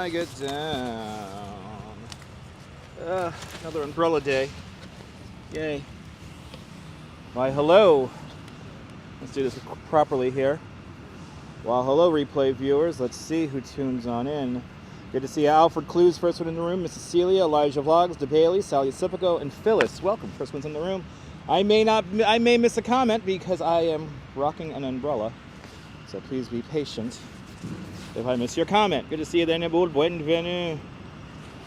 I get down. Another umbrella day. Yay. Why, hello. Let's do this properly here. Well, hello, replay viewers. Let's see who tunes on in. Good to see Alfred Clues, first one in the room. Miss Cecilia, Elijah Vlogs, DeBailey, Sally Sipico, and Phyllis. Welcome, first one's in the room. I may miss a comment because I am rocking an umbrella. So please be patient if I miss your comment. Good to see you there, Nibul. Buenvenu.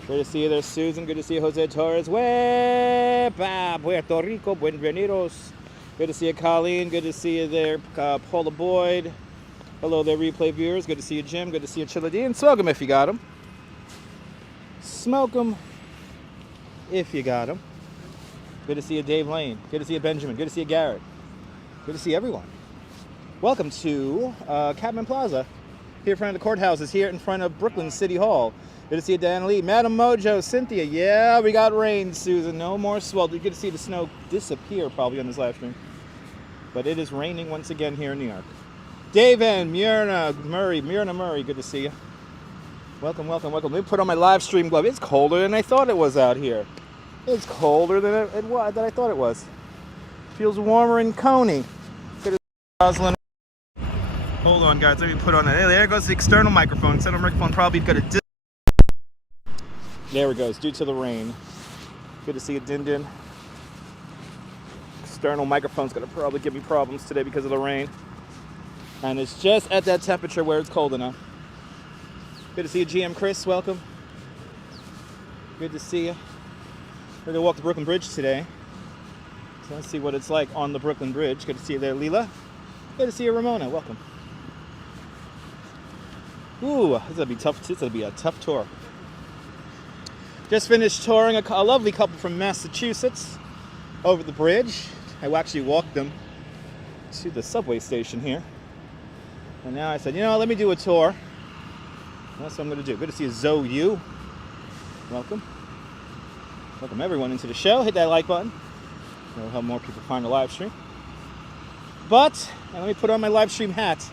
Good to see you there, Susan. Good to see you, Jose Torres. Wepa, Puerto Rico. Buenvenidos. Good to see you, Colleen. Good to see you there, Paula Boyd. Hello there, replay viewers. Good to see you, Jim. Good to see you, Chiladine. Smoke them if you got them. Smoke them if you got them. Good to see you, Dave Lane. Good to see you, Benjamin. Good to see you, Garrett. Good to see everyone. Welcome to Catman Plaza. Here in front of the courthouses, here in front of Brooklyn City Hall. Good to see you, Dan Lee. Madam Mojo, Cynthia. Yeah, we got rain, Susan. No more swell. Good to see the snow disappear probably on this live stream. But it is raining once again here in New York. Dave and Myrna Murray. Good to see you. Welcome, welcome, welcome. Let me put on my live stream glove. It's colder than I thought it was out here. It's colder than I thought it was. Feels warmer in Coney. Good to see Roslyn. Hold on, guys. Let me put on that. There goes the external microphone. External microphone probably got a. There it goes. Due to the rain. Good to see you, Din Din. External microphone's gonna probably give me problems today because of the rain. And it's just at that temperature where it's cold enough. Good to see you, GM Chris. Welcome. Good to see you. We're gonna walk the Brooklyn Bridge today. So let's see what it's like on the Brooklyn Bridge. Good to see you there, Leela. Good to see you, Ramona. Welcome. Ooh, this will be tough. This will be a tough tour. Just finished touring a lovely couple from Massachusetts over the bridge. I actually walked them to the subway station here. And now I said, you know, let me do a tour. That's what I'm going to do. Good to see you, Zoe Yu. Welcome. Welcome everyone into the show. Hit that like button. It'll help more people find the live stream. But, let me put on my live stream hat.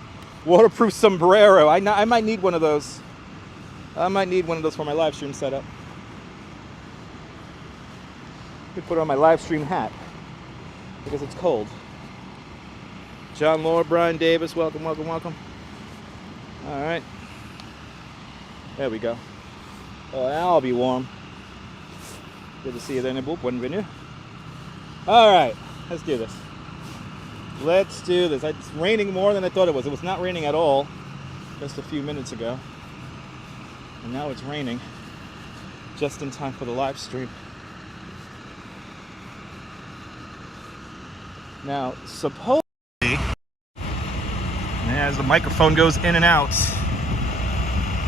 Waterproof sombrero. I might need one of those. I might need one of those for my live stream setup. Let me put on my live stream hat because it's cold. John Lord, Brian Davis, welcome, welcome, welcome. All right. There we go. Oh, now I'll be warm. Good to see you there, Nibble. Buenvenu. All right, let's do this. Let's do this. It's raining more than I thought it was. It was not raining at all just a few minutes ago. And now it's raining just in time for the live stream. Now, supposedly, as the microphone goes in and out.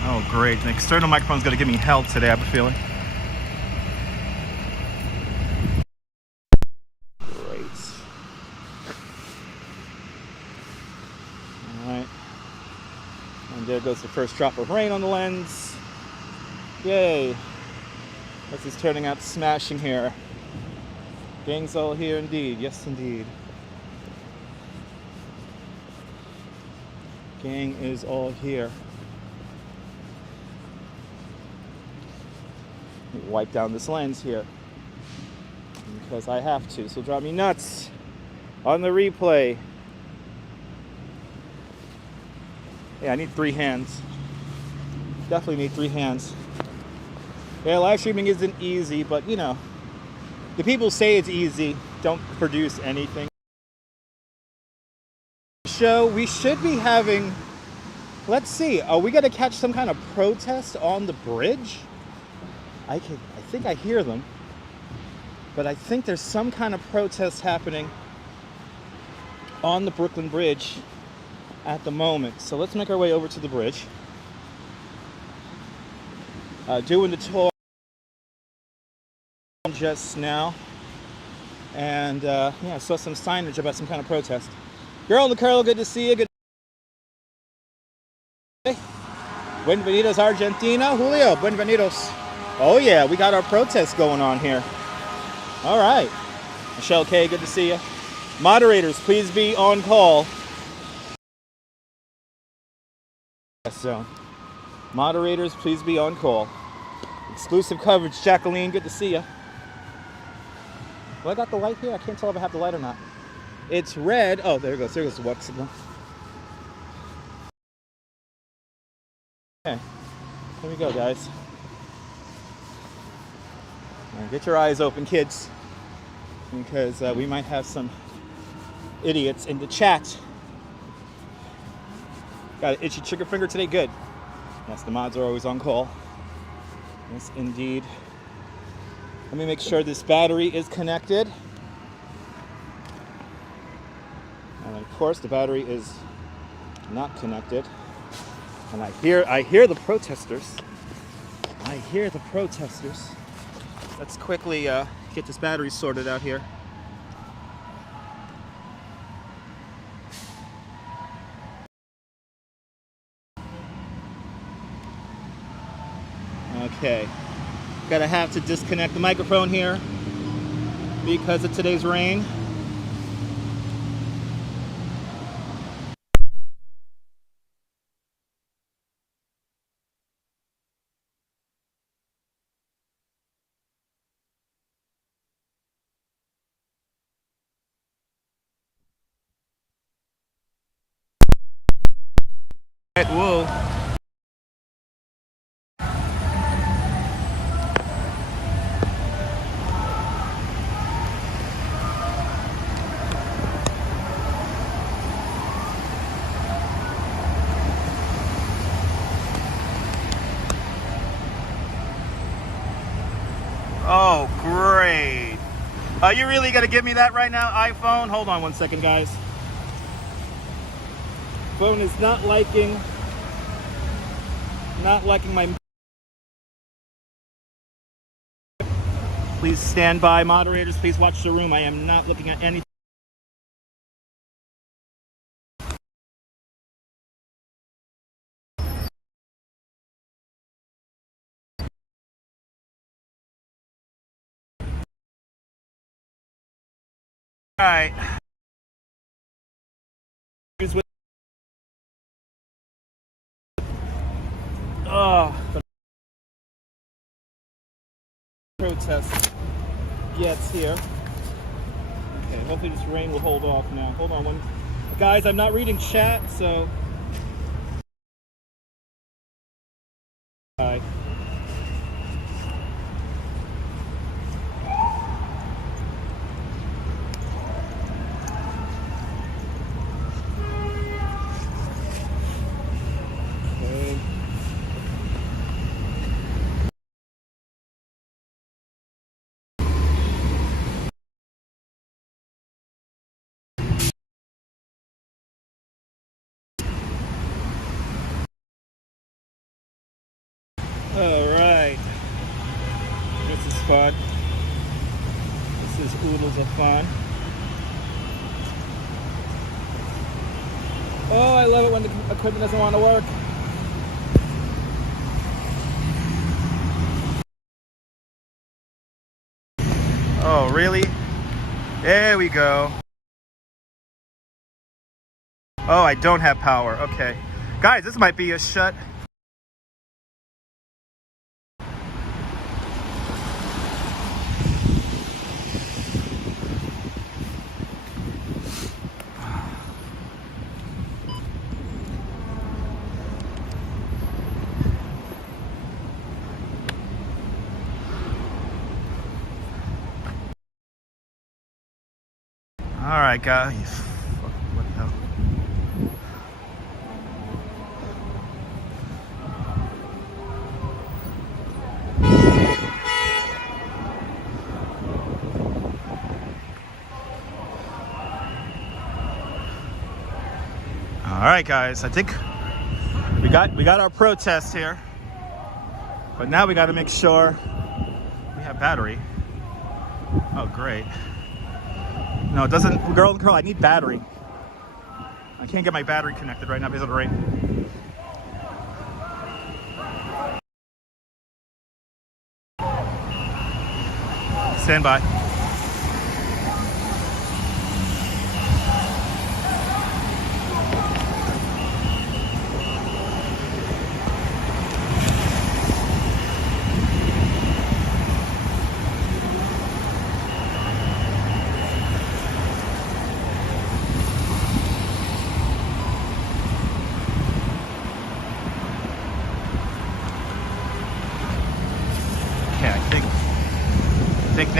Oh, great. The external microphone's going to give me hell today, I have a feeling. There goes the first drop of rain on the lens. Yay. This is turning out smashing here. Gang's all here indeed. Yes, indeed. Gang is all here. Let me wipe down this lens here. Because I have to. So drive me nuts on the replay. Yeah, I need 3 hands. Definitely need 3 hands. Yeah, live streaming isn't easy, but you know, the people say it's easy don't produce anything. Show we should be having. Let's see. Are we gonna catch some kind of protest on the bridge? I think I hear them, but I think there's some kind of protest happening on the Brooklyn Bridge at the moment. So let's make our way over to the bridge. Doing the tour just now. And yeah, I saw some signage about some kind of protest. Girl in the curl, good to see you. Good. Buenvenidos Argentina. Julio, buenvenidos. Oh yeah, we got our protest going on here. All right. Michelle K, good to see you. Moderators, please be on call. So, Moderators, please be on call. Exclusive coverage, Jacqueline, good to see you. Well, I got the light here. I can't tell if I have the light or not. It's red. Oh, there it goes. There goes the water signal. Okay, here we go, guys. All right, get your eyes open, kids, because we might have some idiots in the chat. Got an itchy trigger finger today? Good. Yes, the mods are always on call. Yes, indeed. Let me make sure this battery is connected. And of course, the battery is not connected. And I hear the protesters. I hear the protesters. Let's quickly get this battery sorted out here. Okay, gotta have to disconnect the microphone here because of today's rain. Whoa. Oh, great. Are you really gonna give me that right now, iPhone? Hold on one second, guys. Phone is not liking my... Please stand by, moderators. Please watch the room. I am not looking at anything. All right. Oh, the protest gets here. Okay, hopefully this rain will hold off now. Hold on one. Guys, I'm not reading chat, so... Bye. Alright, this is fun. This is oodles of fun. Oh, I love it when the equipment doesn't want to work. Oh, really? There we go. Oh, I don't have power. Okay. Guys, this might be a shut. All right, guys. What the hell? All right, guys. I think we got our protest here, but now we got to make sure we have battery. Oh, great. No, it doesn't. Girl, I need battery. I can't get my battery connected right now because of the rain. Stand by.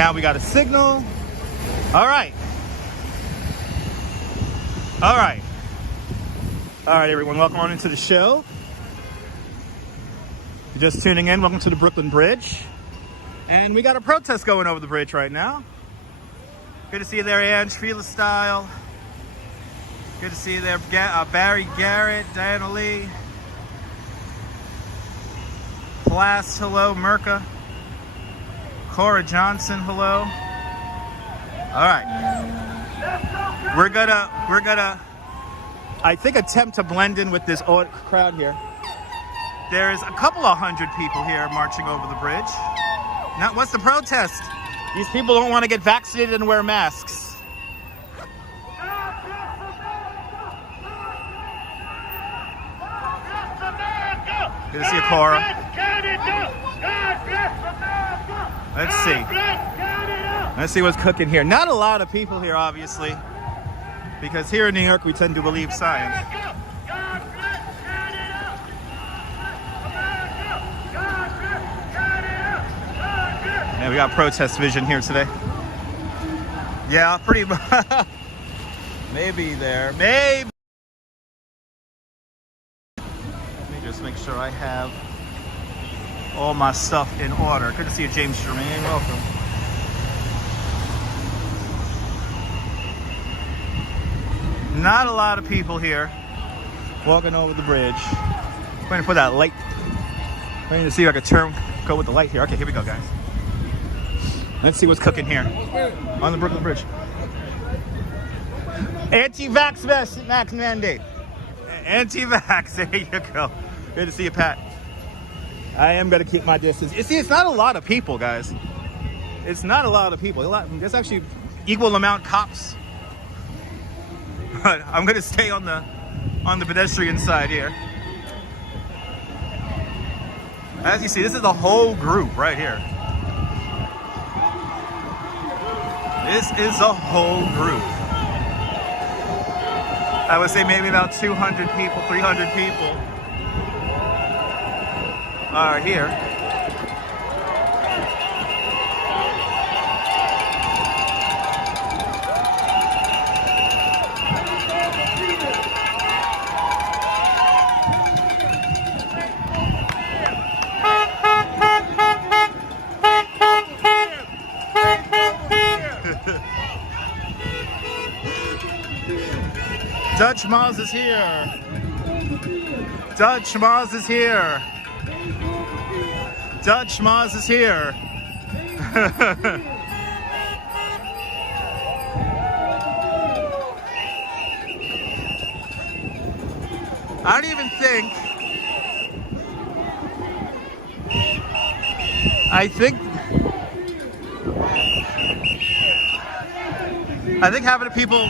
Now we got a signal. All right. All right. All right, everyone. Welcome on into the show. If you're just tuning in, welcome to the Brooklyn Bridge. And we got a protest going over the bridge right now. Good to see you there, Ange, Fearless Style. Good to see you there, Barry Garrett, Diana Lee. Blast, hello, Merca. Cora Johnson, hello. All right. We're gonna, I think, attempt to blend in with this crowd here. There's a couple of hundred people here marching over the bridge. Now, what's the protest? These people don't want to get vaccinated and wear masks. Good to see you, Cora. Let's see. Let's see what's cooking here. Not a lot of people here, obviously, because here in New York we tend to believe science. Yeah, we got protest vision here today. Yeah, pretty much. Maybe there. Maybe. Let me just make sure I have all my stuff in order. Good to see you, James Jermaine. Welcome. Not a lot of people here walking over the bridge. Waiting for that light. Waiting to see if I can go with the light here. Okay, here we go, guys. Let's see what's cooking here on the Brooklyn Bridge. Anti-vax mask mandate. Anti-vax, there you go. Good to see you, Pat. I am going to keep my distance. You see, it's not a lot of people, guys. It's not a lot of people. There's actually equal amount cops. But I'm going to stay on the pedestrian side here. As you see, this is the whole group right here. This is a whole group. I would say maybe about 200 people, 300 people are here. Dutch Maz is here. Dutch Maz is here. Dutch Maz is here. I don't even think. I think having the people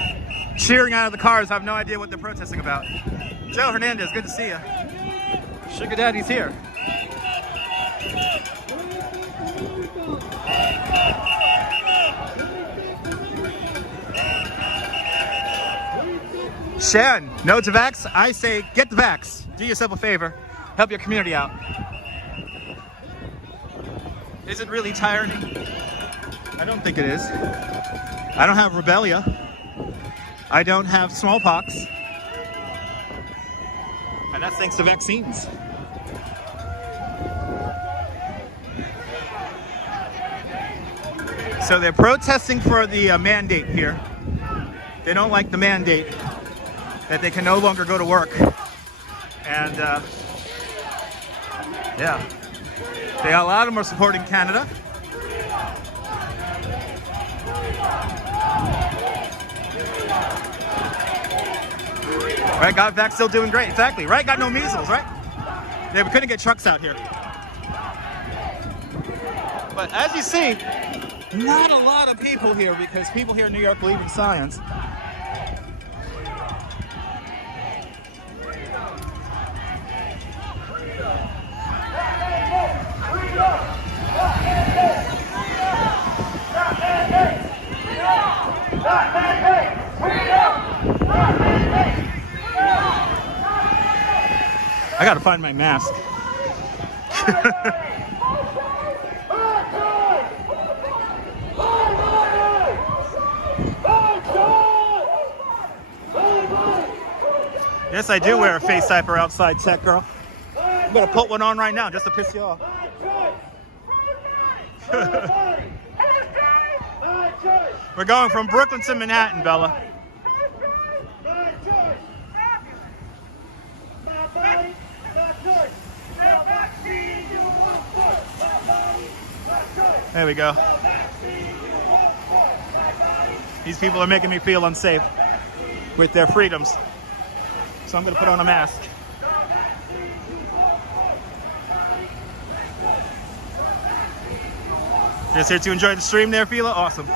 cheering out of the cars have no idea what they're protesting about. Joe Hernandez, good to see you. Sugar Daddy's here. Shan, no to vax? I say get the vax. Do yourself a favor. Help your community out. Is it really tyranny? I don't think it is. I don't have rubella. I don't have smallpox. And that's thanks to vaccines. So they're protesting for the mandate here. They don't like the mandate that they can no longer go to work. And yeah, a lot of them are supporting Canada. Right, got vax still doing great. Exactly, right? Got no measles, right? Yeah, we couldn't get trucks out here. But as you see, not a lot of people here because people here in New York believe in science. I gotta find my mask. Yes, I do wear a face diaper outside, tech girl. I'm gonna put one on right now just to piss you off. We're going from Brooklyn to Manhattan, Bella. There we go. These people are making me feel unsafe with their freedoms. So I'm going to put on a mask. Just here to enjoy the stream there, Fila? Awesome.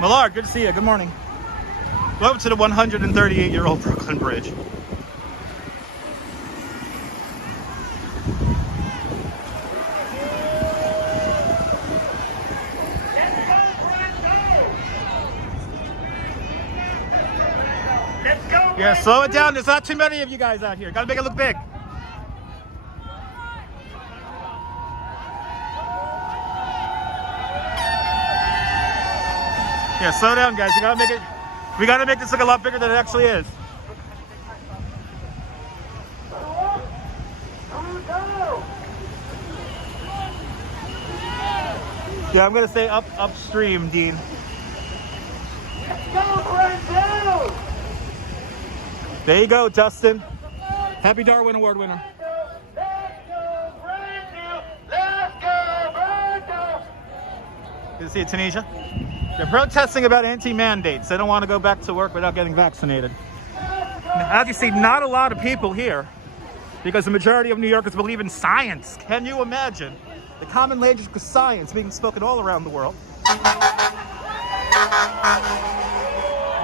Millard, good to see you. Good morning. Welcome to the 138-year-old Brooklyn Bridge. Yeah, slow it down. There's not too many of you guys out here. Gotta make it look big. Yeah, slow down, guys. We gotta make this look a lot bigger than it actually is. Yeah, I'm gonna stay upstream, Dean. Let's go, Brazil! There you go, Dustin. Happy Darwin Award winner. Let's go, Brazil! Let's go, Brazil! Good to see you, Tunisia. They're protesting about anti-mandates. They don't want to go back to work without getting vaccinated. Now, as you see, not a lot of people here because the majority of New Yorkers believe in science. Can you imagine the common language of science being spoken all around the world?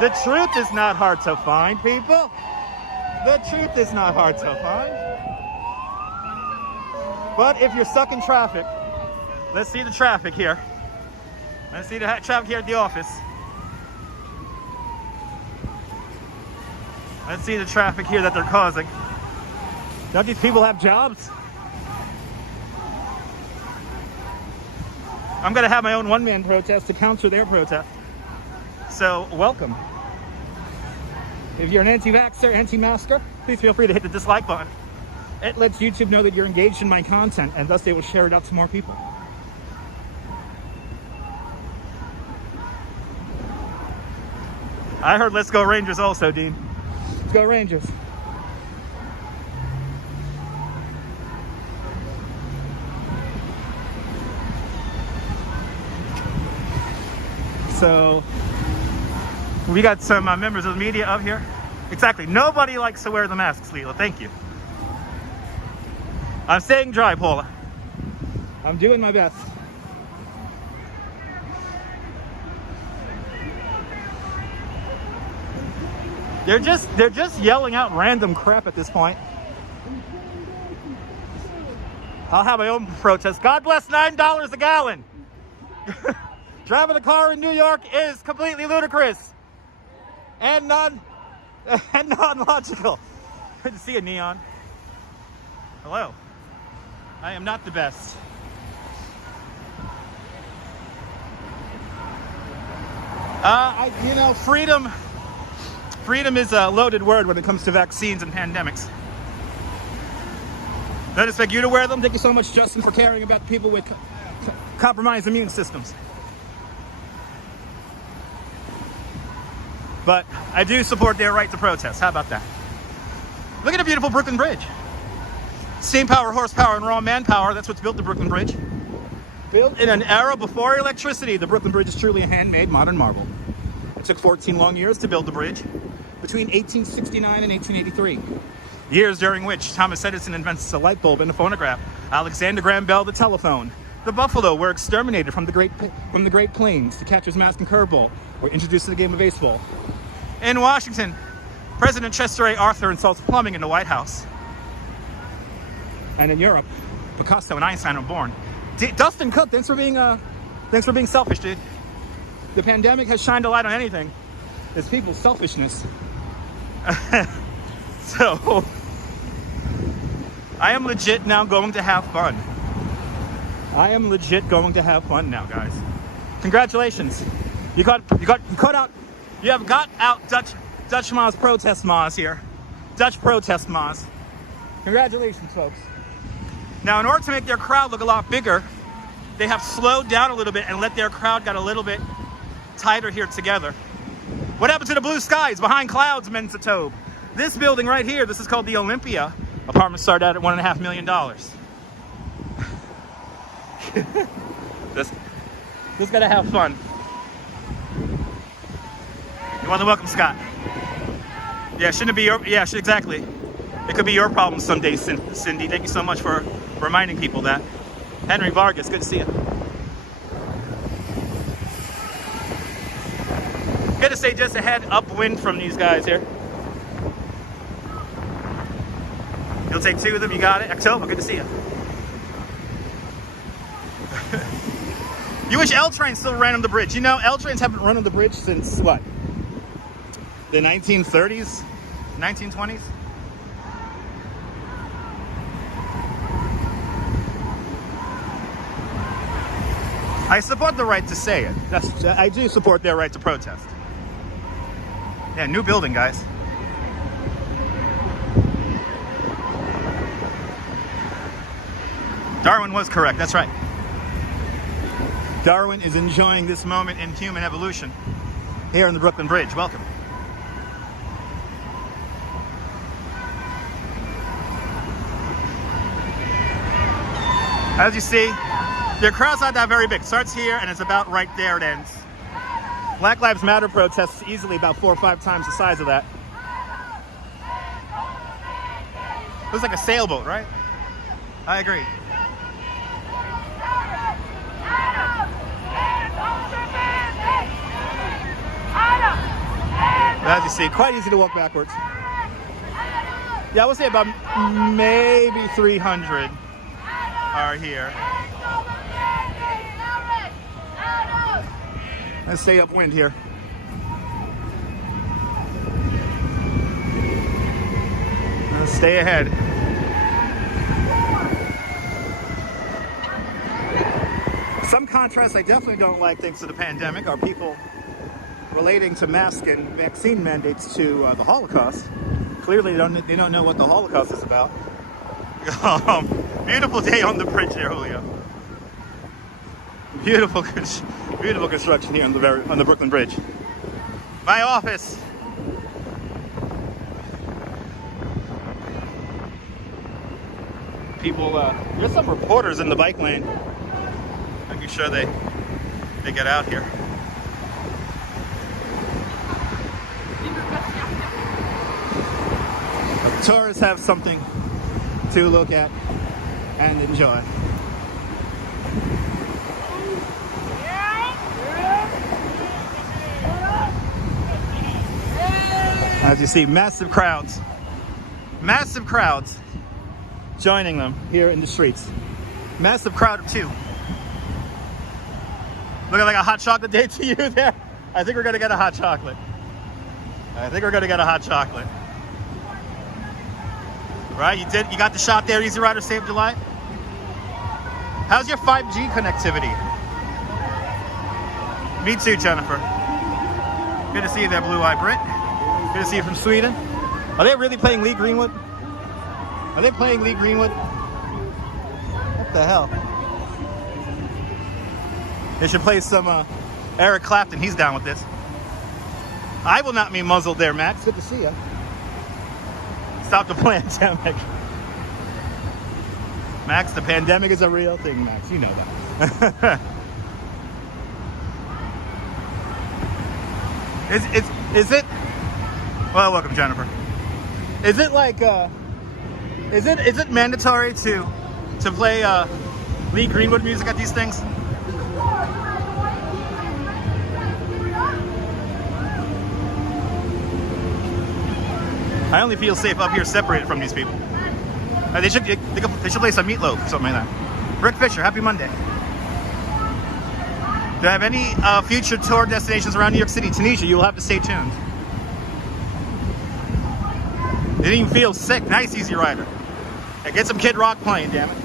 The truth is not hard to find, people. The truth is not hard to find. But if you're stuck in traffic, let's see the traffic here. Let's see the traffic here at the office. Let's see the traffic here that they're causing. Don't these people have jobs? I'm going to have my own one-man protest to counter their protest. So, welcome. If you're an anti-vaxxer, anti-masker, please feel free to hit the dislike button. It lets YouTube know that you're engaged in my content, and thus they will share it out to more people. I heard let's go Rangers also, Dean. Let's go Rangers. So, we got some members of the media up here. Exactly. Nobody likes to wear the masks, Leela. Thank you. I'm staying dry, Paula. I'm doing my best. They're just yelling out random crap at this point. I'll have my own protest. God bless $9 a gallon. Driving a car in New York is completely ludicrous and non-logical. Good to see you, Neon. Hello. I am not the best. Freedom is a loaded word when it comes to vaccines and pandemics. Don't expect you to wear them. Thank you so much, Justin, for caring about people with compromised immune systems. But I do support their right to protest. How about that? Look at the beautiful Brooklyn Bridge. Steam power, horsepower, and raw manpower. That's what's built the Brooklyn Bridge. Built in an era before electricity, the Brooklyn Bridge is truly a handmade modern marvel. It took 14 long years to build the bridge, between 1869 and 1883. Years during which Thomas Edison invents the light bulb and the phonograph, Alexander Graham Bell the telephone. The buffalo were exterminated from the Great Plains. The catcher's mask and curveball were introduced to the game of baseball. In Washington, President Chester A. Arthur installs plumbing in the White House. And in Europe, Picasso and Einstein were born. Dustin Cook, thanks for being selfish, dude. The pandemic has shined a light on anything. It's people's selfishness. So, I am legit now going to have fun. I am legit going to have fun now, guys. Congratulations. You have got out Dutch Moz protest Moz here. Dutch protest Moz. Congratulations, folks. Now, in order to make their crowd look a lot bigger, they have slowed down a little bit and let their crowd get a little bit tighter here together. What happened to the blue skies behind clouds, Mensatobe? This building right here, this is called the Olympia. Apartments start out at $1.5 million. Just gotta have fun. You want to welcome Scott? Yeah, shouldn't it be your? Yeah, exactly. It could be your problem someday, Cindy. Thank you so much for reminding people that. Henry Vargas, good to see you. Good to say just ahead, upwind from these guys here. You'll take two of them, you got it. October, good to see you. You wish L trains still ran on the bridge. You know, L trains haven't run on the bridge since what? The 1930s? 1920s? I support the right to say it. I do support their right to protest. Yeah, new building, guys. Darwin was correct, that's right. Darwin is enjoying this moment in human evolution here on the Brooklyn Bridge. Welcome. As you see, their crowd's not that very big. It starts here and it's about right there it ends. Black Lives Matter protests easily about 4 or 5 times the size of that. Looks like a sailboat, right? I agree. As you see, quite easy to walk backwards. Yeah, I would say about maybe 300 are here. Let's stay upwind here. Let's stay ahead. Some contrasts I definitely don't like thanks to the pandemic are people relating to mask and vaccine mandates to the Holocaust. Clearly they don't know what the Holocaust is about. Beautiful day on the bridge there, Julio. Beautiful construction here on the Brooklyn Bridge. My office. People, there's some reporters in the bike lane, making sure they get out here. Tourists have something to look at and enjoy. As you see, massive crowds joining them here in the streets. Massive crowd of 2. Looking like a hot chocolate day to you there? I think we're gonna get a hot chocolate. Right, you got the shot there, Easy Rider saved your life. How's your 5G connectivity? Me too, Jennifer. Good to see you there, Blue Eye Brit. Good to see you from Sweden. Are they really playing Lee Greenwood? What the hell? They should play some Eric Clapton. He's down with this. I will not be muzzled there, Max. Good to see you. Stop the pandemic. Max, the pandemic is a real thing, Max. You know that. Is it? Well, welcome, Jennifer. Is it like is it mandatory to play Lee Greenwood music at these things? I only feel safe up here, separated from these people. They should play some Meatloaf or something like that. Rick Fisher, happy Monday. Do I have any future tour destinations around New York City? Tunisia, you will have to stay tuned. Didn't even feel sick. Nice, Easy Rider. Hey, get some Kid Rock playing, damn it.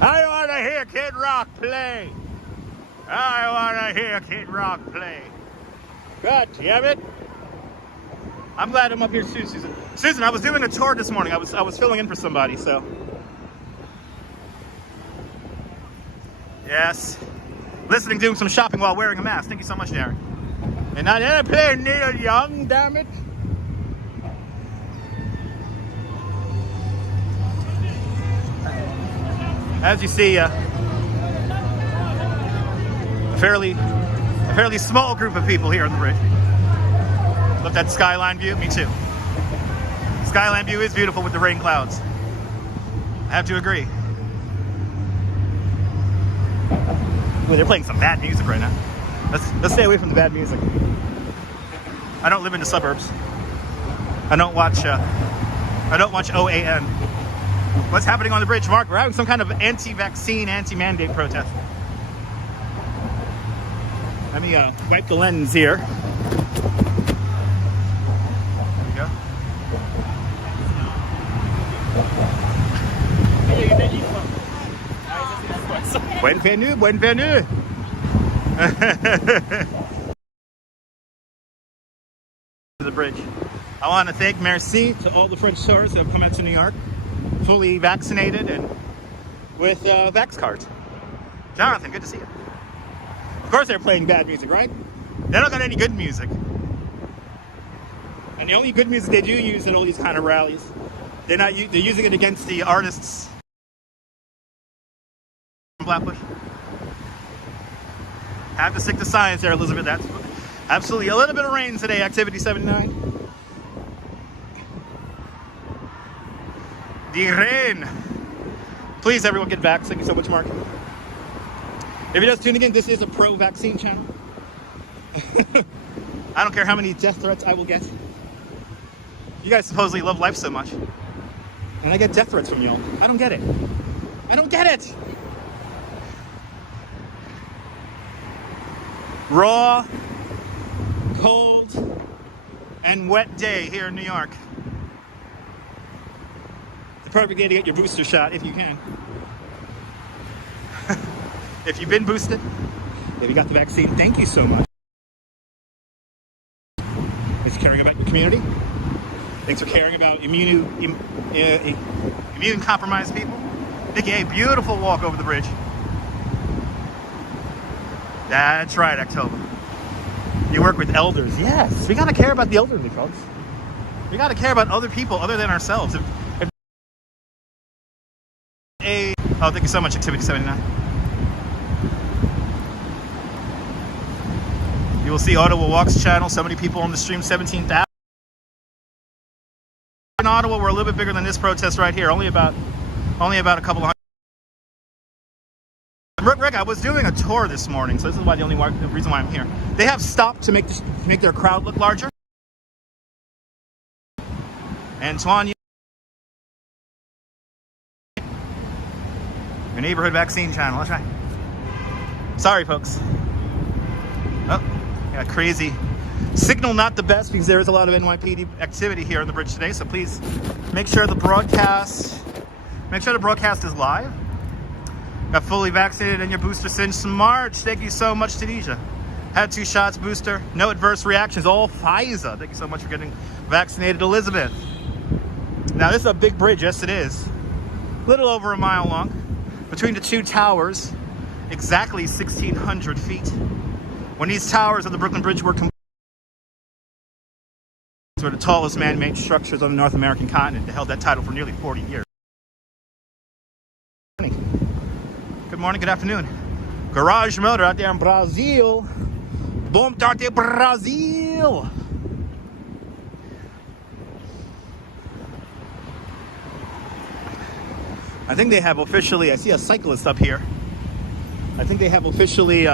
I want to hear Kid Rock play. God damn it. I'm glad I'm up here too, Susan. Susan, I was doing a tour this morning. I was filling in for somebody, so. Yes. Listening, doing some shopping while wearing a mask. Thank you so much, Darren. And I didn't play Neil Young, damn it. As you see, a fairly small group of people here on the bridge. Love that skyline view. Me too. Skyline view is beautiful with the rain clouds. I have to agree. Well, they're playing some bad music right now. Let's stay away from the bad music. I don't live in the suburbs. I don't watch OAN. What's happening on the bridge, Mark? We're having some kind of anti-vaccine, anti-mandate protest. Let me wipe the lens here. There we go. Bienvenue, bienvenue. The bridge. I want to thank merci to all the French tourists that have come out to New York, fully vaccinated and with vax cards. Jonathan, good to see you. Of course they're playing bad music, right? They don't got any good music. And the only good music they do use at all these kind of rallies, they're using it against the artists. Flatbush. Have to stick to science there, Elizabeth. That's absolutely a little bit of rain today, activity 79. The rain. Please, everyone, get vaxxed. Thank you so much, Mark. If you're just tuning in, this is a pro-vaccine channel. I don't care how many death threats I will get. You guys supposedly love life so much. And I get death threats from y'all. I don't get it. I don't get it. Raw, cold, and wet day here in New York. The perfect day to get your booster shot if you can. If you've been boosted, if you got the vaccine, thank you so much. Thanks for caring about your community. Thanks for caring about immune compromised people. Nikki, a beautiful walk over the bridge. That's right, October. You work with elders. Yes, we gotta care about the elderly, folks. We gotta care about other people other than ourselves. Oh, thank you so much, Activity 79. You will see Ottawa Walks channel. So many people on the stream, 17,000. In Ottawa, we're a little bit bigger than this protest right here. Only about a couple of hundred. Rick, I was doing a tour this morning, so this is why the reason why I'm here. They have stopped to make their crowd look larger. Antoine, your neighborhood vaccine channel. That's right. Sorry, folks. Oh, yeah, crazy. Signal not the best because there is a lot of NYPD activity here on the bridge today. So please make sure the broadcast is live. Got fully vaccinated and your booster since March. Thank you so much, Tunisia. Had 2 shots, booster, no adverse reactions, all Pfizer. Thank you so much for getting vaccinated, Elizabeth. Now this is a big bridge, yes it is. A little over a mile long. Between the 2 towers, exactly 1,600 feet. When these towers of the Brooklyn Bridge were completed, were the tallest man-made structures on the North American continent. They held that title for nearly 40 years. Good morning, good afternoon. Garage Motor out there in Brazil. Bom tarde, Brazil. I think they have officially, I see a cyclist up here. I think they have officially,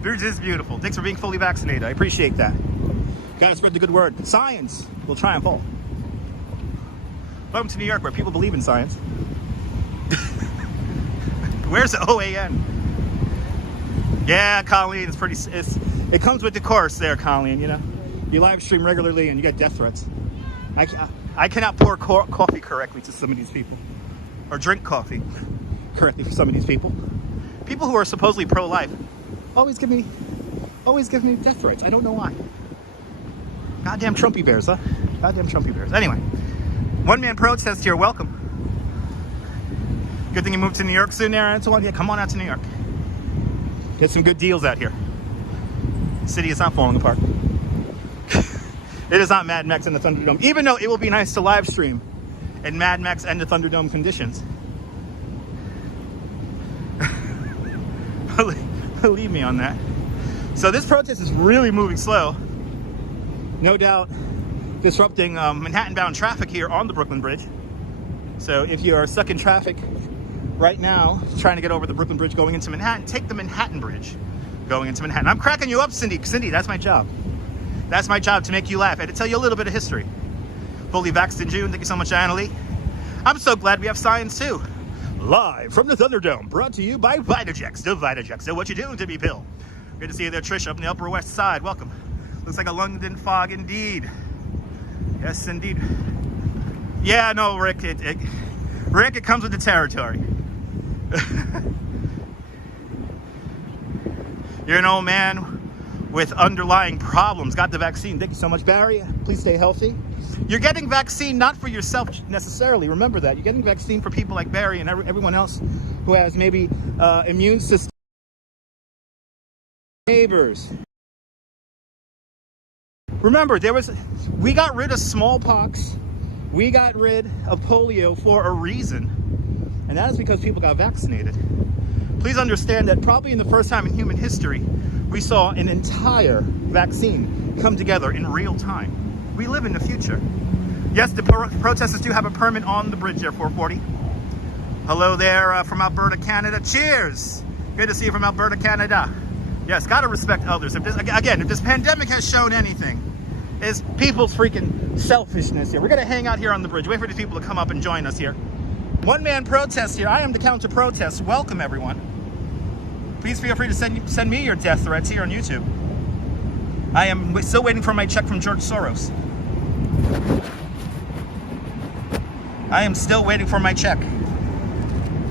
Bridge is beautiful. Thanks for being fully vaccinated. I appreciate that. Gotta spread the good word. Science will triumph all. Welcome to New York, where people believe in science. Where's the OAN? Yeah, Colleen, it comes with the course there, Colleen, you know. You live stream regularly and you get death threats. I cannot pour coffee correctly to some of these people. Or drink coffee correctly for some of these people. People who are supposedly pro-life always give me death threats. I don't know why. Goddamn Trumpy bears, huh? Goddamn Trumpy bears. Anyway, one-man protest here. Welcome. Good thing you moved to New York soon there, Antoine. Yeah, come on out to New York. Get some good deals out here. The city is not falling apart. It is not Mad Max and the Thunderdome, even though it will be nice to live stream in Mad Max and the Thunderdome conditions. Believe me on that. So this protest is really moving slow. No doubt disrupting Manhattan-bound traffic here on the Brooklyn Bridge. So if you are stuck in traffic right now, trying to get over the Brooklyn Bridge going into Manhattan, take the Manhattan Bridge going into Manhattan. I'm cracking you up, Cindy. Cindy, that's my job. That's my job, to make you laugh and to tell you a little bit of history. Fully vaxxed in June. Thank you so much, Annalie. I'm so glad we have science too. Live from the Thunderdome, brought to you by Vitajex. The Vitajex. So what you doing to me, Bill? Good to see you there, Trish, up in the Upper West Side. Welcome. Looks like a London fog indeed. Yes, indeed. Yeah, no, Rick. Rick, it comes with the territory. You're an old man with underlying problems. Got the vaccine. Thank you so much, Barry. Please stay healthy. You're getting vaccine not for yourself necessarily. Remember that. You're getting vaccine for people like Barry and everyone else who has maybe immune system neighbors. Remember, we got rid of smallpox. We got rid of polio for a reason. And that is because people got vaccinated. Please understand that probably in the first time in human history, we saw an entire vaccine come together in real time. We live in the future. Yes, the protesters do have a permit on the bridge there, 440. Hello there from Alberta, Canada. Cheers. Good to see you from Alberta, Canada. Yes, gotta respect others. If this pandemic has shown anything, is people's freaking selfishness here. We're gonna hang out here on the bridge. Wait for these people to come up and join us here. One-man protest here. I am the counter-protest. Welcome, everyone. Please feel free to send me your death threats here on YouTube. I am still waiting for my check from George Soros. I am still waiting for my check.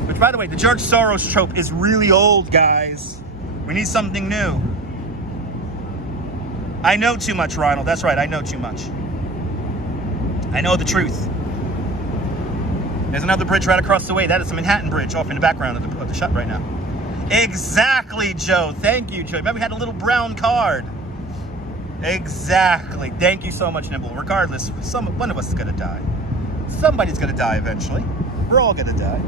Which, by the way, the George Soros trope is really old, guys. We need something new. I know too much, Ronald. That's right, I know too much. I know the truth. There's another bridge right across the way. That is the Manhattan Bridge off in the background of the shot right now. Exactly, Joe. Thank you, Joe. Remember, we had a little brown card. Exactly. Thank you so much, Nimble. Regardless, one of us is going to die. Somebody's going to die eventually. We're all going to die.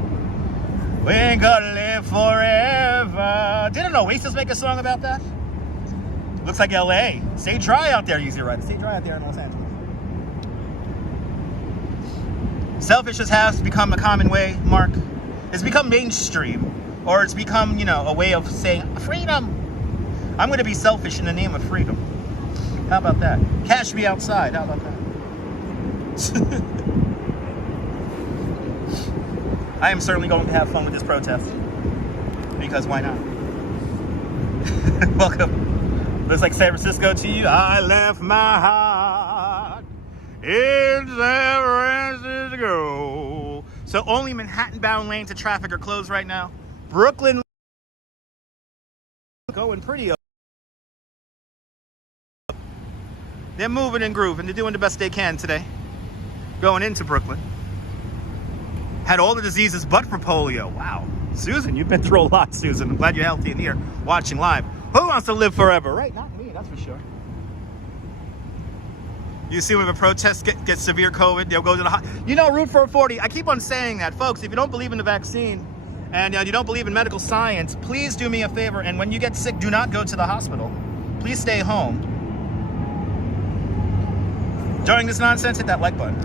We ain't going to live forever. Didn't Oasis make a song about that? Looks like LA. Stay dry out there, Easy Rider. Stay dry out there in Los Angeles. Selfishness has become a common way, Mark. It's become mainstream. Or it's become, a way of saying, freedom. I'm going to be selfish in the name of freedom. How about that? Cash me outside. How about that? I am certainly going to have fun with this protest. Because why not? Welcome. Looks like San Francisco to you. I left my heart in San Francisco. So only Manhattan-bound lanes of traffic are closed right now. Brooklyn going pretty up. They're moving and grooving. They're doing the best they can today. Going into Brooklyn. Had all the diseases but for polio. Wow. Susan, you've been through a lot, Susan. I'm glad you're healthy in here watching live. Who wants to live forever? Right? Not me, that's for sure. You see when a protest gets severe COVID, they'll go to the hospital. Route 440, I keep on saying that. Folks, if you don't believe in the vaccine and you don't believe in medical science, please do me a favor. And when you get sick, do not go to the hospital. Please stay home. During this nonsense, hit that like button.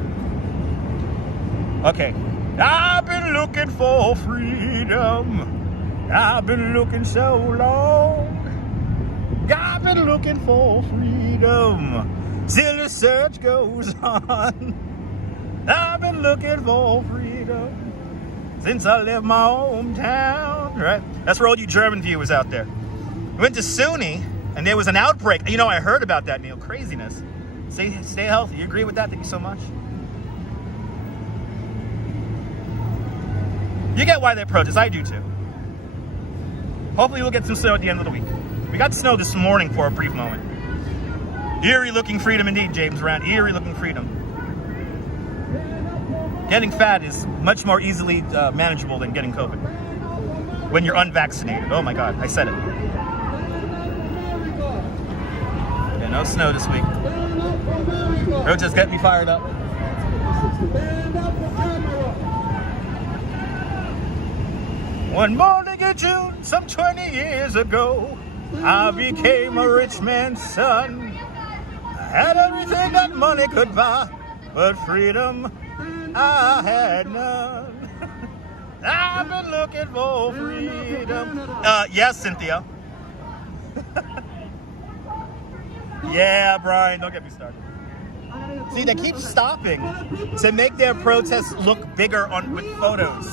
Okay. I've been looking for freedom. I've been looking so long. I've been looking for freedom till the search goes on. I've been looking for freedom since I left my hometown. Right? That's for all you German viewers out there. We went to SUNY and there was an outbreak. I heard about that, Neil. Craziness. Stay healthy. You agree with that? Thank you so much. You get why they protest. I do too. Hopefully we'll get some snow at the end of the week. We got snow this morning for a brief moment. Eerie looking freedom indeed, James Rand. Eerie looking freedom. Getting fat is much more easily manageable than getting COVID. When you're unvaccinated. Oh my God, I said it. Yeah, no snow this week. Roaches get me fired up. One morning in June, some 20 years ago, I became a rich man's son. I had everything that money could buy, but freedom I had none. I've been looking for freedom. Yes, Cynthia. Yeah, Brian, don't get me started. See, they keep stopping to make their protests look bigger with photos.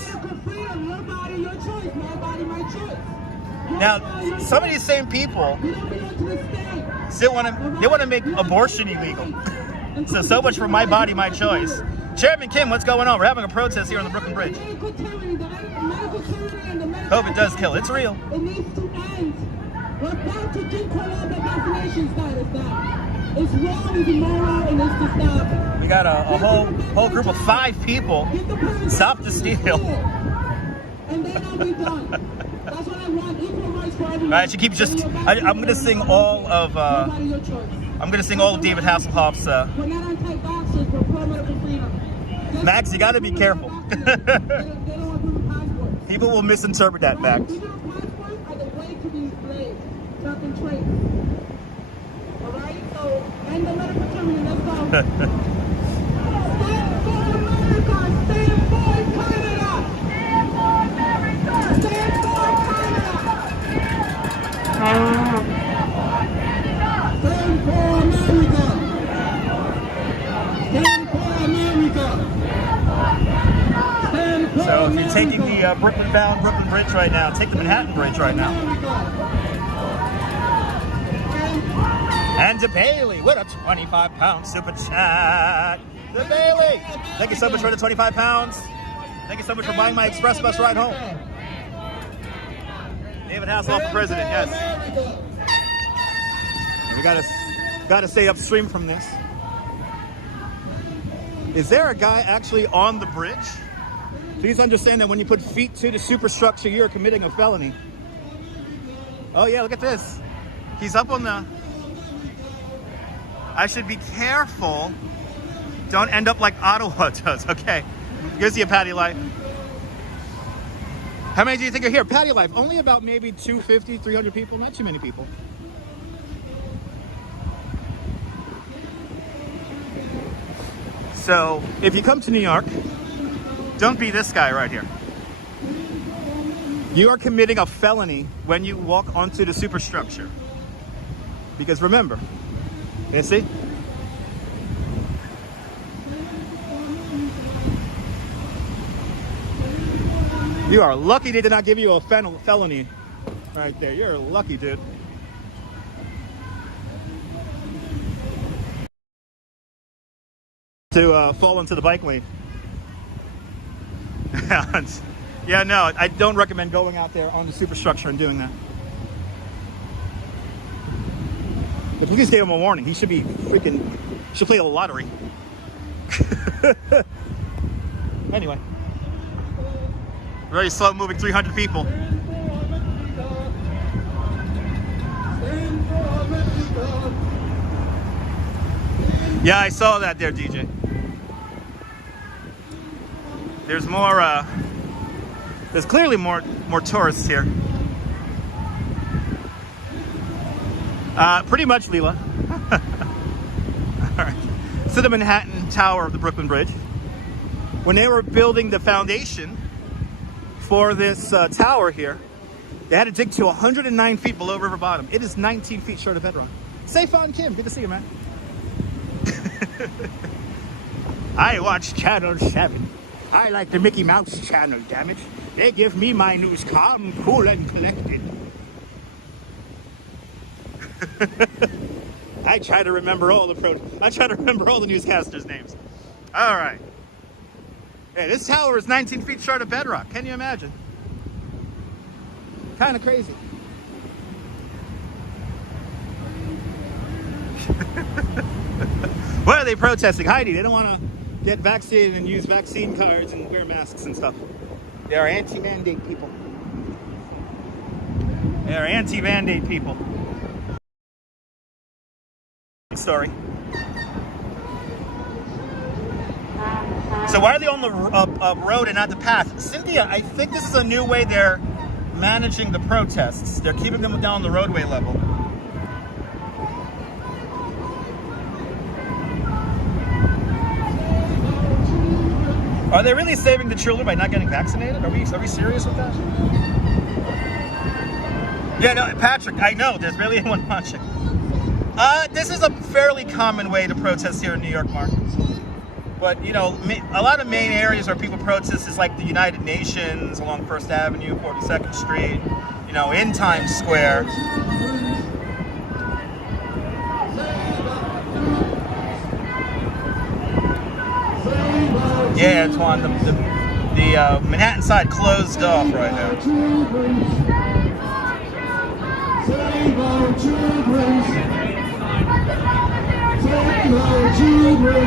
Now, some of these same people still want to make abortion illegal. So much for my body, my choice. Chairman Kim, what's going on? We're having a protest here on the Brooklyn Bridge. COVID does kill. It's real. It needs to end. We're about to declare the vaccination status now. It's wrong, it's immoral, and it's to stop. We got a whole group of 5 people. Stop the steal. And then I'll be done. That's what I want. Equal rights for everyone. Right, she keeps just. I'm gonna sing all of. I'm gonna sing all of David Hasselhoff's. We're not anti-vaxxers, we're pro-medical freedom. Max, you gotta be careful. People will misinterpret that, Max. Digital passports are the way to be enslaved. Track and trace. Alright? So, and the medical terminal, let's go. Stand for America! Stand for Canada! Stand for America! Stand for Canada! Stand for America! Stand for America! So if you're taking the Brooklyn-bound Brooklyn Bridge right now, take the Manhattan Bridge right now. And to Bailey with a 25-pound super chat. To Bailey, thank you so much for the 25 pounds. Thank you so much for buying my express bus ride home. David Hasselhoff for president, yes. We gotta stay upstream from this. Is there a guy actually on the bridge? Please understand that when you put feet to the superstructure, you're committing a felony. Oh yeah, look at this. He's up on the... I should be careful. Don't end up like Ottawa does. Okay, here's the Patty Life. How many do you think are here? Patty Life, only about maybe 250, 300 people. Not too many people. So if you come to New York, don't be this guy right here. You are committing a felony when you walk onto the superstructure. Because remember, you see? You are lucky they did not give you a felony right there. You're lucky, dude. To fall into the bike lane. Yeah, no, I don't recommend going out there on the superstructure and doing that. But please give him a warning. He should be should play the lottery. Anyway. Very slow moving 300 people. Yeah, I saw that there, DJ. There's more, there's clearly more tourists here. Pretty much, Leela. All right. So the Manhattan Tower of the Brooklyn Bridge. When they were building the foundation for this tower here, they had to dig to 109 feet below river bottom. It is 19 feet short of bedrock. Saifon Kim, good to see you, man. I watch Channel 7. I like the Mickey Mouse channel, damn it. They give me my news calm, cool, and collected. I try to remember all the newscasters' names. All right. Hey, this tower is 19 feet short of bedrock. Can you imagine? Kind of crazy. What are they protesting? Heidi, they don't want to get vaccinated and use vaccine cards and wear masks and stuff. They are anti-mandate people. They are anti-mandate people. Story. So why are they on the road and not the path? Cynthia, I think this is a new way they're managing the protests. They're keeping them down the roadway level. Are they really saving the children by not getting vaccinated? Are we serious with that? Yeah, no, Patrick, I know, there's barely anyone watching. This is a fairly common way to protest here in New York, Mark. But, you know, a lot of main areas where people protest is like the United Nations along First Avenue, 42nd Street, you know, in Times Square. Yeah, Antoine, the Manhattan side closed off right now. Save our children. Save our children.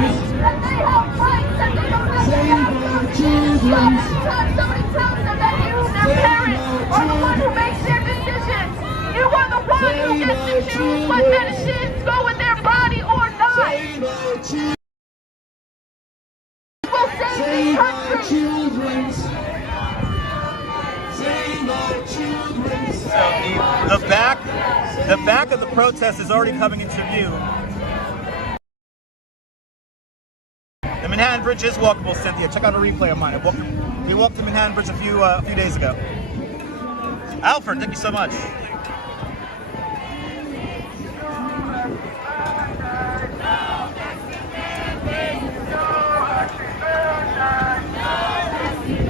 Save our children. Are the one who makes their decisions. You are the one who gets to choose what medicines go in their body or not. Save our children. Save our children. Save our children. So the back of the protest is already coming into view. The Manhattan Bridge is walkable, Cynthia. Check out a replay of mine. We walked the Manhattan Bridge a few days ago. Alfred, thank you so much.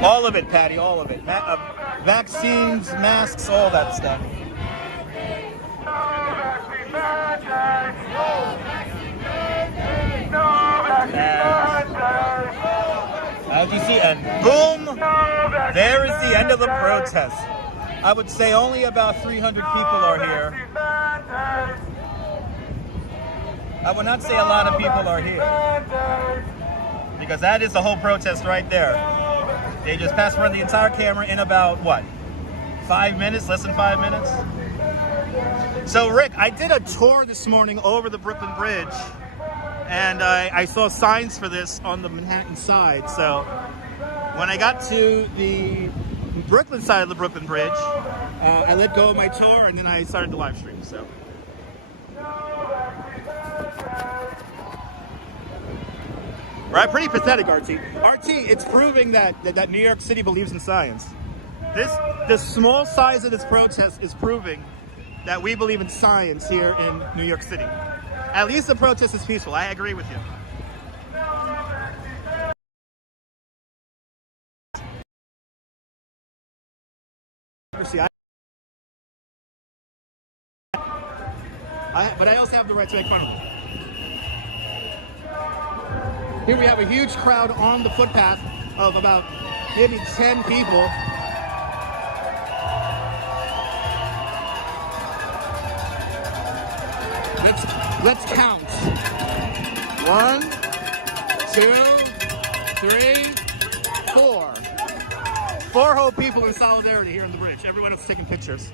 All of it, Patty, all of it. Vaccines, masks, all that stuff. As you see, and boom, there is the end of the protest. I would say only about 300 people are here. I would not say a lot of people are here, because that is the whole protest right there. They just passed around the entire camera in about, what, 5 minutes, less than 5 minutes? So Rick, I did a tour this morning over the Brooklyn Bridge, and I saw signs for this on the Manhattan side. So when I got to the Brooklyn side of the Brooklyn Bridge, I let go of my tour and then I started the live stream. So. Right, pretty pathetic, RT. RT, it's proving that New York City believes in science. The small size of this protest is proving that we believe in science here in New York City. At least the protest is peaceful. I agree with you. But I also have the right to make fun of them. Here we have a huge crowd on the footpath of about maybe 10 people. Let's count. 1, 2, 3, 4. 4 whole people in solidarity here on the bridge. Everyone else taking pictures.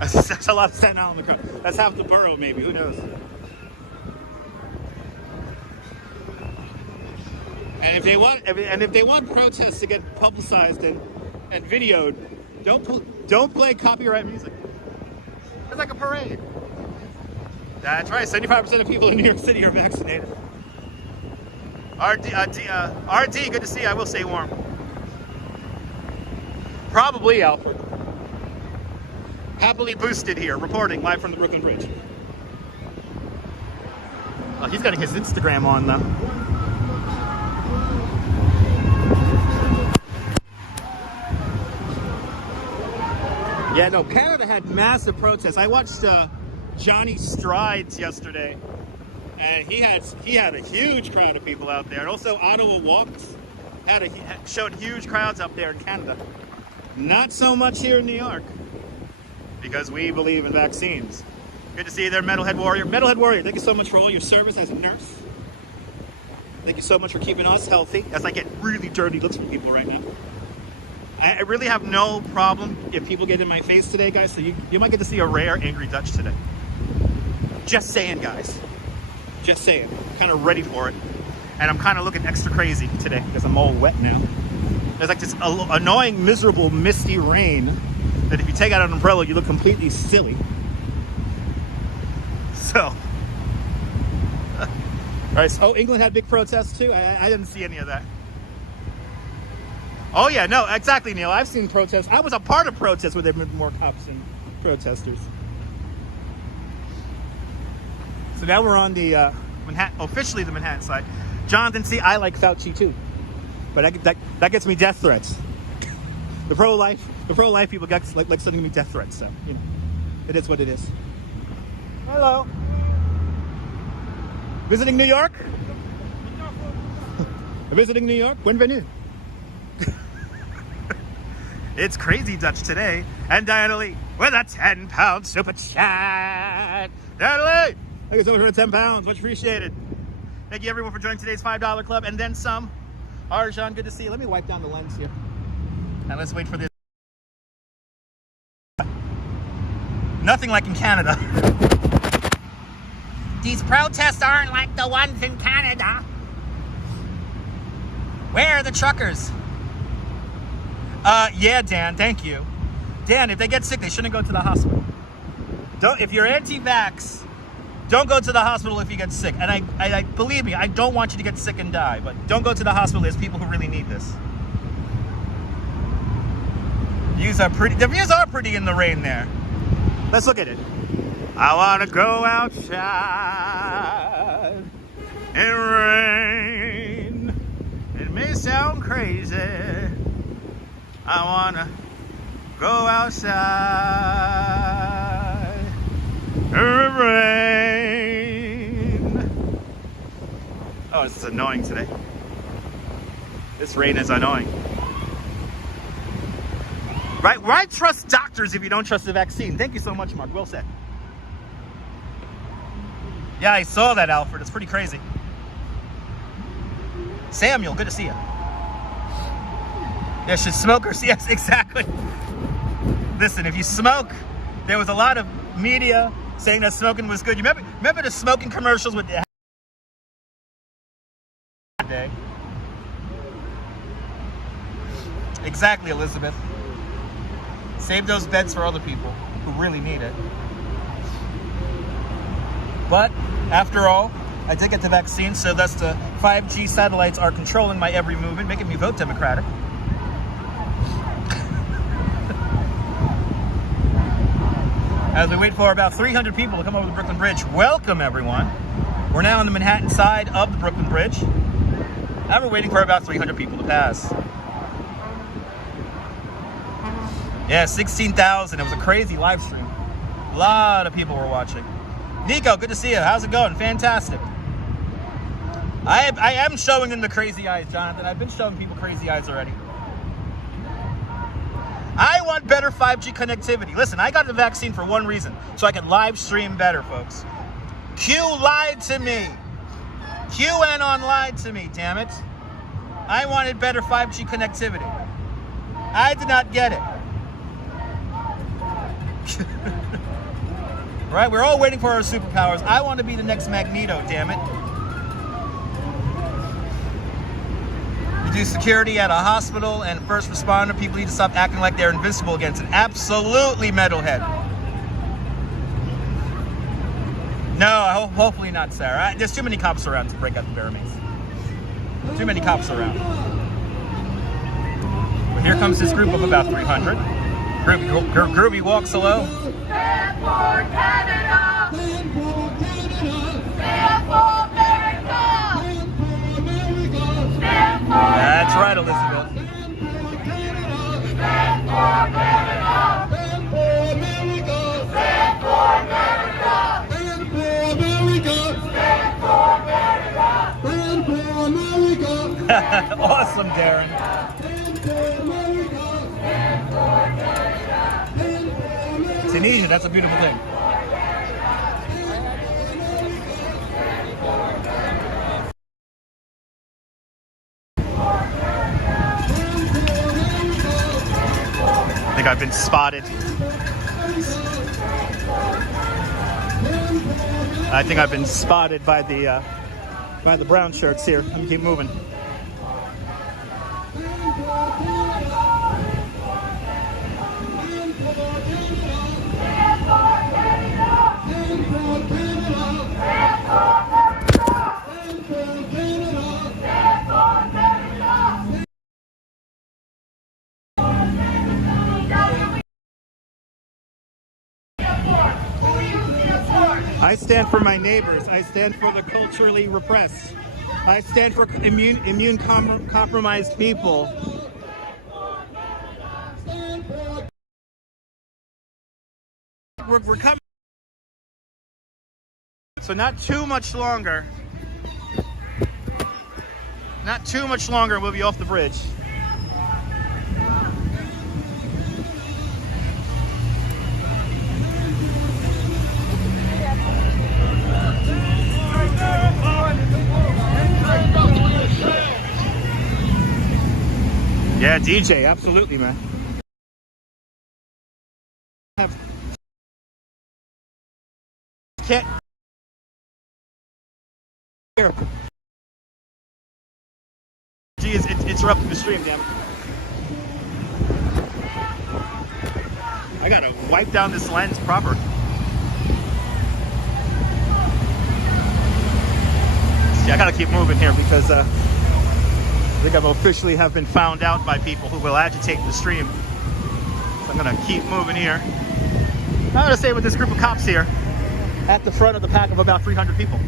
That's a lot of Staten Island in the crowd. That's half the borough, maybe. Who knows? And if they want protests to get publicized and videoed, don't play copyright music. It's like a parade. That's right. 75% of people in New York City are vaccinated. RD, good to see you. I will stay warm. Probably, Alfred. Happily boosted here, reporting live from the Brooklyn Bridge. Oh, he's got his Instagram on though. Yeah, no, Canada had massive protests. I watched Johnny Strides yesterday, and he had a huge crowd of people out there. And also Ottawa walked. showed huge crowds up there in Canada. Not so much here in New York, because we believe in vaccines. Good to see you there, Metalhead Warrior. Metalhead Warrior, thank you so much for all your service as a nurse. Thank you so much for keeping us healthy, as I get really dirty looks from people right now. I really have no problem if people get in my face today, guys, so you might get to see a rare Angry Dutch today. Just saying, guys. Just saying. I'm kind of ready for it. And I'm kind of looking extra crazy today because I'm all wet now. There's like this annoying, miserable, misty rain that if you take out an umbrella, you look completely silly. So. All right. So, England had big protests too? I didn't see any of that. Oh yeah, no, exactly, Neil. I've seen protests. I was a part of protests where there have been more cops and protesters. So now we're on the Manhattan, officially the Manhattan side. Jonathan, see, I like Fauci too, but that gets me death threats. The pro-life people like sending me death threats. So you know, it is what it is. Hello. Visiting New York? Visiting New York? Bienvenue. It's Crazy Dutch today, and Diana Lee with a 10-pound super chat. Diana Lee, thank you so much for the 10 pounds, much appreciated. Thank you everyone for joining today's $5 club, and then some. Arjan, good to see you. Let me wipe down the lens here, and let's wait for this. Nothing like in Canada. These protests aren't like the ones in Canada. Where are the truckers? Yeah, Dan, thank you. Dan, if they get sick, they shouldn't go to the hospital. If you're anti-vax, don't go to the hospital if you get sick. And I believe me, I don't want you to get sick and die, but don't go to the hospital. There's people who really need this. Views are pretty. The views are pretty in the rain there. Let's look at it. I want to go outside in rain. It may sound crazy. I want to go outside in rain. Oh, this is annoying today. This rain is annoying. Right? Why trust doctors if you don't trust the vaccine? Thank you so much, Mark. Well said. Yeah, I saw that, Alfred. It's pretty crazy. Samuel, good to see you. Yeah, should smokers? Yes, exactly. Listen, if you smoke, there was a lot of media saying that smoking was good. You remember the smoking commercials with the day? Exactly, Elizabeth. Save those beds for other people who really need it. But after all, I did get the vaccine, so thus the 5G satellites are controlling my every movement, making me vote Democratic. As we wait for about 300 people to come over the Brooklyn Bridge, welcome everyone. We're now on the Manhattan side of the Brooklyn Bridge, and we're waiting for about 300 people to pass. Yeah, 16,000. It was a crazy live stream. A lot of people were watching. Nico, good to see you. How's it going? Fantastic. I am showing them the crazy eyes, Jonathan. I've been showing people crazy eyes already. I want better 5G connectivity. Listen, I got the vaccine for one reason, so I can live stream better, folks. Q lied to me. QAnon lied to me, damn it. I wanted better 5G connectivity. I did not get it. Right, we're all waiting for our superpowers. I want to be the next Magneto, damn it. You do security at a hospital and first responder, people need to stop acting like they're invincible against it. Absolutely, metalhead. No, hopefully not, Sarah. There's too many cops around to break out the barricades. Too many cops around. But here comes this group of about 300. Groovy walks hello. Stand for Canada! Stand for Canada! Stand for America! Stand for America! Stand for That's right, Elizabeth. Stand for Canada! Stand for America! Stand for America! Stand for America! Stand for America! Stand for America! Stand for America! Awesome, Darren. Tunisia, that's a beautiful thing. I think I've been spotted. I think I've been spotted by the brown shirts here. Let me keep moving. I stand for my neighbors. I stand for the culturally repressed. I stand for immune compromised people. We're coming. So not too much longer. Not too much longer, we'll be off the bridge. Yeah, DJ, absolutely, man. Can't hear. Gee, it's interrupting the stream, damn it. I gotta wipe down this lens proper. See, I gotta keep moving here because I think I've officially have been found out by people who will agitate the stream. So I'm gonna keep moving here. I'm gonna stay with this group of cops here at the front of the pack of about 300 people.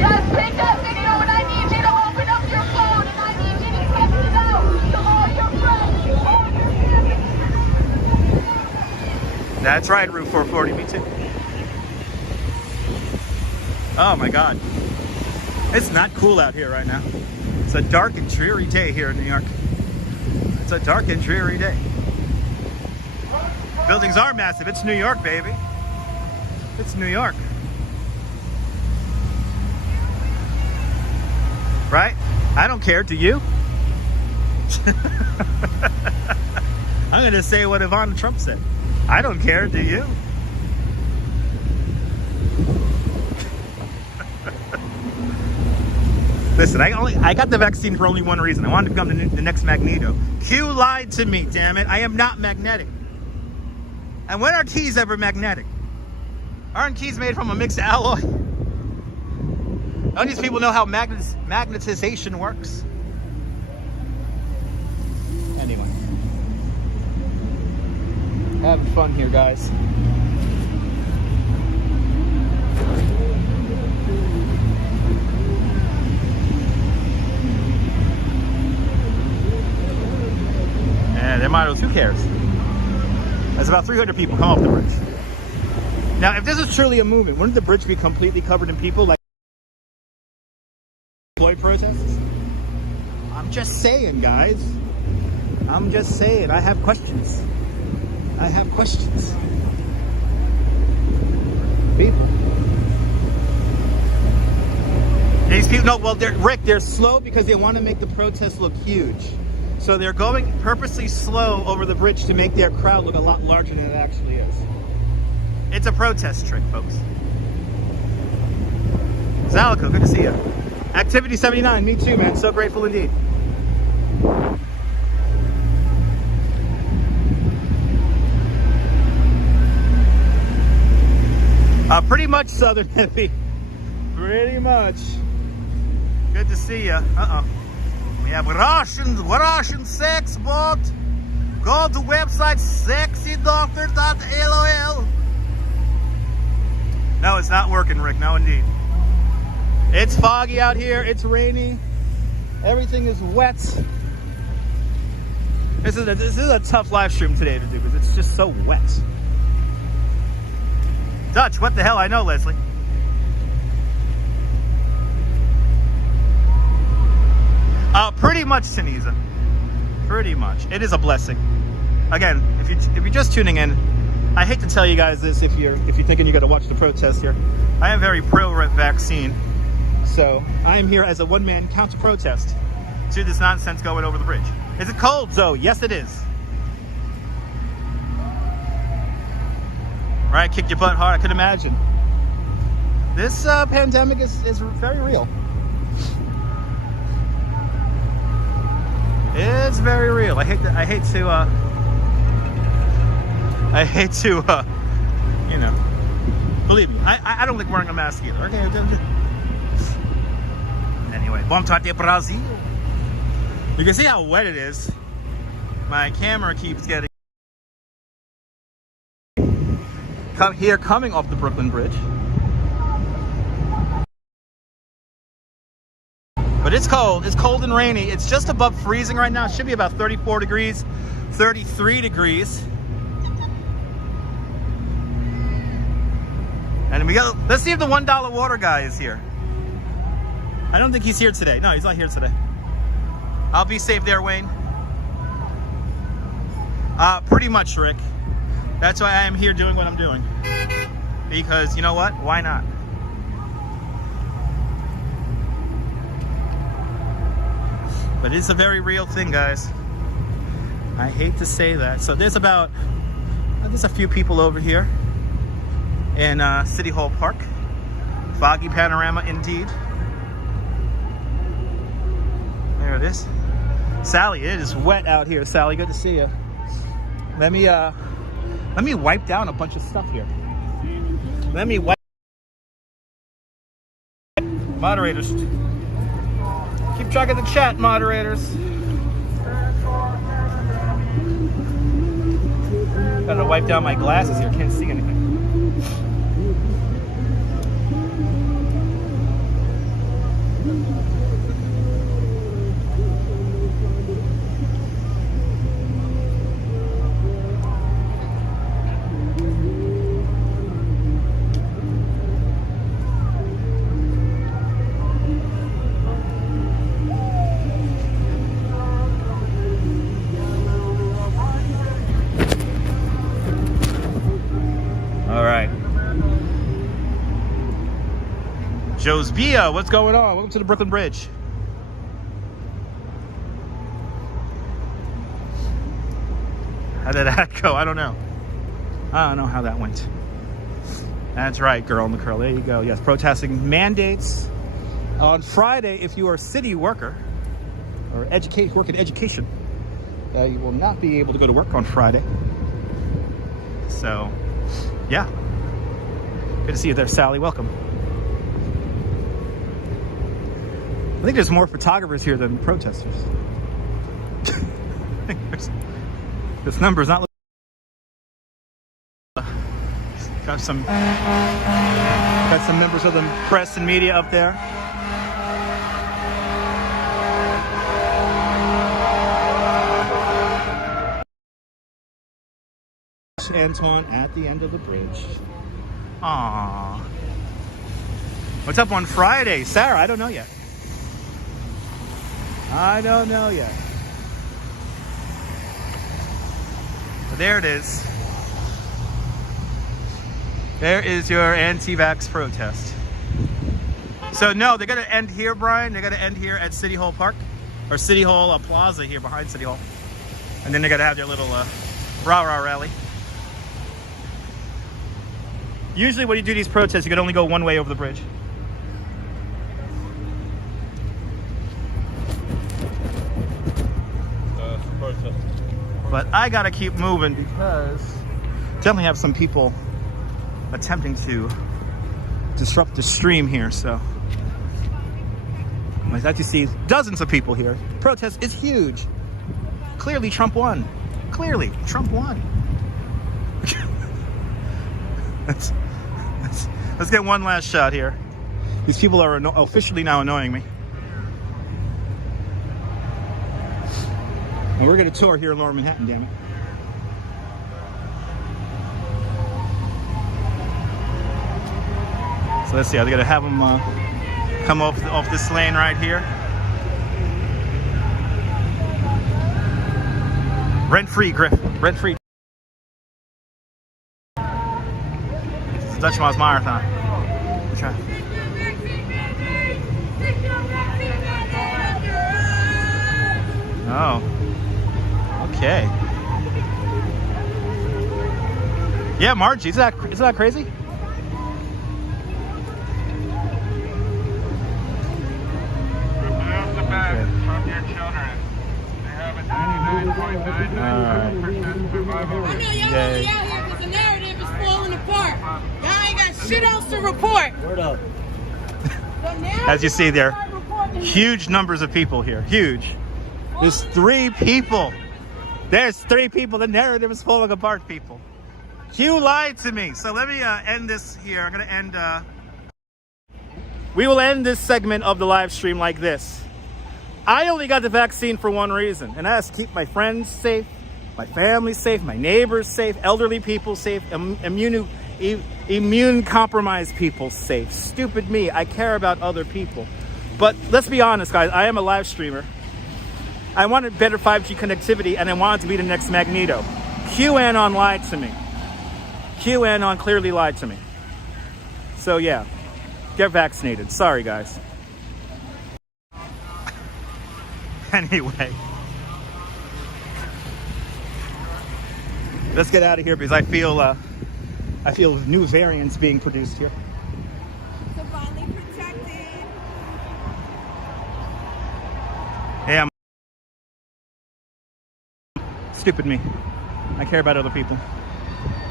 Just take that video and I need you to open up your phone and I need you to text it out to all your friends, all your family. That's right, Route 440, me too. Oh my God. It's not cool out here right now. It's a dark and dreary day here in New York. It's a dark and dreary day. Buildings are massive. It's New York, baby. It's New York. Right? I don't care. Do you? I'm going to say what Ivana Trump said. I don't care. Do you? Listen, I got the vaccine for only one reason. I wanted to become the next Magneto. Q lied to me, damn it. I am not magnetic. And when are keys ever magnetic? Aren't keys made from a mixed alloy? Don't these people know how magnetization works? Anyway. Having fun here, guys. And they're models, who cares? There's about 300 people come off the bridge. Now, if this is truly a movement, wouldn't the bridge be completely covered in people like employee protests? I'm just saying, guys. I'm just saying. I have questions. I have questions. People. These people, no, well, Rick, they're slow because they want to make the protest look huge. So they're going purposely slow over the bridge to make their crowd look a lot larger than it actually is. It's a protest trick, folks. Zalico, good to see you. Activity 79, me too, man. So grateful indeed. Pretty much Southern Heavy. Pretty much. Good to see you. We have Russian sex bot. Go to website sexydoctor.lol. No, it's not working, Rick. No, indeed. It's foggy out here. It's rainy. Everything is wet. This is a tough live stream today to do because it's just so wet. Dutch, what the hell? I know, Leslie. Pretty much, Tunisia. Pretty much. It is a blessing. Again, if you're just tuning in, I hate to tell you guys this if you're thinking you got to watch the protest here. I am very pro-vaccine, so I am here as a one-man counter-protest to this nonsense going over the bridge. Is it cold, Zoe? Yes, it is. Right, kicked your butt hard. I could imagine. This pandemic is very real. It's very real. I hate to you know, believe me, I don't like wearing a mask either. Okay. Anyway, vamos até Brazil. You can see how wet it is. My camera keeps getting coming off the Brooklyn Bridge. But it's cold. It's cold and rainy. It's just above freezing right now. It should be about 34 degrees, 33 degrees. And let's see if the $1 water guy is here. I don't think he's here today. No, he's not here today. I'll be safe there, Wayne. Pretty much, Rick. That's why I am here doing what I'm doing. Because, you know what? Why not? But it's a very real thing, guys. I hate to say that. So there's a few people over here in City Hall Park. Foggy panorama indeed. There it is. Sally, it is wet out here. Sally, good to see you. Let me wipe down a bunch of stuff here. Let me wipe. Moderators. Keep track of the chat, moderators. Gotta wipe down my glasses here. Can't see anything. Joe's Via, what's going on? Welcome to the Brooklyn Bridge. How did that go? I don't know. I don't know how that went. That's right, girl in the curl. There you go. Yes, protesting mandates on Friday. If you are a city worker or work in education, you will not be able to go to work on Friday. So, yeah. Good to see you there, Sally. Welcome. I think there's more photographers here than protesters. This number is not. Got some members of the press and media up there. Antoine at the end of the bridge. Aww. What's up on Friday, Sarah? I don't know yet. I don't know yet. But there it is. There is your anti-vax protest. So no, they're going to end here, Brian. They're going to end here at City Hall Park. Or City Hall Plaza here behind City Hall. And then they're going to have their little rah-rah rally. Usually when you do these protests, you can only go one way over the bridge. But I gotta keep moving because definitely have some people attempting to disrupt the stream here. So I like to see dozens of people here. The protest is huge. Clearly Trump won. Clearly Trump won. Let's get one last shot here. These people are officially now annoying me. And we're going to tour here in Lower Manhattan, damn it. So let's see. I'm gonna have them come off this lane right here. Rent-free, Griff. Rent-free. It's the Dutch Miles Marathon. Try. Oh. Okay. Yeah, Margie, is that crazy? Remove the bags from your children. They have a 99.99% survival I rate. know y'all only out here because the narrative is falling apart. Y'all ain't got shit else to report. Word up. The narrative As you see there, start reporting. huge numbers of people here. Huge. There's 3 people. There's 3 people. The narrative is falling apart, people. Q lied to me. So let me end this here. I'm going to end... We will end this segment of the live stream like this. I only got the vaccine for one reason, and that's to keep my friends safe, my family safe, my neighbors safe, elderly people safe, immune compromised people safe. Stupid me. I care about other people. But let's be honest, guys. I am a live streamer. I wanted better 5G connectivity, and I wanted to be the next Magneto. QAnon lied to me. QAnon clearly lied to me. So yeah, get vaccinated. Sorry, guys. Anyway, let's get out of here because I feel new variants being produced here. Divinely protected. Yeah, stupid me. I care about other people.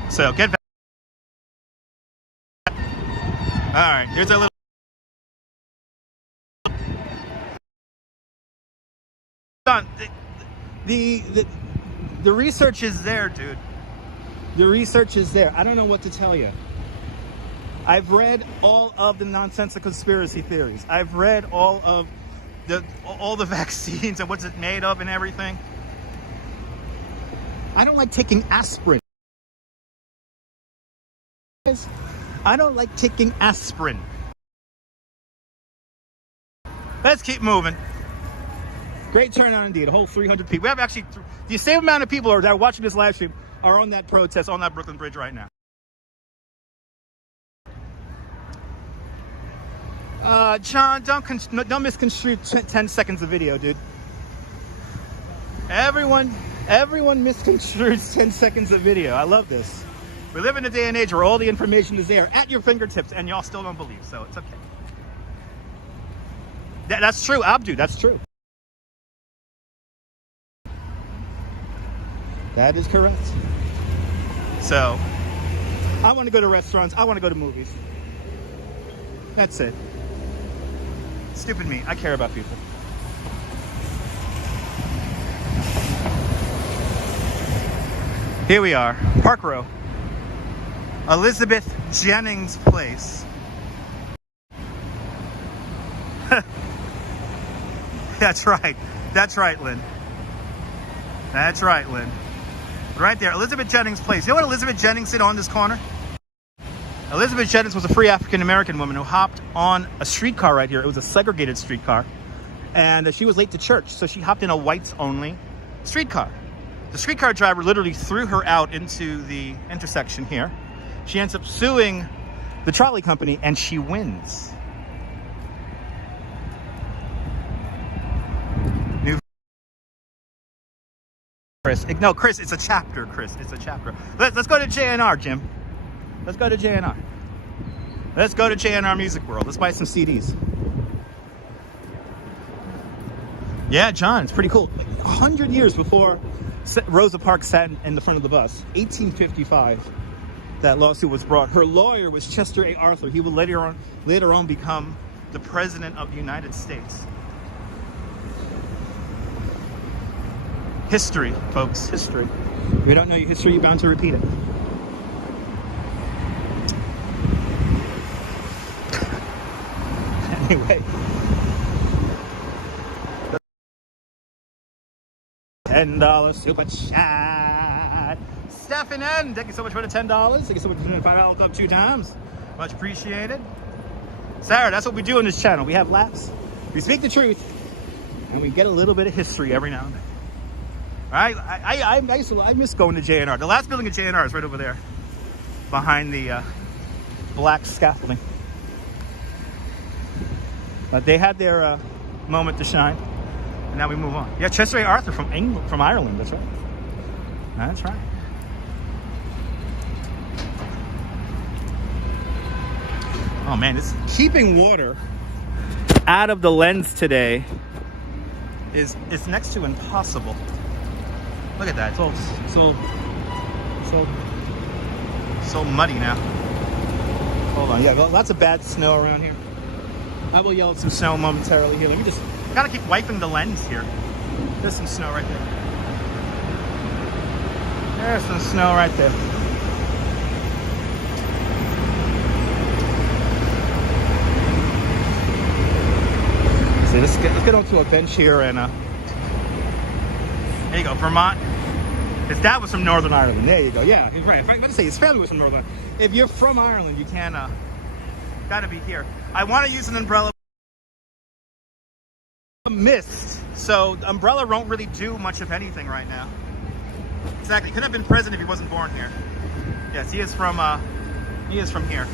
So get back. All right, here's a little. The research is there, dude. The research is there. I don't know what to tell you. I've read all of the nonsensical conspiracy theories. I've read all the vaccines and what's it made of and everything. I don't like taking aspirin. I don't like taking aspirin. Let's keep moving. Great turnout indeed. A whole 300 people. We have actually the same amount of people that are watching this live stream are on that protest on that Brooklyn Bridge right now. John, don't misconstrue 10 seconds of video, dude. Everyone misconstrues 10 seconds of video. I love this. We live in a day and age where all the information is there at your fingertips, and y'all still don't believe, so it's okay. That's true, Abdu. That's true. That is correct. So, I want to go to restaurants. I want to go to movies. That's it. Stupid me. I care about people. Here we are, Park Row. Elizabeth Jennings Place. That's right. That's right, Lynn. That's right, Lynn. Right there, Elizabeth Jennings Place. You know what Elizabeth Jennings did on this corner? Elizabeth Jennings was a free African-American woman who hopped on a streetcar right here. It was a segregated streetcar. And she was late to church, so she hopped in a whites-only streetcar. The streetcar driver literally threw her out into the intersection here. She ends up suing the trolley company, and she wins. Chris, it's a chapter, Chris. It's a chapter. Let's go to JNR, Jim. Let's go to JNR. Let's go to JNR Music World. Let's buy some CDs. Yeah, John, it's pretty cool. Like 100 years before Rosa Parks sat in the front of the bus, 1855, that lawsuit was brought. Her lawyer was Chester A. Arthur. He would later on become the President of the United States. History, folks, history. If you don't know your history, you're bound to repeat it. Anyway. $10 super chat. Stephen N, thank you so much for the $10. Thank you so much for the $5 up 2 times. Much appreciated. Sarah, that's what we do on this channel. We have laughs, we speak the truth, and we get a little bit of history every now and then. All right, I miss going to JNR. The last building at JNR is right over there, behind the black scaffolding. But they had their moment to shine, and now we move on. Yeah, Chester A. Arthur from England, from Ireland. That's right. That's right. Oh man, this keeping water out of the lens today is next to impossible. Look at that. It's all so muddy now. Hold on. Yeah, lots of bad snow around here. I will yell at some snow momentarily here. Let me just gotta keep wiping the lens here. There's some snow right there. There's some snow right there. So let's get onto a bench here, and there you go, Vermont. His dad was from Northern Ireland. There you go. Yeah, he's right. I'm going to say his family was from Northern Ireland. If you're from Ireland, you can gotta be here. I want to use an umbrella. Mist, so the umbrella won't really do much of anything right now. Exactly. He couldn't have been president if he wasn't born here. Yes, he is from here.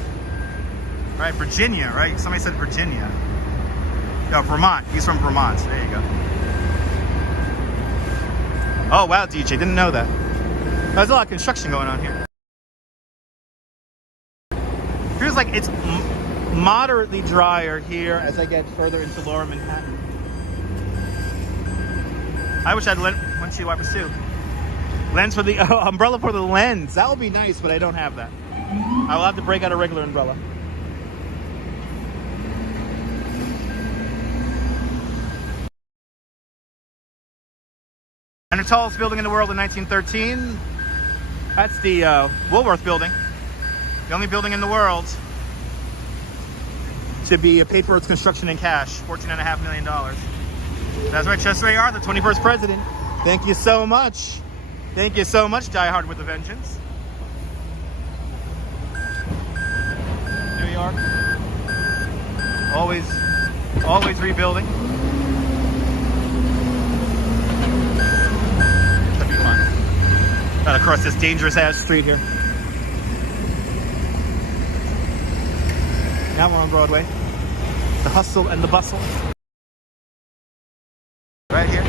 Right, Virginia, right? Somebody said Virginia. No, Vermont. He's from Vermont. There you go. Oh, wow, DJ. Didn't know that. There's a lot of construction going on here. Feels like it's moderately drier here as I get further into lower Manhattan. I wish I had windshield wipers too. Lens for the umbrella for the lens. That would be nice, but I don't have that. I will have to break out a regular umbrella. And the tallest building in the world in 1913. That's the Woolworth building. The only building in the world to be paid for its construction in cash. $14.5 million. That's right, Chester A. Arthur, 21st president. Thank you so much. Thank you so much, Die Hard with a Vengeance. New York. Always rebuilding. That'd be fun. Gotta cross this dangerous ass street here. Now we're on Broadway. The hustle and the bustle. Right here.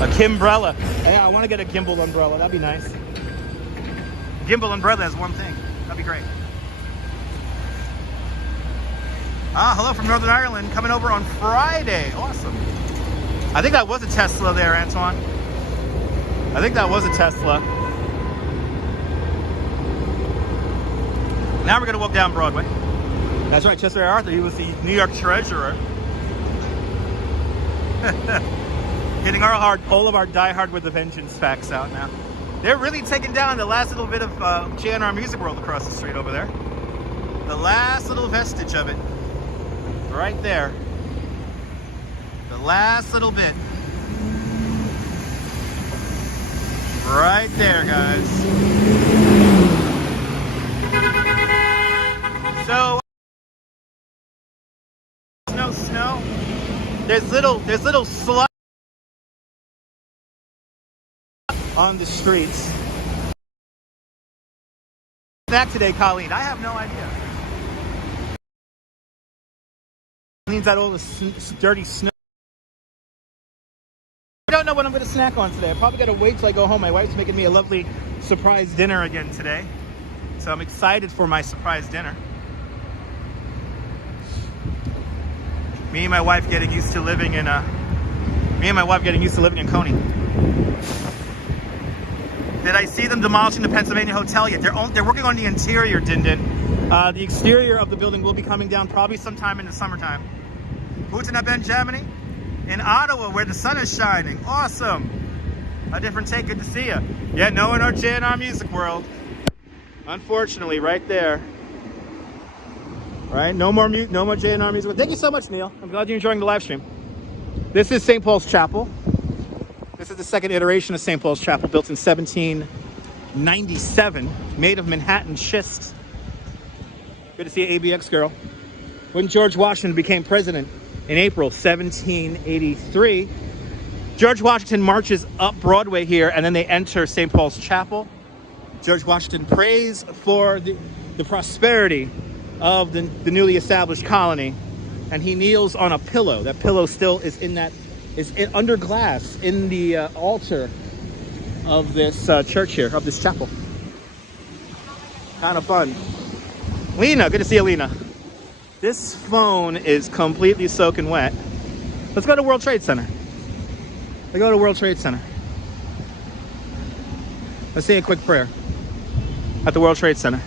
A Gimbrella. Yeah, I want to get a Gimble umbrella. That'd be nice. Gimble umbrella is one thing. That'd be great. Hello from Northern Ireland. Coming over on Friday. Awesome. I think that was a Tesla there, Antoine. I think that was a Tesla. Now we're going to walk down Broadway. That's right, Chester A. Arthur. He was the New York treasurer. Getting all of our Die Hard with a Vengeance facts out now. They're really taking down the last little bit of JNR Music World across the street over there. The last little vestige of it. Right there. The last little bit. Right there, guys. So, snow. There's little slush on the streets. Back today, Colleen. I have no idea. Means that all the dirty snow. I don't know what I'm going to snack on today. I probably got to wait till I go home. My wife's making me a lovely surprise dinner again today, so I'm excited for my surprise dinner. Me and my wife getting used to living in Coney. Did I see them demolishing the Pennsylvania Hotel yet? They're working on the interior, Din. The exterior of the building will be coming down probably sometime in the summertime. Guten Abend, Germany. In Ottawa, where the sun is shining. Awesome. A different take. Good to see you. Yeah, no in our JNR Music World. Unfortunately, right there. Right? No more JNR Music World. Thank you so much, Neil. I'm glad you're enjoying the live stream. This is St. Paul's Chapel. This is the second iteration of St. Paul's Chapel, built in 1797, made of Manhattan schist. Good to see you, ABX girl. when George Washington became president in April 1783. George Washington marches up Broadway here, and then they enter St. Paul's Chapel. George Washington prays for the prosperity of the newly established colony, and he kneels on a pillow. That pillow still is under glass in the altar of this church here, of this chapel. Kind of fun. Lena, good to see you, Lena. This phone is completely soaking wet. Let's go to World Trade Center. Let's go to World Trade Center. Let's say a quick prayer at the World Trade Center.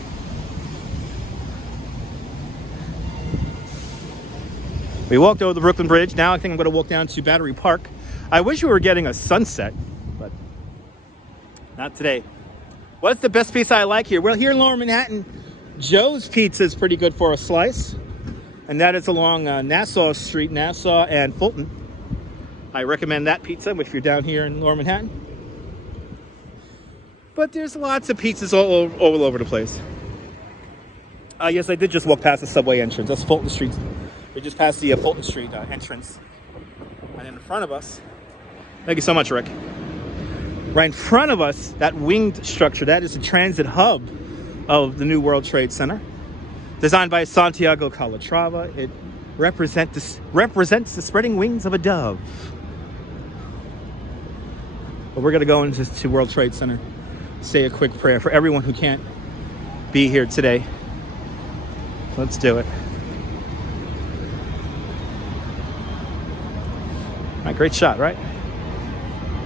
We walked over the Brooklyn Bridge. Now I think I'm going to walk down to Battery Park. I wish we were getting a sunset, but not today. What's the best pizza I like here? Well, here in Lower Manhattan, Joe's Pizza is pretty good for a slice. And that is along Nassau Street, Nassau and Fulton. I recommend that pizza if you're down here in Lower Manhattan. But there's lots of pizzas all over the place. Yes, I did just walk past the subway entrance. That's Fulton Street. We just passed the Fulton Street entrance. And in front of us, thank you so much, Rick. Right in front of us, that winged structure, that is the transit hub of the new World Trade Center. Designed by Santiago Calatrava, it represents the spreading wings of a dove. But we're going to go into World Trade Center, say a quick prayer for everyone who can't be here today. Let's do it. All right, great shot, right?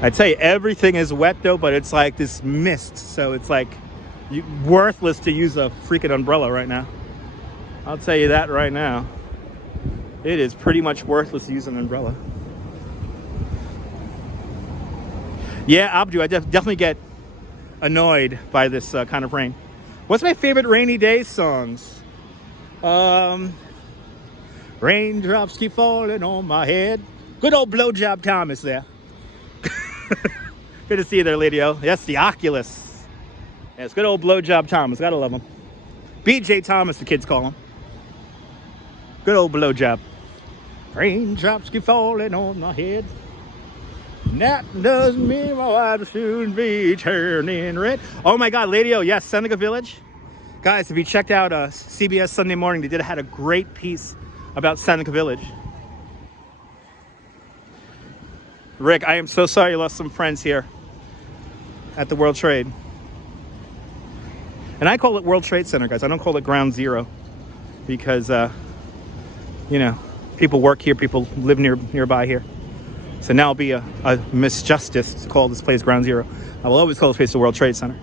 I tell you, everything is wet though, but it's like this mist, so it's like worthless to use a freaking umbrella right now. I'll tell you that right now. It is pretty much worthless to use an umbrella. Yeah, Abdu, I definitely get annoyed by this kind of rain. What's my favorite rainy day songs? Raindrops keep falling on my head. Good old Blowjob Thomas there. Good to see you there, Lydio. Yes, the Oculus. Yes, good old Blowjob Thomas. Gotta love him. BJ Thomas, the kids call him. Good old Blowjob. Raindrops keep falling on my head. And that doesn't mean my wife will soon be turning red. Oh my God, Lydio. Yes, Seneca Village. Guys, if you checked out CBS Sunday Morning, they had a great piece about Seneca Village. Rick, I am so sorry you lost some friends here at the World Trade. And I call it World Trade Center, guys. I don't call it Ground Zero because, you know, people work here, people live nearby here. So now it'll be a misjustice to call this place Ground Zero. I will always call this place the World Trade Center.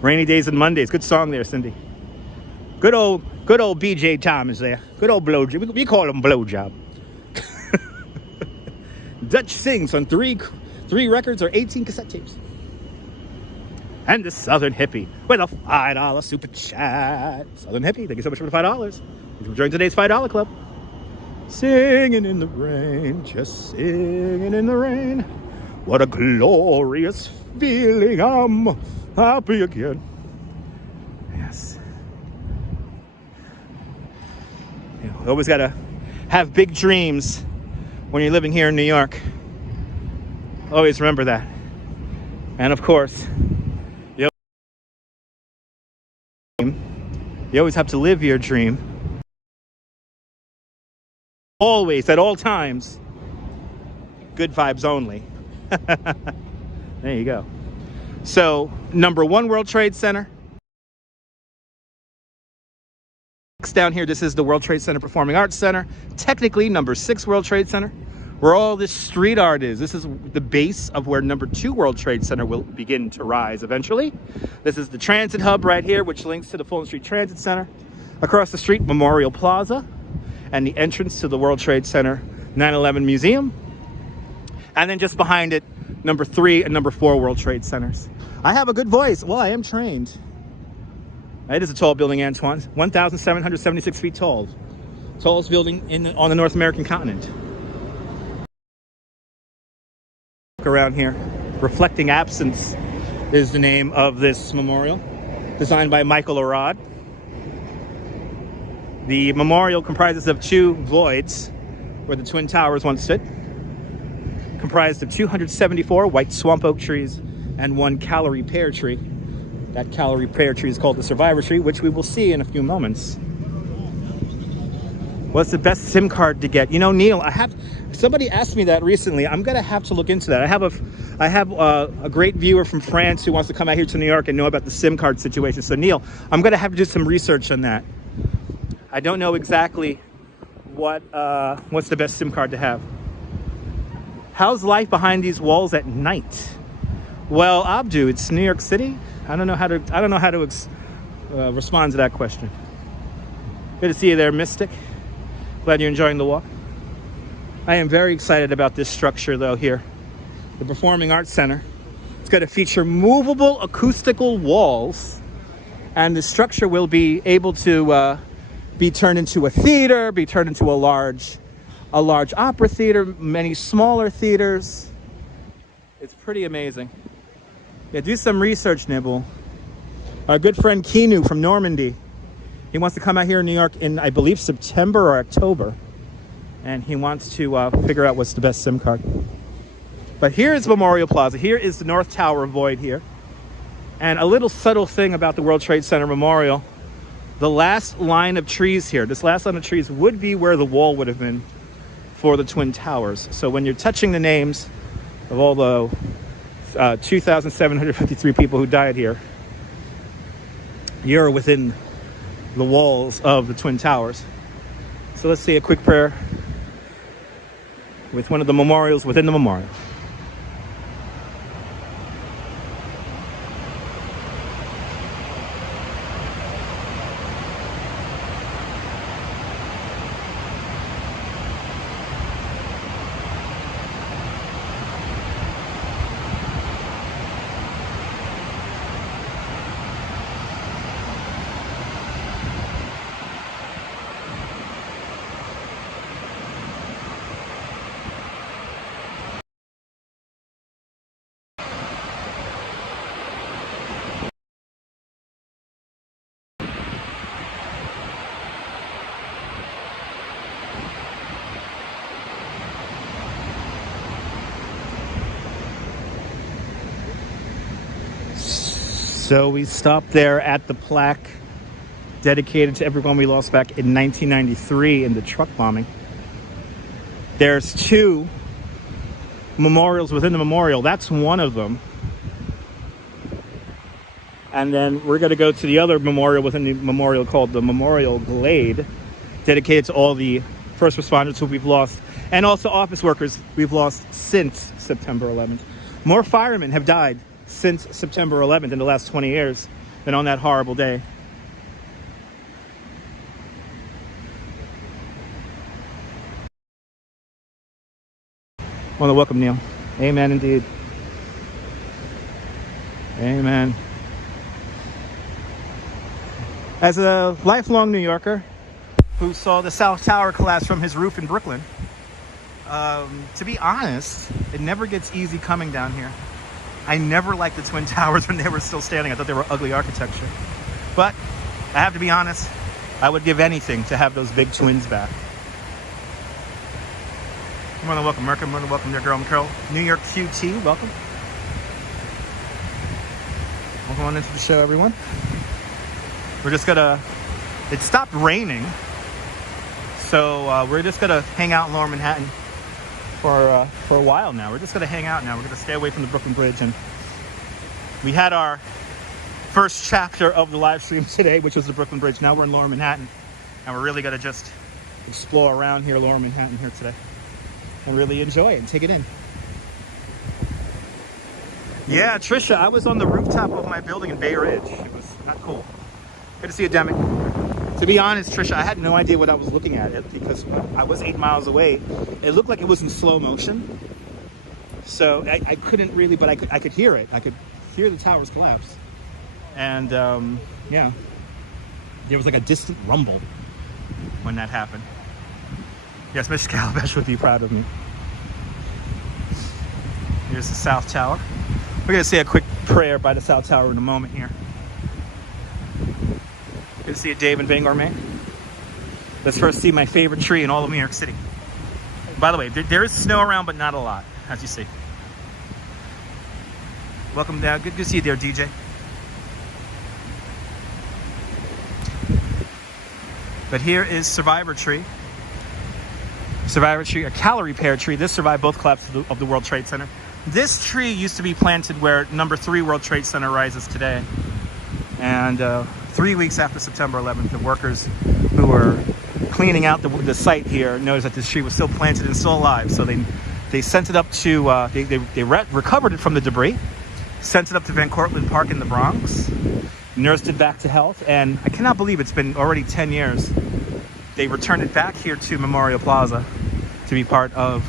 Rainy Days and Mondays. Good song there, Cindy. Good old BJ Thomas there. Good old Blowjob. We call him Blowjob. Dutch sings on three records or 18 cassette tapes. And the Southern Hippie with a $5 super chat. Southern Hippie, thank you so much for the $5. Thanks for joining today's $5 club. Singing in the rain, just singing in the rain. What a glorious feeling, I'm happy again. Yes. You always gotta have big dreams when you're living here in New York. Always remember that. And of course, you always have to live your dream. Always, at all times, good vibes only. There you go. So, number 1 World Trade Center. Next down here, this is the World Trade Center Performing Arts Center. Technically, number 6 World Trade Center, where all this street art is. This is the base of where number 2 World Trade Center will begin to rise eventually. This is the transit hub right here, which links to the Fulton Street Transit Center. Across the street, Memorial Plaza, and the entrance to the World Trade Center 9/11 Museum. And then just behind it, number 3 and number 4 World Trade Centers. I have a good voice. Well, I am trained. It is a tall building, Antoine. 1,776 feet tall. Tallest building on the North American continent. Look around here. Reflecting Absence is the name of this memorial. Designed by Michael Arad. The memorial comprises of 2 voids where the Twin Towers once stood, comprised of 274 white swamp oak trees and 1 calorie pear tree. That calorie pear tree is called the survivor tree, which we will see in a few moments. What's the best SIM card to get? You know, Neil, somebody asked me that recently. I'm gonna have to look into that. I have a great viewer from France who wants to come out here to New York and know about the SIM card situation. So Neil, I'm gonna have to do some research on that. I don't know exactly what's the best SIM card to have. How's life behind these walls at night? Well, Abdu, it's New York City. I don't know how to respond to that question. Good to see you there, Mystic. Glad you're enjoying the walk. I am very excited about this structure though here. The Performing Arts Center. It's going to feature movable acoustical walls, and the structure will be able to be turned into a theater, be turned into a large opera theater, many smaller theaters. It's pretty amazing. Yeah, do some research, Nibble. Our good friend Keanu from Normandy. He wants to come out here in New York in, I believe, September or October. And he wants to figure out what's the best SIM card. But here is Memorial Plaza. Here is the North Tower void here. And a little subtle thing about the World Trade Center Memorial. The last line of trees here, this last line of trees would be where the wall would have been for the Twin Towers. So when you're touching the names of all the 2,753 people who died here, you're within the walls of the Twin Towers. So let's say a quick prayer with one of the memorials within the memorial. So we stopped there at the plaque dedicated to everyone we lost back in 1993 in the truck bombing. There's 2 memorials within the memorial. That's one of them. And then we're going to go to the other memorial within the memorial called the Memorial Glade, dedicated to all the first responders who we've lost, and also office workers we've lost since September 11th. More firemen have died since September 11th in the last 20 years than on that horrible day. I want to welcome Neil. Amen indeed. Amen. As a lifelong New Yorker who saw the South Tower collapse from his roof in Brooklyn, to be honest, it never gets easy coming down here. I never liked the Twin Towers when they were still standing. I thought they were ugly architecture. But I have to be honest, I would give anything to have those big twins back. I want to welcome Merck. I want to welcome your girl, Curl. New York QT, welcome. Welcome on into the show, everyone. We're just gonna, it stopped raining. So we're just gonna hang out in Lower Manhattan for a while now. We're just gonna hang out now. We're gonna stay away from the Brooklyn Bridge, and we had our first chapter of the live stream today, which was the Brooklyn Bridge. Now we're in Lower Manhattan, and we're really gonna just explore around here, Lower Manhattan here today, and really enjoy it and take it in. Yeah, Trisha, I was on the rooftop of my building in Bay Ridge. It was not cool. Good to see you, Demi. To be honest, Trisha, I had no idea what I was looking at it because I was 8 miles away. It looked like it was in slow motion. So I couldn't really, but I could hear it. I could hear the towers collapse. And yeah, there was like a distant rumble when that happened. Yes, Mr. Calabash would be proud of me. Here's the South Tower. We're gonna say a quick prayer by the South Tower in a moment here. Good to see you, Dave and Bangor, man. Let's first see my favorite tree in all of New York City. By the way, there is snow around, but not a lot, as you see. Welcome down. Good to see you there, DJ. But here is Survivor Tree. Survivor Tree, a calorie pear tree. This survived both collapses of the World Trade Center. This tree used to be planted where number 3 World Trade Center rises today. And 3 weeks after September 11th, the workers who were cleaning out the site here noticed that this tree was still planted and still alive. So they sent it up to, they recovered it from the debris, sent it up to Van Cortlandt Park in the Bronx, nursed it back to health, and I cannot believe it's been already 10 years. They returned it back here to Memorial Plaza to be part of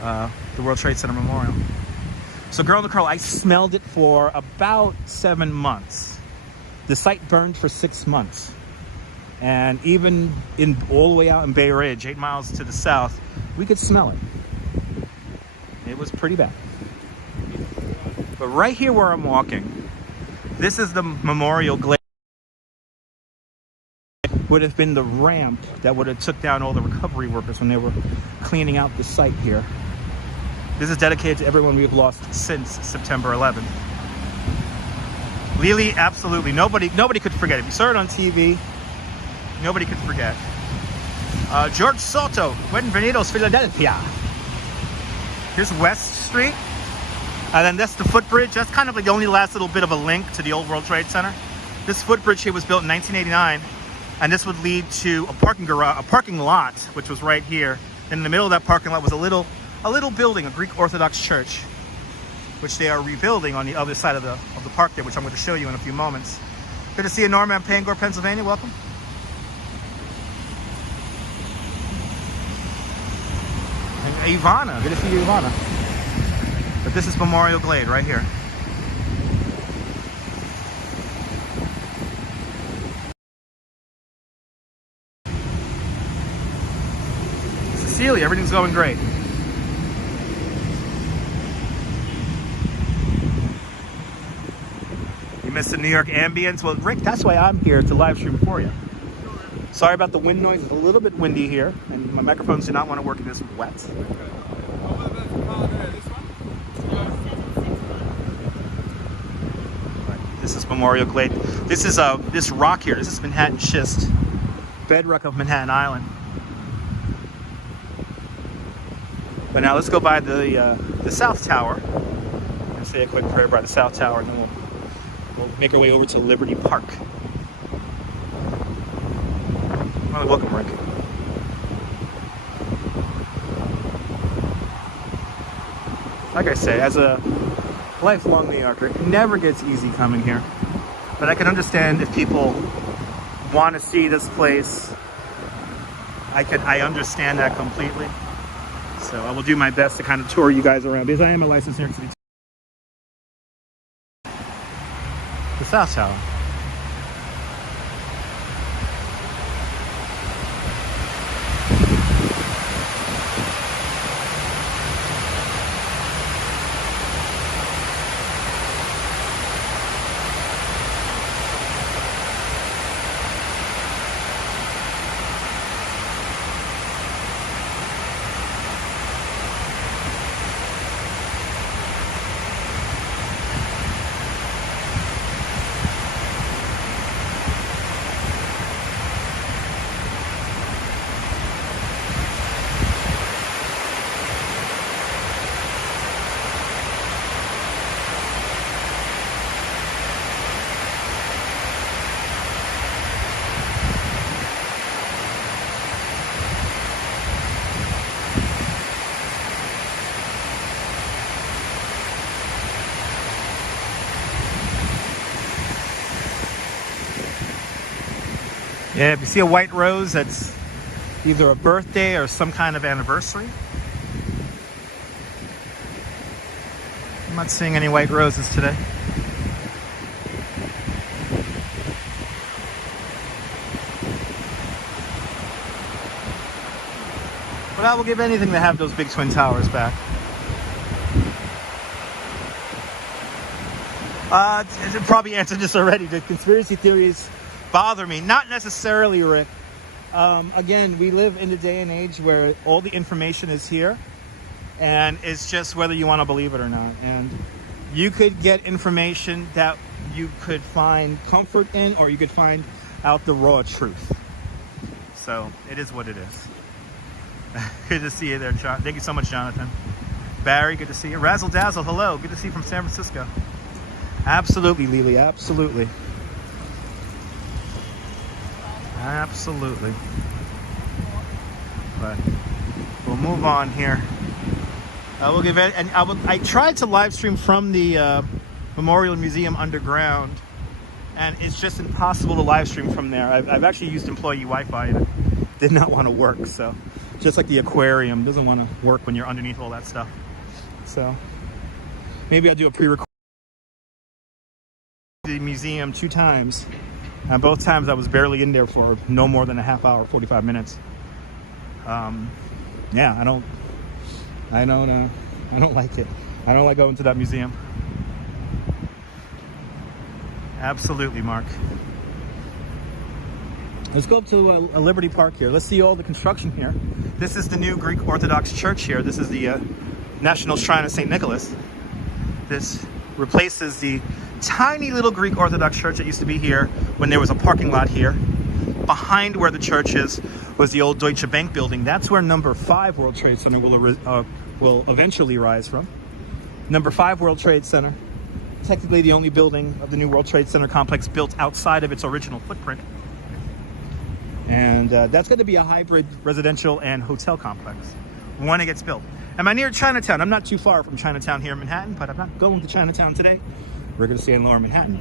the World Trade Center Memorial. So Girl in the Curl, I smelled it for about 7 months. The site burned for 6 months. And even all the way out in Bay Ridge, 8 miles to the south, we could smell it. It was pretty bad. But right here where I'm walking, this is the Memorial Glade. Would have been the ramp that would have took down all the recovery workers when they were cleaning out the site here. This is dedicated to everyone we've lost since September 11th. Really, absolutely, nobody could forget it. If you saw it on TV, nobody could forget. George Soto, Bienvenidos, Philadelphia. Here's West Street. And then that's the footbridge. That's kind of like the only last little bit of a link to the old World Trade Center. This footbridge here was built in 1989. And this would lead to a parking lot, which was right here. And in the middle of that parking lot was a little building, a Greek Orthodox church, which they are rebuilding on the other side of the park there, which I'm going to show you in a few moments. Good to see you, Norman, Pangor, Pennsylvania. Welcome. And Ivana, good to see you, Ivana. But this is Memorial Glade right here. Cecilia, everything's going great. You missed the New York ambience? Well, Rick, that's why I'm here to live stream for you. Sorry about the wind noise. It's a little bit windy here, and my microphones do not want to work in this wet. This is Memorial Glade. This is this rock here. This is Manhattan schist, bedrock of Manhattan Island. But now let's go by the South Tower and say a quick prayer by the South Tower, and then we'll make our way over to Liberty Park. Well, welcome, Rick. Like I say, as a lifelong New Yorker, it never gets easy coming here. But I can understand if people want to see this place. I understand that completely. So I will do my best to kind of tour you guys around, because I am a licensed New York City. The South Tower. Yeah, if you see a white rose, that's either a birthday or some kind of anniversary. I'm not seeing any white roses today. But I will give anything to have those big twin towers back. I probably answered this already. The conspiracy theories bother me. Not necessarily, Rick, Again, we live in the day and age where all the information is here, and it's just whether you want to believe it or not. And you could get information that you could find comfort in, or you could find out the raw truth. So it is what it is. Good to see you there, John. Thank you so much, Jonathan. Barry, good to see you. Razzle Dazzle, hello. Good to see you from San Francisco. Absolutely, Lily, absolutely. Absolutely. But we'll move on here. We'll give it, and I tried to live stream from the Memorial Museum underground, and it's just impossible to live stream from there. I've actually used employee Wi-Fi, and it did not want to work. So just like the aquarium doesn't want to work when you're underneath all that stuff. So maybe I'll do a pre-record. The museum 2 times, and both times I was barely in there for no more than a half hour, 45 minutes. Yeah, I don't like it. I don't like going to that museum. Absolutely, Mark. Let's go up to a Liberty Park here. Let's see all the construction here. This is the new Greek Orthodox Church here. This is the National Shrine of St. Nicholas. This replaces the tiny little Greek Orthodox Church that used to be here when there was a parking lot here. Behind where the church is was the old Deutsche Bank building. That's where number 5 World Trade Center will eventually rise from. Number 5 World Trade Center, technically the only building of the new World Trade Center complex built outside of its original footprint. And that's going to be a hybrid residential and hotel complex when it gets built. Am I near Chinatown? I'm not too far from Chinatown here in Manhattan, but I'm not going to Chinatown today. We're going to stay in Lower Manhattan.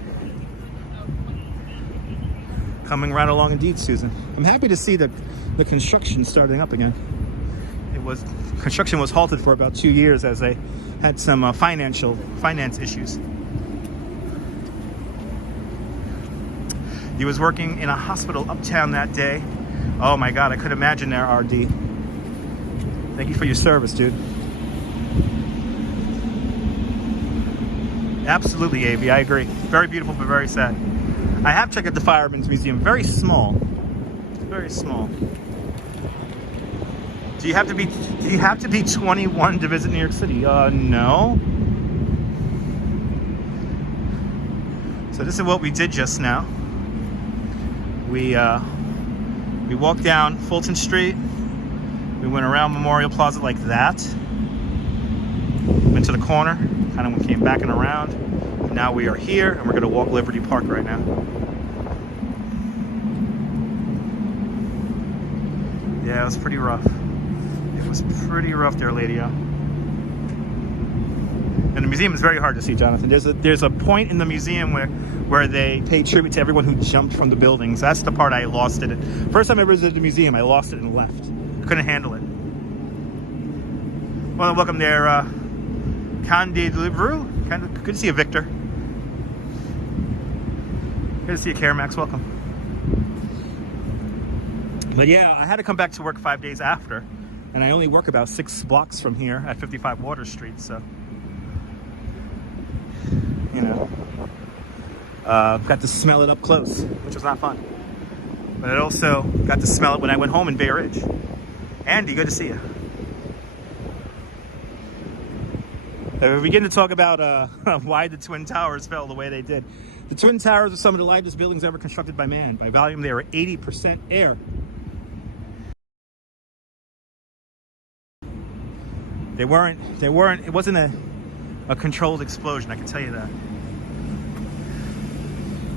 Coming right along indeed, Susan. I'm happy to see that the construction starting up again. Construction was halted for about 2 years as they had some finance issues. He was working in a hospital uptown that day. Oh my God, I could imagine there, RD. Thank you for your service, dude. Absolutely, AV, I agree. Very beautiful, but very sad. I have checked out the Fireman's Museum. Very small. Very small. Do you have to be 21 to visit New York City? No. So this is what we did just now. We walked down Fulton Street. We went around Memorial Plaza like that. Went to the corner, kind of came back and around. Now we are here, and we're going to walk Liberty Park right now. Yeah, it was pretty rough. It was pretty rough there, lady-o. And the museum is very hard to see, Jonathan. There's a point in the museum where they pay tribute to everyone who jumped from the buildings. That's the part I lost it. First time I visited the museum, I lost it and left. I couldn't handle it. Well, welcome there, Candide Livru. Good to see you, Victor. Good to see you, Caramax. Welcome. But yeah, I had to come back to work 5 days after, and I only work about 6 blocks from here at 55 Water Street, so you know, got to smell it up close, which was not fun. But I also got to smell it when I went home in Bay Ridge. Andy, good to see you. We begin to talk about why the Twin Towers fell the way they did. The Twin Towers are some of the largest buildings ever constructed by man. By volume, they were 80% air. It wasn't a controlled explosion, I can tell you that.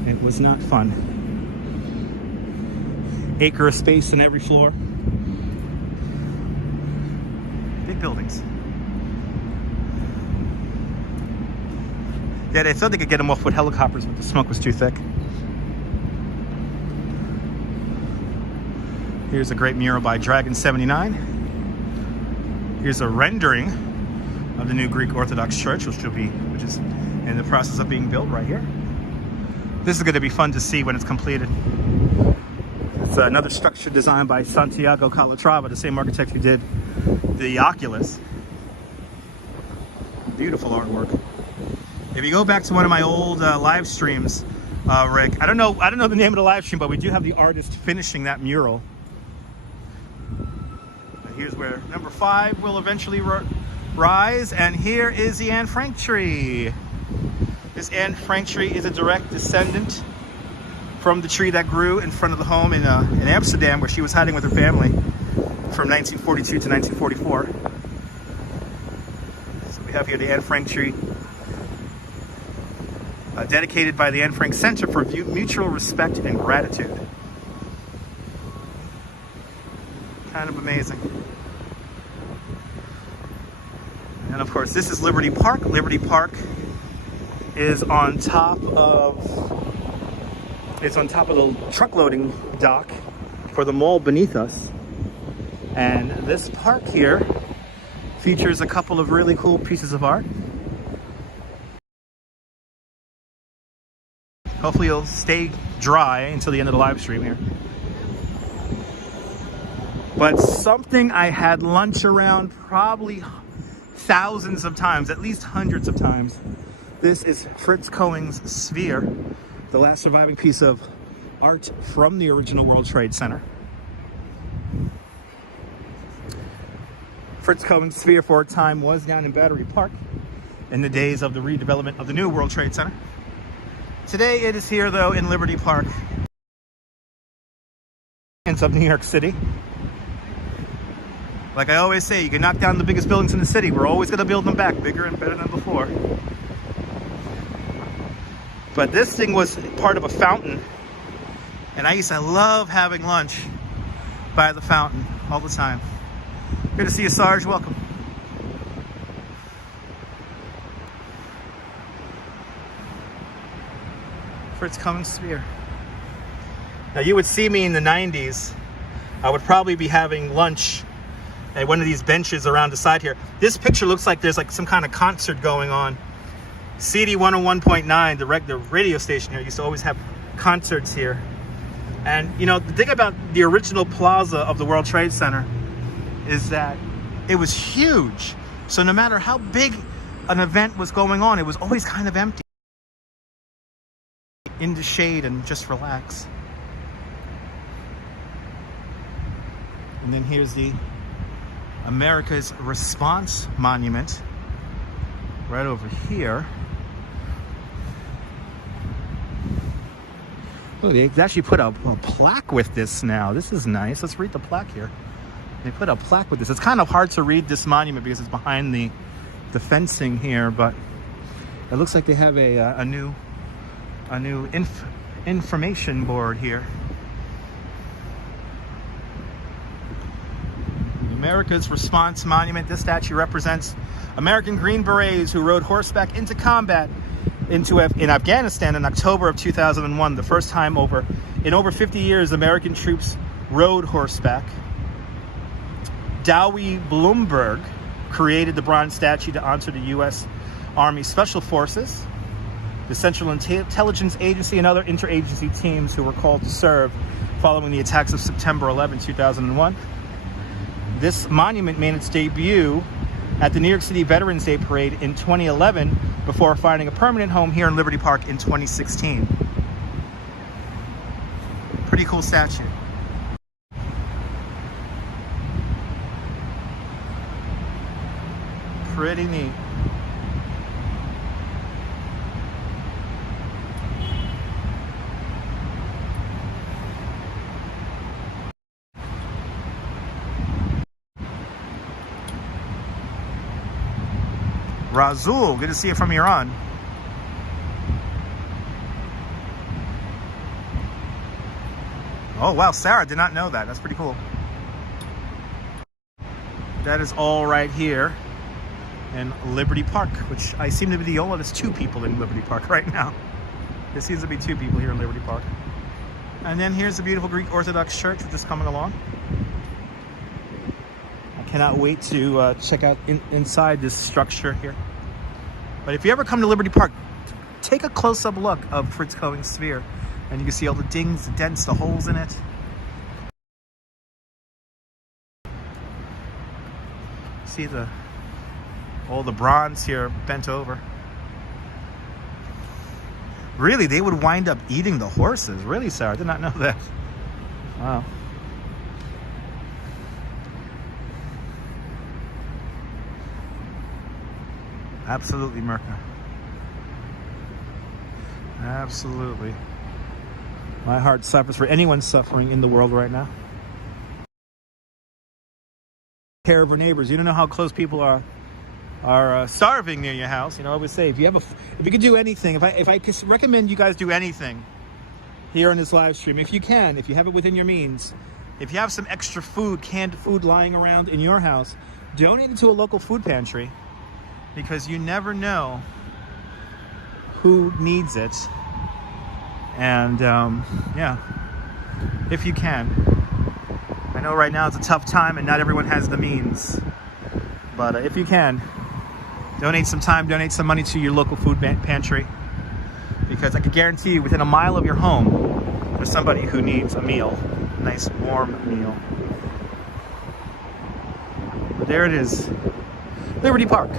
It was not fun. Acre of space in every floor. Big buildings. Yeah, they thought they could get them off with helicopters, but the smoke was too thick. Here's a great mural by Dragon 79. Here's a rendering of the new Greek Orthodox Church, which is in the process of being built right here. This is going to be fun to see when it's completed. It's another structure designed by Santiago Calatrava, the same architect who did the Oculus. Beautiful artwork. If you go back to one of my old live streams, Rick, I don't know the name of the live stream, but we do have the artist finishing that mural Here's where number 5 will eventually rise, and here is the Anne Frank tree. This Anne Frank tree is a direct descendant from the tree that grew in front of the home in Amsterdam, where she was hiding with her family from 1942 to 1944. So we have here the Anne Frank tree, dedicated by the Anne Frank Center for Mutual Respect and Gratitude. Kind of amazing. And of course, this is Liberty Park. Liberty Park is on top of the truck loading dock for the mall beneath us. And this park here features a couple of really cool pieces of art. Hopefully it'll stay dry until the end of the live stream here. But something I had lunch around probably thousands of times, at least hundreds of times. This is Fritz Cohen's Sphere, the last surviving piece of art from the original World Trade Center. Fritz Cohen's Sphere for a time was down in Battery Park in the days of the redevelopment of the new World Trade Center. Today it is here though in Liberty Park of New York City. Like I always say, you can knock down the biggest buildings in the city. We're always going to build them back bigger and better than before. But this thing was part of a fountain. And I used to love having lunch by the fountain all the time. Good to see you, Sarge. Welcome. Fritz Cohen's Sphere. Now you would see me in the 90s. I would probably be having lunch at one of these benches around the side here. This picture looks like there's like some kind of concert going on. CD 101.9, the radio station here, used to always have concerts here. And you know, the thing about the original plaza of the World Trade Center is that it was huge. So no matter how big an event was going on, it was always kind of empty. In the shade and just relax. And then here's the America's Response Monument right over here. Oh, they actually put a plaque with this now. This is nice. Let's read the plaque here. They put a plaque with this. It's kind of hard to read this monument because it's behind the fencing here, but it looks like they have a new information board here. America's Response Monument. This statue represents American Green Berets who rode horseback into combat in Afghanistan in October of 2001. The first time in over 50 years, American troops rode horseback. Dowie Bloomberg created the bronze statue to honor the U.S. Army Special Forces, the Central Intelligence Agency, and other interagency teams who were called to serve following the attacks of September 11, 2001. This monument made its debut at the New York City Veterans Day Parade in 2011 before finding a permanent home here in Liberty Park in 2016. Pretty cool statue. Pretty neat. Razul, good to see you from Iran. Oh wow, Sarah, did not know that. That's pretty cool. That is all right here in Liberty Park, which I seem to be the only, there's 2 people in Liberty Park right now. There seems to be 2 people here in Liberty Park. And then here's the beautiful Greek Orthodox Church, which is coming along. I cannot wait to check out inside this structure here. But if you ever come to Liberty Park, take a close-up look of Fritz Cohen's Sphere, and you can see all the dings, the dents, the holes in it. See all the bronze here bent over. Really, they would wind up eating the horses. Really, Sarah, I did not know that. Wow. Absolutely, Mirka. Absolutely. My heart suffers for anyone suffering in the world right now. Care of our neighbors. You don't know how close people are starving near your house. You know, I would say if you could do anything, if I could recommend you guys do anything here on this live stream, if you can, if you have it within your means, if you have some extra food, canned food lying around in your house, donate it to a local food pantry, because you never know who needs it. And yeah, if you can. I know right now it's a tough time and not everyone has the means, but if you can, donate some time, donate some money to your local food pantry, because I can guarantee you within a mile of your home there's somebody who needs a meal, a nice warm meal. But there it is, Liberty Park.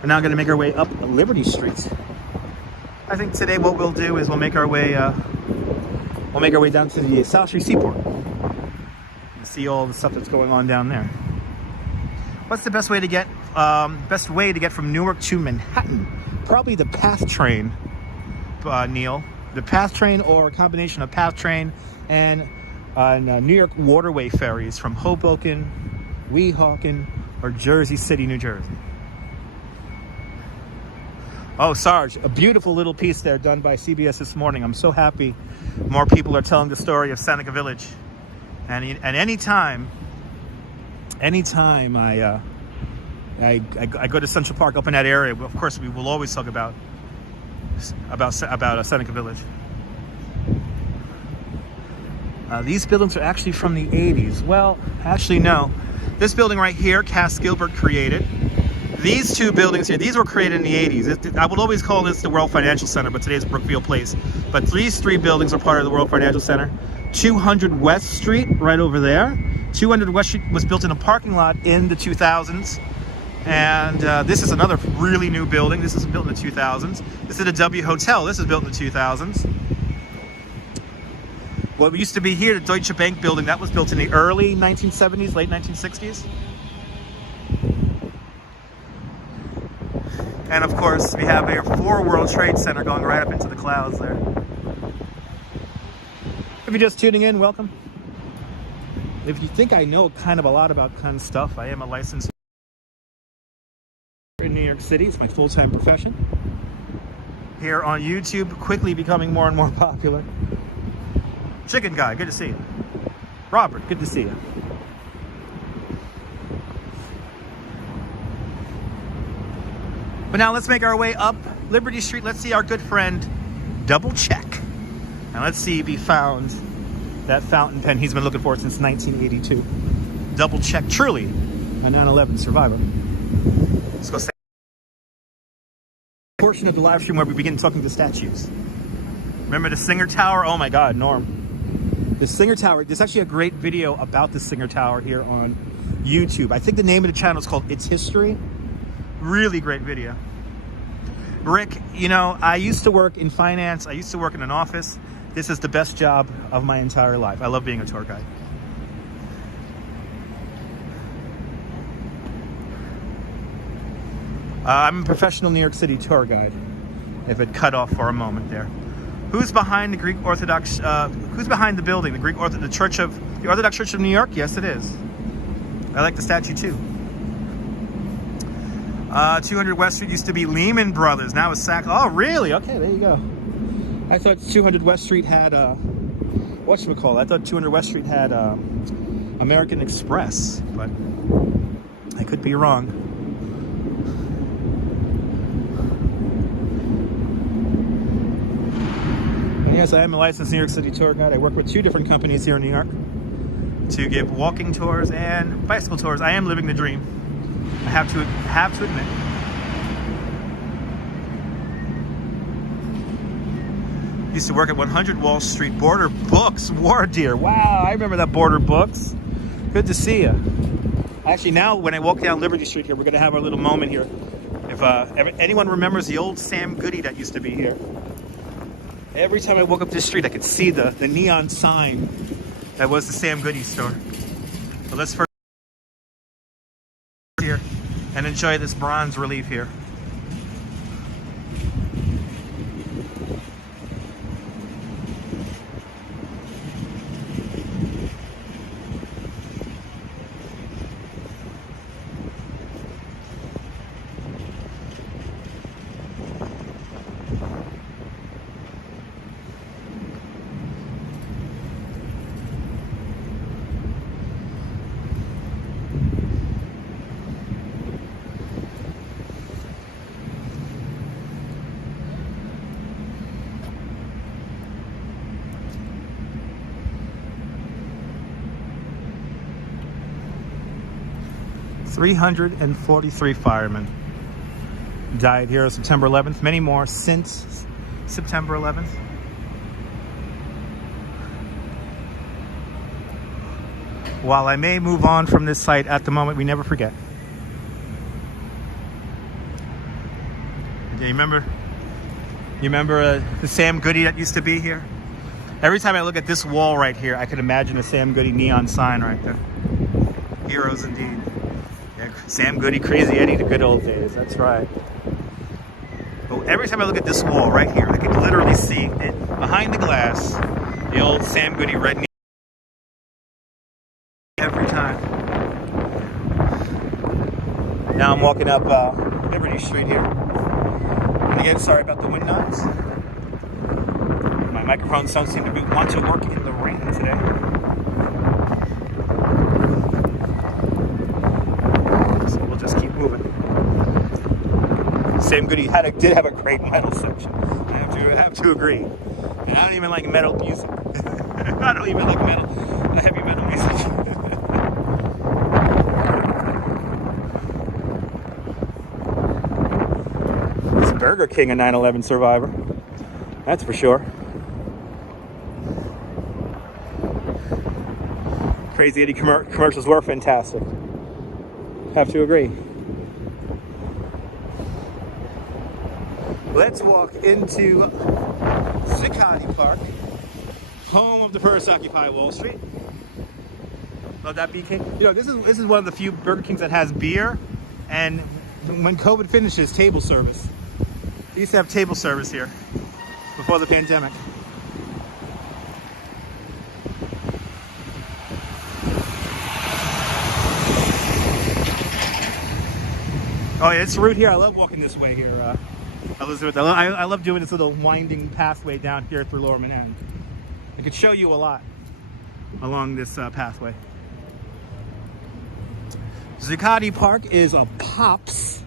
We're now going to make our way up Liberty Street. I think today what we'll do is we'll make our way down to the South Street Seaport and see all the stuff that's going on down there. What's the best way to get from Newark to Manhattan? Probably the PATH train, Neil. The PATH train, or a combination of PATH train and New York waterway ferries from Hoboken, Weehawken, or Jersey City, New Jersey. Oh, Sarge, a beautiful little piece there done by CBS this morning. I'm so happy more people are telling the story of Seneca Village. And anytime I go to Central Park up in that area, of course we will always talk about Seneca Village. These buildings are actually from the 80s. Well, actually no. This building right here, Cass Gilbert created. These two buildings here, these were created in the 80s. I would always call this the World Financial Center, but today it's Brookfield Place. But these three buildings are part of the World Financial Center. 200 West Street, right over there. 200 West Street was built in a parking lot in the 2000s. And this is another really new building. This is built in the 2000s. This is the W Hotel. This is built in the 2000s. What used to be here, the Deutsche Bank building, that was built in the early 1970s, late 1960s. And of course, we have a 4 World Trade Center going right up into the clouds there. If you're just tuning in, welcome. If you think I know kind of a lot about kind of stuff, I am a licensed in New York City. It's my full-time profession. Here on YouTube, quickly becoming more and more popular. Chicken Guy, good to see you. Robert, good to see you. But now let's make our way up Liberty Street. Let's see our good friend Double Check. And let's see if he found that fountain pen he's been looking for since 1982. Double Check, truly a 9/11 survivor. Let's go. Portion of the live stream where we begin talking to statues. Remember the Singer Tower? Oh my God, Norm. The Singer Tower, there's actually a great video about the Singer Tower here on YouTube. I think the name of the channel is called It's History. Really great video. Rick, you know, I used to work in finance. I used to work in an office. This is the best job of my entire life. I love being a tour guide. I'm a professional New York City tour guide, if it cut off for a moment there. Who's behind the Greek Orthodox, who's behind the building? The Orthodox Church of New York? Yes, it is. I like the statue too. 200 West Street used to be Lehman Brothers. Now it's Saks. Oh, really? Okay, there you go. I thought 200 West Street had, whatchamacallit? I thought 200 West Street had American Express, but I could be wrong. And yes, I am a licensed New York City tour guide. I work with 2 different companies here in New York to give walking tours and bicycle tours. I am living the dream. I have to admit. Used to work at 100 Wall Street. Border Books, War Deer. Wow, I remember that Border Books. Good to see you. Actually, now when I walk down Liberty Street here, we're going to have our little moment here. If anyone remembers the old Sam Goody that used to be here. Every time I walk up this street, I could see the neon sign that was the Sam Goody store. But let's first here and enjoy this bronze relief here. 343 firemen died here on September 11th. Many more since September 11th. While I may move on from this site at the moment, we never forget. Yeah, you remember the Sam Goody that used to be here? Every time I look at this wall right here, I can imagine a Sam Goody neon sign right there. Heroes indeed. Yeah, Sam Goody, Crazy Eddie, the good old days. That's right. But every time I look at this wall right here, I can literally see it behind the glass, the old Sam Goody red neon. Every time. Now I'm walking up Liberty Street here. And again, sorry about the wind noise. My microphones don't seem to want to work in the rain today. So we'll just keep moving. Sam Goody did have a great metal section. I have to agree. And I don't even like metal music. I don't even like heavy metal music. It's Burger King, a 9/11 survivor. That's for sure. Crazy Eddie commercials were fantastic. Have to agree. Let's walk into Zuccotti Park, home of the first Occupy Wall Street. Love that BK. You know, this is one of the few Burger Kings that has beer, and when COVID finishes, table service. They used to have table service here before the pandemic. Oh yeah, it's the route here. I love walking this way here, Elizabeth. I love doing this little winding pathway down here through Lower Manhattan. I could show you a lot along this pathway. Zuccotti Park is a POPs,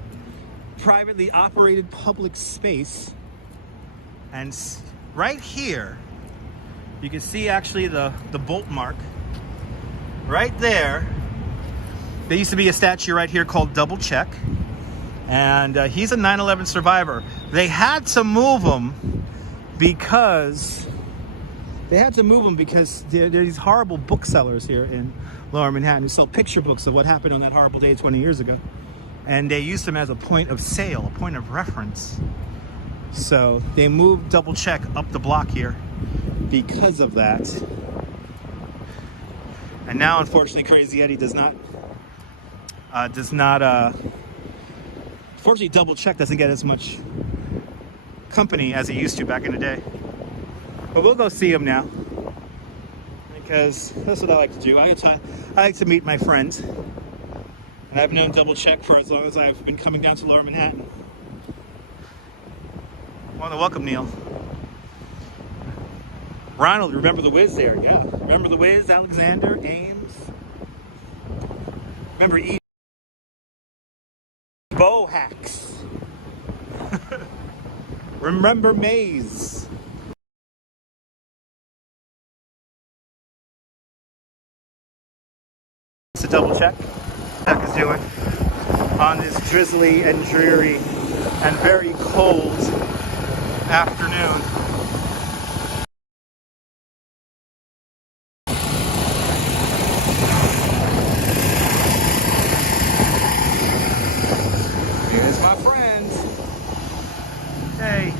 privately operated public space. And right here, you can see actually the bolt mark. Right there, there used to be a statue right here called Double Check. And he's a 9/11 survivor. They had to move him because there are these horrible booksellers here in Lower Manhattan who sell picture books of what happened on that horrible day 20 years ago. And they used him as a point of sale, a point of reference. So they moved Double Check up the block here because of that. And now, unfortunately, Crazy Eddie Unfortunately, Double Check doesn't get as much company as he used to back in the day. But we'll go see him now, because that's what I like to do. I like to meet my friends. And I've known Double Check for as long as I've been coming down to Lower Manhattan. I want to welcome Neil. Ronald, remember the Wiz there? Yeah. Remember the Wiz, Alexander, Ames? Remember E. Bow hacks. Remember Maze. It's a Double Check. Check is doing on this drizzly and dreary and very cold afternoon. Here's my friends. Hey,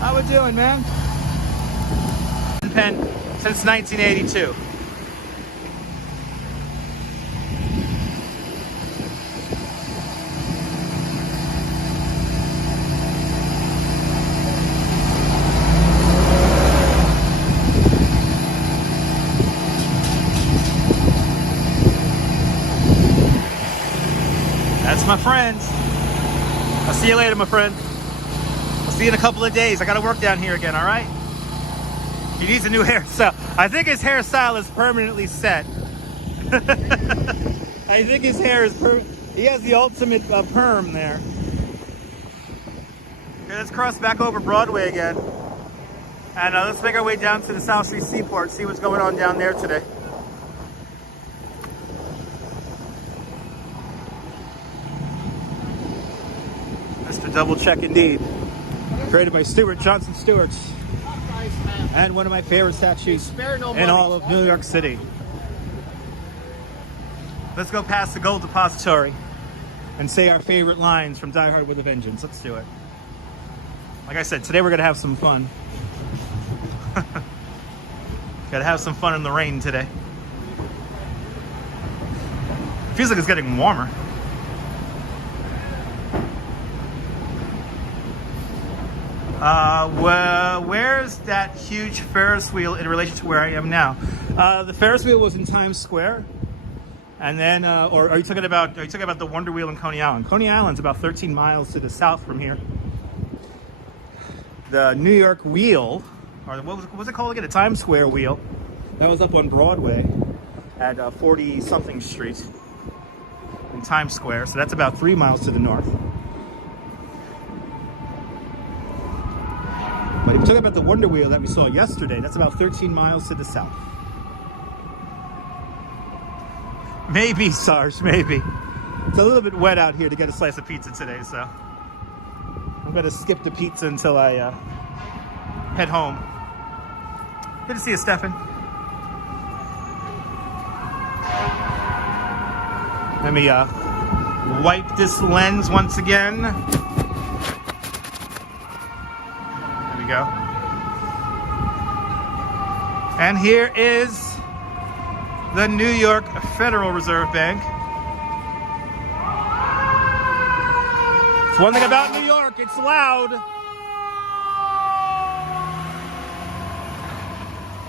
how we doing, man? Pen since 1982. That's my friends. I'll see you later, my friend. I'll see you in a couple of days. I gotta work down here again, all right? He needs a new hairstyle. I think his hairstyle is permanently set. I think his hair is he has the ultimate perm there. Okay, let's cross back over Broadway again. And let's make our way down to the South Street Seaport, see what's going on down there today. double check indeed. Created by Stuart Johnson Stewart's, and one of my favorite statues in all of New York City. Let's go past the Gold Depository and say our favorite lines from Die Hard with a Vengeance. Let's do it. Like I said, today we're gonna have some fun. Gotta have some fun in the rain today. Feels like it's getting warmer. Well, where's that huge Ferris wheel in relation to where I am now? The Ferris wheel was in Times Square, and then, or are you talking about the Wonder Wheel in Coney Island? Coney Island's about 13 miles to the south from here. The New York wheel, or what was it called again? The Times Square wheel. That was up on Broadway at 40-something Street in Times Square. So that's about 3 miles to the north. But if you talk about the Wonder Wheel that we saw yesterday, that's about 13 miles to the south. Maybe, Sarge, maybe. It's a little bit wet out here to get a slice of pizza today, so I'm going to skip the pizza until I head home. Good to see you, Stefan. Let me wipe this lens once again. There we go. And here is the New York Federal Reserve Bank. It's one thing about New York, it's loud.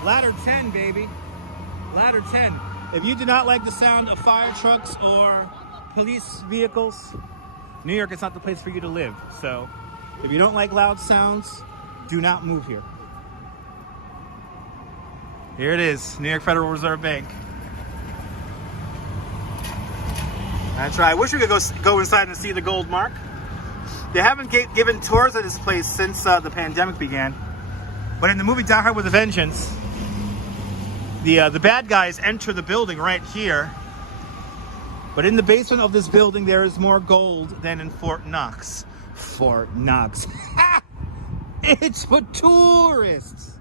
Ladder 10, baby. Ladder 10. If you do not like the sound of fire trucks or police vehicles, New York is not the place for you to live. So if you don't like loud sounds, do not move here. Here it is, New York Federal Reserve Bank. That's right. I wish we could go inside and see the gold mark. They haven't given tours of this place since the pandemic began. But in the movie Die Hard with a Vengeance, the bad guys enter the building right here. But in the basement of this building, there is more gold than in Fort Knox. Fort Knox. It's for tourists.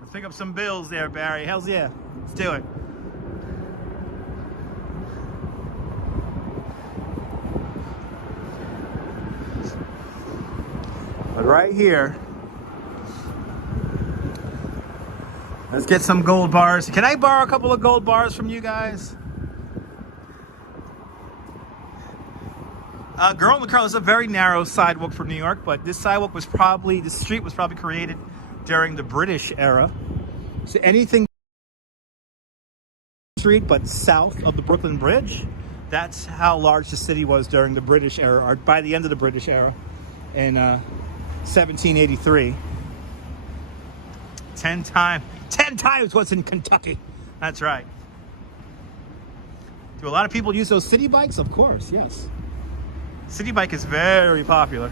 Let's pick up some bills there, Barry. Hells yeah. Let's do it. But right here, let's get some gold bars. Can I borrow a couple of gold bars from you guys? Girl in the Car is a very narrow sidewalk for New York, but this sidewalk was probably, this street was probably created during the British era. So anything street but south of the Brooklyn Bridge, that's how large the city was during the British era, or by the end of the British era in 1783. 10 times what's in Kentucky. That's right. Do a lot of people use those city bikes? Of course, yes. City bike is very popular.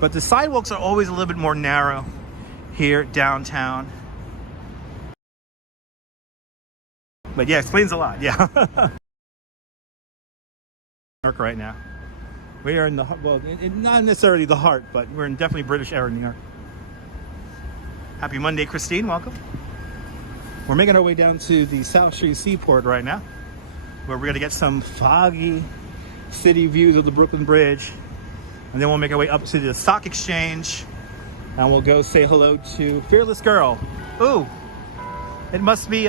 But the sidewalks are always a little bit more narrow here downtown. But yeah, explains a lot, yeah. Right now. We are in the, well, not necessarily the heart, but we're in definitely British era New York. Happy Monday, Christine, welcome. We're making our way down to the South Street Seaport right now, where we're gonna get some foggy city views of the Brooklyn Bridge. And then we'll make our way up to the Stock Exchange, and we'll go say hello to Fearless Girl. Ooh, it must be,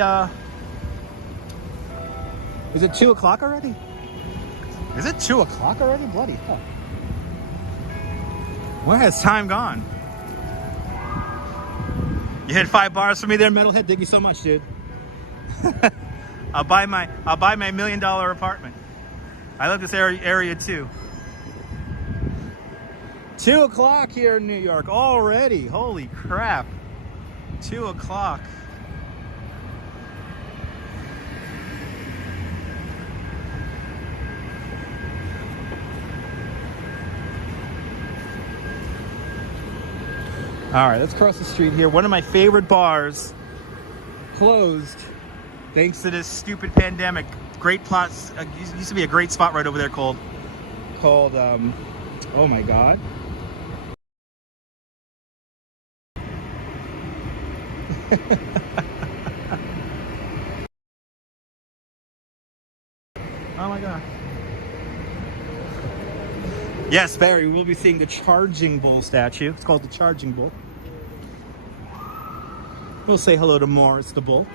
is it 2 o'clock already? Is it 2 o'clock already? Bloody hell. Where has time gone? You hit 5 bars for me there, Metalhead. Thank you so much, dude. I'll buy my $1 million apartment. I love this area too. 2 o'clock here in New York already. Holy crap. 2 o'clock. All right, let's cross the street here. One of my favorite bars closed thanks to this stupid pandemic. Great plots. Used to be a great spot right over there called called, oh my God. Oh my God. Yes, Barry, we'll be seeing the Charging Bull statue. It's called the Charging Bull. We'll say hello to Morris the Bull.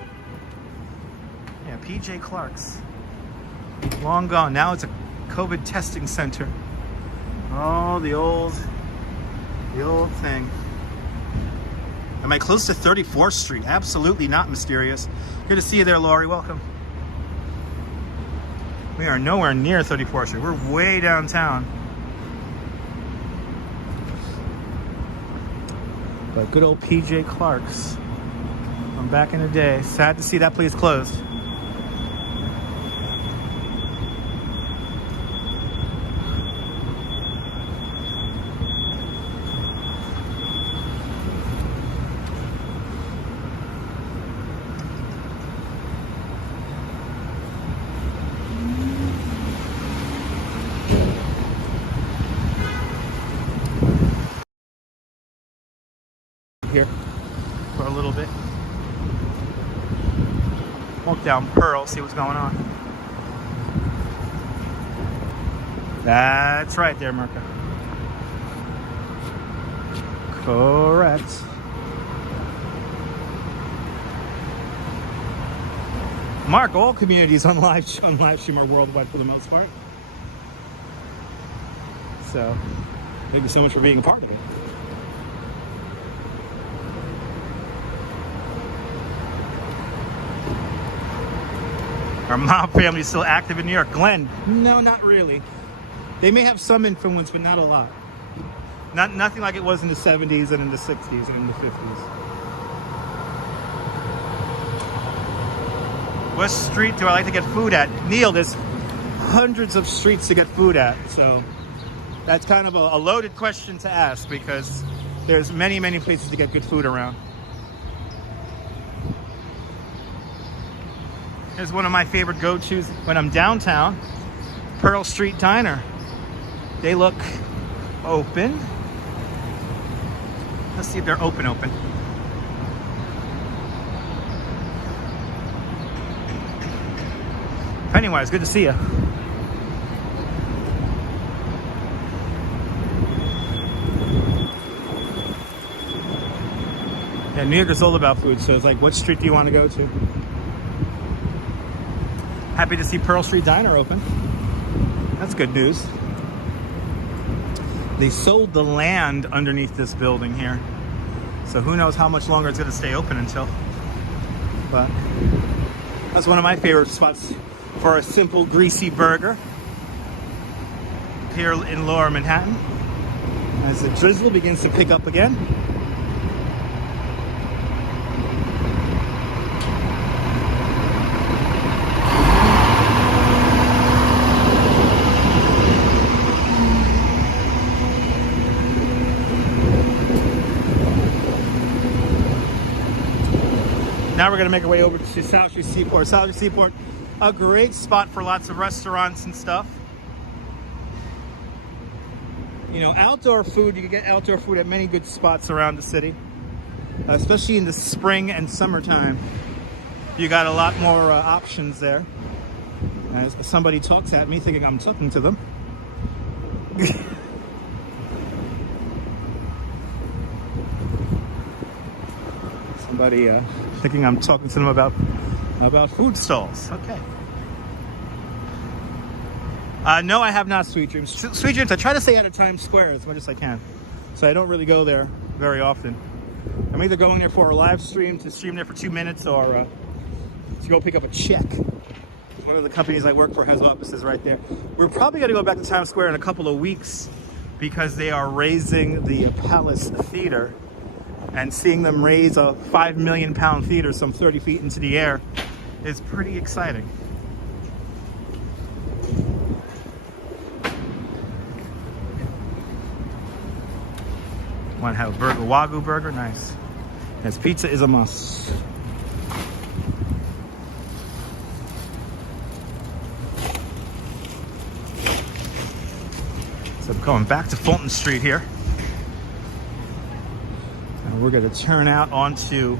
Yeah, PJ Clark's. Long gone. Now it's a COVID testing center. Oh, the old thing. Am I close to 34th Street? Absolutely not mysterious. Good to see you there, Laurie. Welcome. We are nowhere near 34th Street. We're way downtown. But good old PJ Clark's from back in the day. Sad to see that place closed. Here for a little bit. Walk down Pearl, see what's going on. That's right there, Merca. Correct. Mark, all communities on live stream are worldwide for the most part. So, thank you so much for being part of it. Our mob family is still active in New York. Glenn, no, not really. They may have some influence, but not a lot. Nothing like it was in the 70s and in the 60s and in the 50s. What street do I like to get food at? Neil, there's hundreds of streets to get food at. So that's kind of a loaded question to ask because there's many, many places to get good food around. Here's one of my favorite go-tos when I'm downtown, Pearl Street Diner. They look open. Let's see if they're open. Pennywise, good to see you. Yeah, New York is all about food, so it's like, what street do you want to go to? Happy to see Pearl Street Diner open. That's good news. They sold the land underneath this building here. So who knows how much longer it's going to stay open until. But that's one of my favorite spots for a simple greasy burger here in Lower Manhattan. As the drizzle begins to pick up again. Now we're going to make our way over to South Street Seaport. South Street Seaport, a great spot for lots of restaurants and stuff. You know, outdoor food, you can get outdoor food at many good spots around the city. Especially in the spring and summertime. You got a lot more options there. As somebody talks at me thinking I'm talking to them. Somebody thinking I'm talking to them about food stalls. Okay. No, I have not, Sweet Dreams. Sweet Dreams, I try to stay out of Times Square as much as I can. So I don't really go there very often. I'm either going there for a live stream, to stream there for 2 minutes, or to go pick up a check. One of the companies I work for has offices right there. We're probably going to go back to Times Square in a couple of weeks because they are raising the Palace Theater. And seeing them raise a 5 million pound theater some 30 feet into the air is pretty exciting. Want to have a burger, Wagyu burger? Nice. Yes, pizza is a must. Going back to Fulton Street here. And we're gonna turn out onto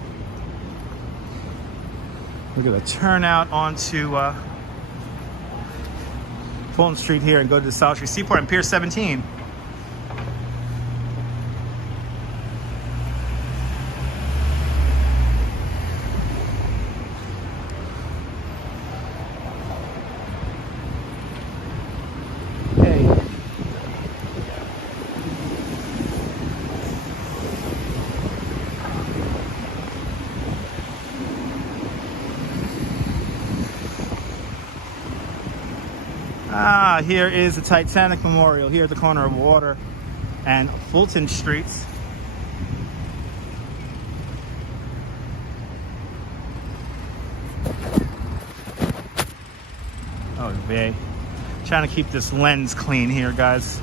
Fulton Street here and go to the South Street Seaport and Pier 17. Here is the Titanic Memorial here at the corner of Water and Fulton Streets. Oh, man. Trying to keep this lens clean here, guys.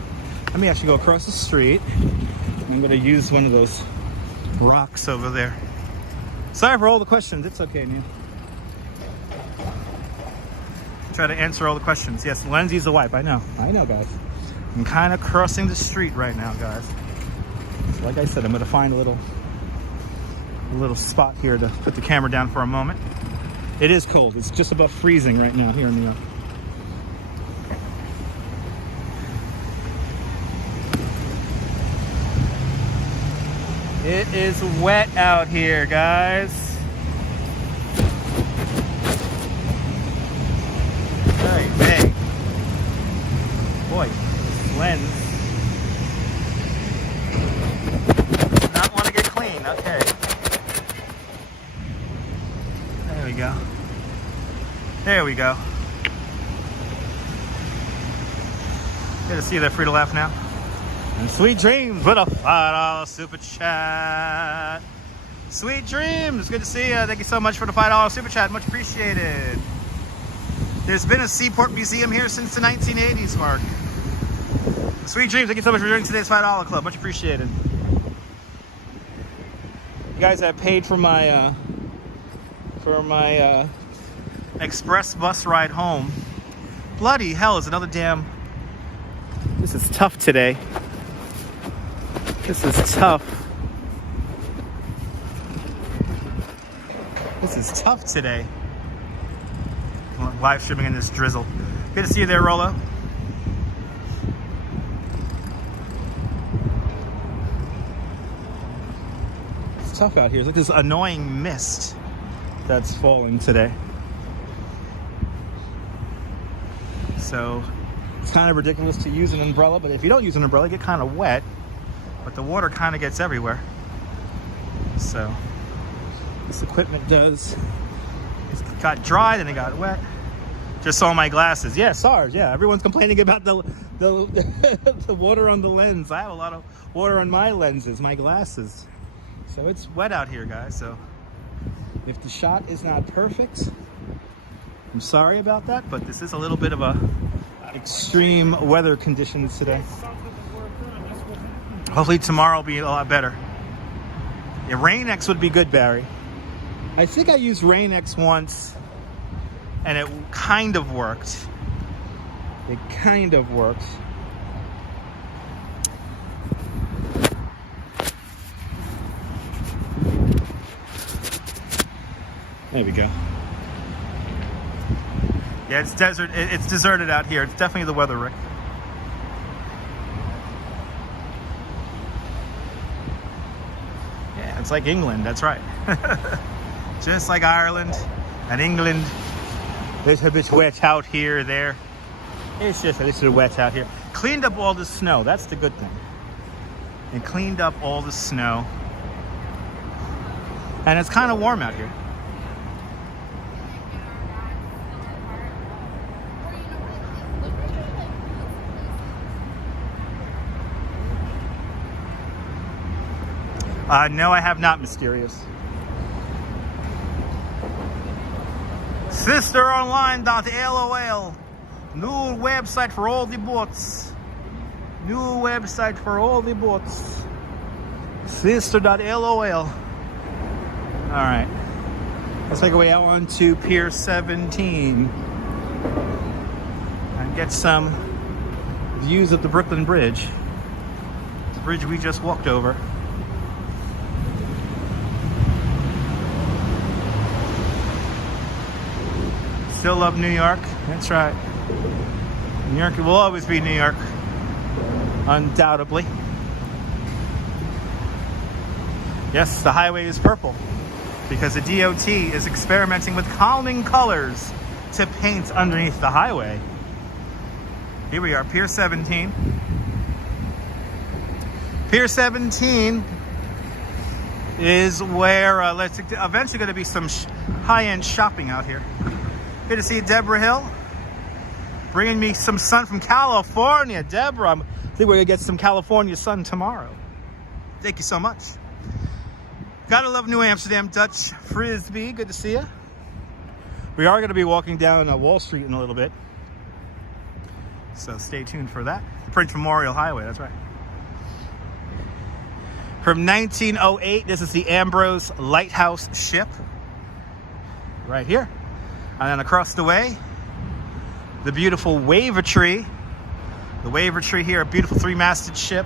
Let me actually go across the street. I'm going to use one of those rocks over there. Sorry for all the questions. It's okay, Neil. Try to answer all the questions. Yes, lens needs a wipe. I know, guys. I'm kind of crossing the street right now, guys. So like I said, I'm gonna find a little spot here to put the camera down for a moment. It is cold. It's just about freezing right now here in New York. It is wet out here, guys. Hey, boy, this lens does not want to get clean. Okay, there we go. There we go. Good to see you there, free to laugh now. And sweet dreams with a $5 super chat. Sweet dreams. Good to see you. Thank you so much for the $5 super chat. Much appreciated. There's been a Seaport Museum here since the 1980s, Mark. Sweet dreams. Thank you so much for joining today's $5 club. Much appreciated. You guys have paid for my express bus ride home. Bloody hell, is another damn. This is tough today. This is tough. This is tough today. Live streaming in this drizzle. Good to see you there, Rolo. It's tough out here. It's like this annoying mist that's falling today. So it's kind of ridiculous to use an umbrella, but if you don't use an umbrella, you get kind of wet. But the water kind of gets everywhere. So this equipment does. It got dry, then it got wet. Just saw my glasses. Yeah, SARS. Yeah, everyone's complaining about the the water on the lens. I have a lot of water on my lenses, my glasses. So it's wet out here, guys. So if the shot is not perfect, I'm sorry about that, but this is a little bit of a extreme weather conditions today. Hopefully tomorrow will be a lot better. Yeah, Rain-X would be good, Barry. I think I used Rain-X once and it kind of worked. It kind of worked. There we go. Yeah, it's desert. It's deserted out here. It's definitely the weather, Rick. Yeah, it's like England. That's right. Just like Ireland and England. It's a bit wet out here, there. It's just a little wet out here. Cleaned up all the snow. That's the good thing. It cleaned up all the snow. And it's kind of warm out here. No, I have not, Mysterious. Sisteronline.lol. New website for all the bots. New website for all the bots. Sister.lol. Alright. Let's make our way out onto Pier 17. And get some views of the Brooklyn Bridge. The bridge we just walked over. Still love New York. That's right. New York will always be New York. Undoubtedly. Yes, the highway is purple because the DOT is experimenting with calming colors to paint underneath the highway. Here we are, Pier 17. Pier 17 is where eventually going to be some high-end shopping out here. Good to see you, Deborah Hill. Bringing me some sun from California. Deborah, I think we're going to get some California sun tomorrow. Thank you so much. Gotta love New Amsterdam, Dutch Frisbee. Good to see you. We are going to be walking down Wall Street in a little bit. So stay tuned for that. Prince Memorial Highway, that's right. From 1908, this is the Ambrose Lighthouse ship. Right here. And then across the way, the beautiful Wavertree. The Wavertree here, a beautiful three-masted ship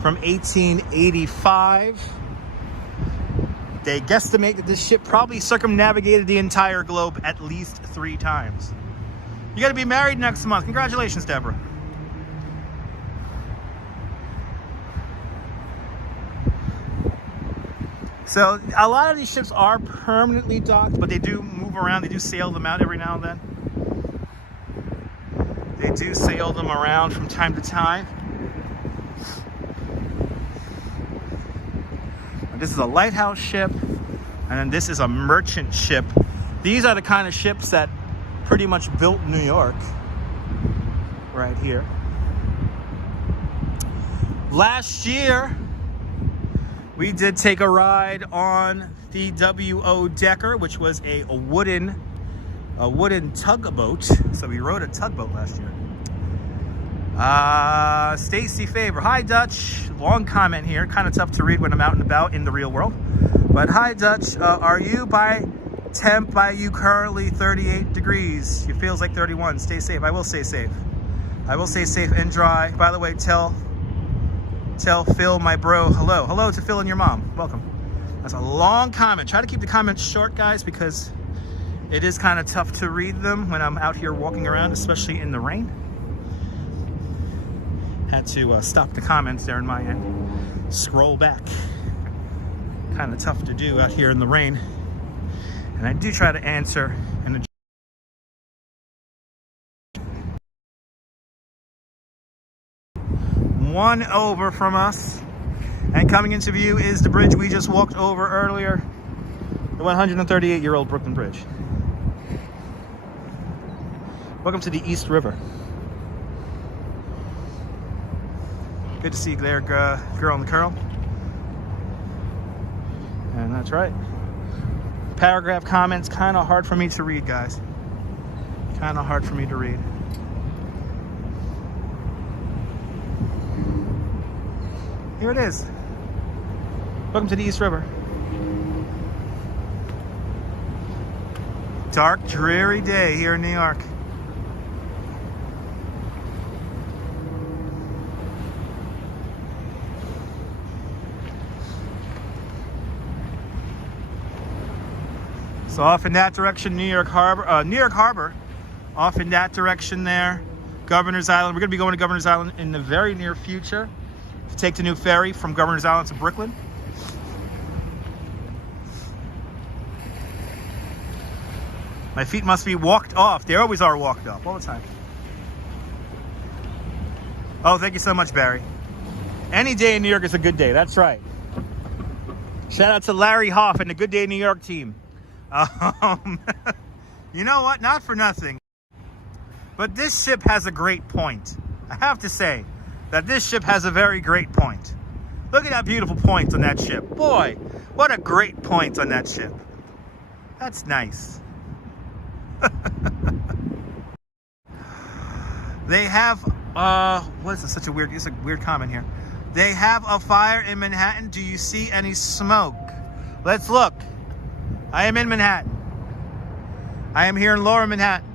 from 1885. They guesstimate that this ship probably circumnavigated the entire globe at least 3 times. You gotta be married next month. Congratulations, Deborah. So a lot of these ships are permanently docked, but they do move around. They do sail them out every now and then. They do sail them around from time to time. This is a lighthouse ship, and then this is a merchant ship. These are the kind of ships that pretty much built New York right here. Last year, we did take a ride on the W.O. Decker, which was a wooden tugboat. So we rode a tugboat last year. Stacy Faber. Hi, Dutch. Long comment here. Kind of tough to read when I'm out and about in the real world. But hi, Dutch. Are you by temp by you currently 38 degrees? It feels like 31. Stay safe. I will stay safe. I will stay safe and dry. By the way, tell Phil, my bro, hello. Hello to Phil and your mom. Welcome. That's a long comment. Try to keep the comments short, guys, because it is kind of tough to read them when I'm out here walking around, especially in the rain. Had to stop the comments there on my end. Scroll back. Kind of tough to do out here in the rain. And I do try to answer in a one over from us, and coming into view is the bridge we just walked over earlier, the 138-year-old Brooklyn Bridge. Welcome to the East River. Good to see you there, girl in the curl. And that's right. Paragraph comments, kind of hard for me to read, guys. Kind of hard for me to read. Here it is. Welcome to the East River. Dark, dreary day here in New York. So off in that direction, New York Harbor, off in that direction there, Governor's Island. We're going to be going to Governor's Island in the very near future to take the new ferry from Governor's Island to Brooklyn. My feet must be walked off. They always are walked off, all the time. Oh, thank you so much, Barry. Any day in New York is a good day. That's right. Shout out to Larry Hoff and the Good Day New York team. You know what? Not for nothing, but this ship has a great point. I have to say that this ship has a very great point. Look at that beautiful point on that ship. Boy, what a great point on that ship. That's nice. They have, what is this? It's a weird comment here. They have a fire in Manhattan. Do you see any smoke? Let's look. I am in Manhattan. I am here in Lower Manhattan.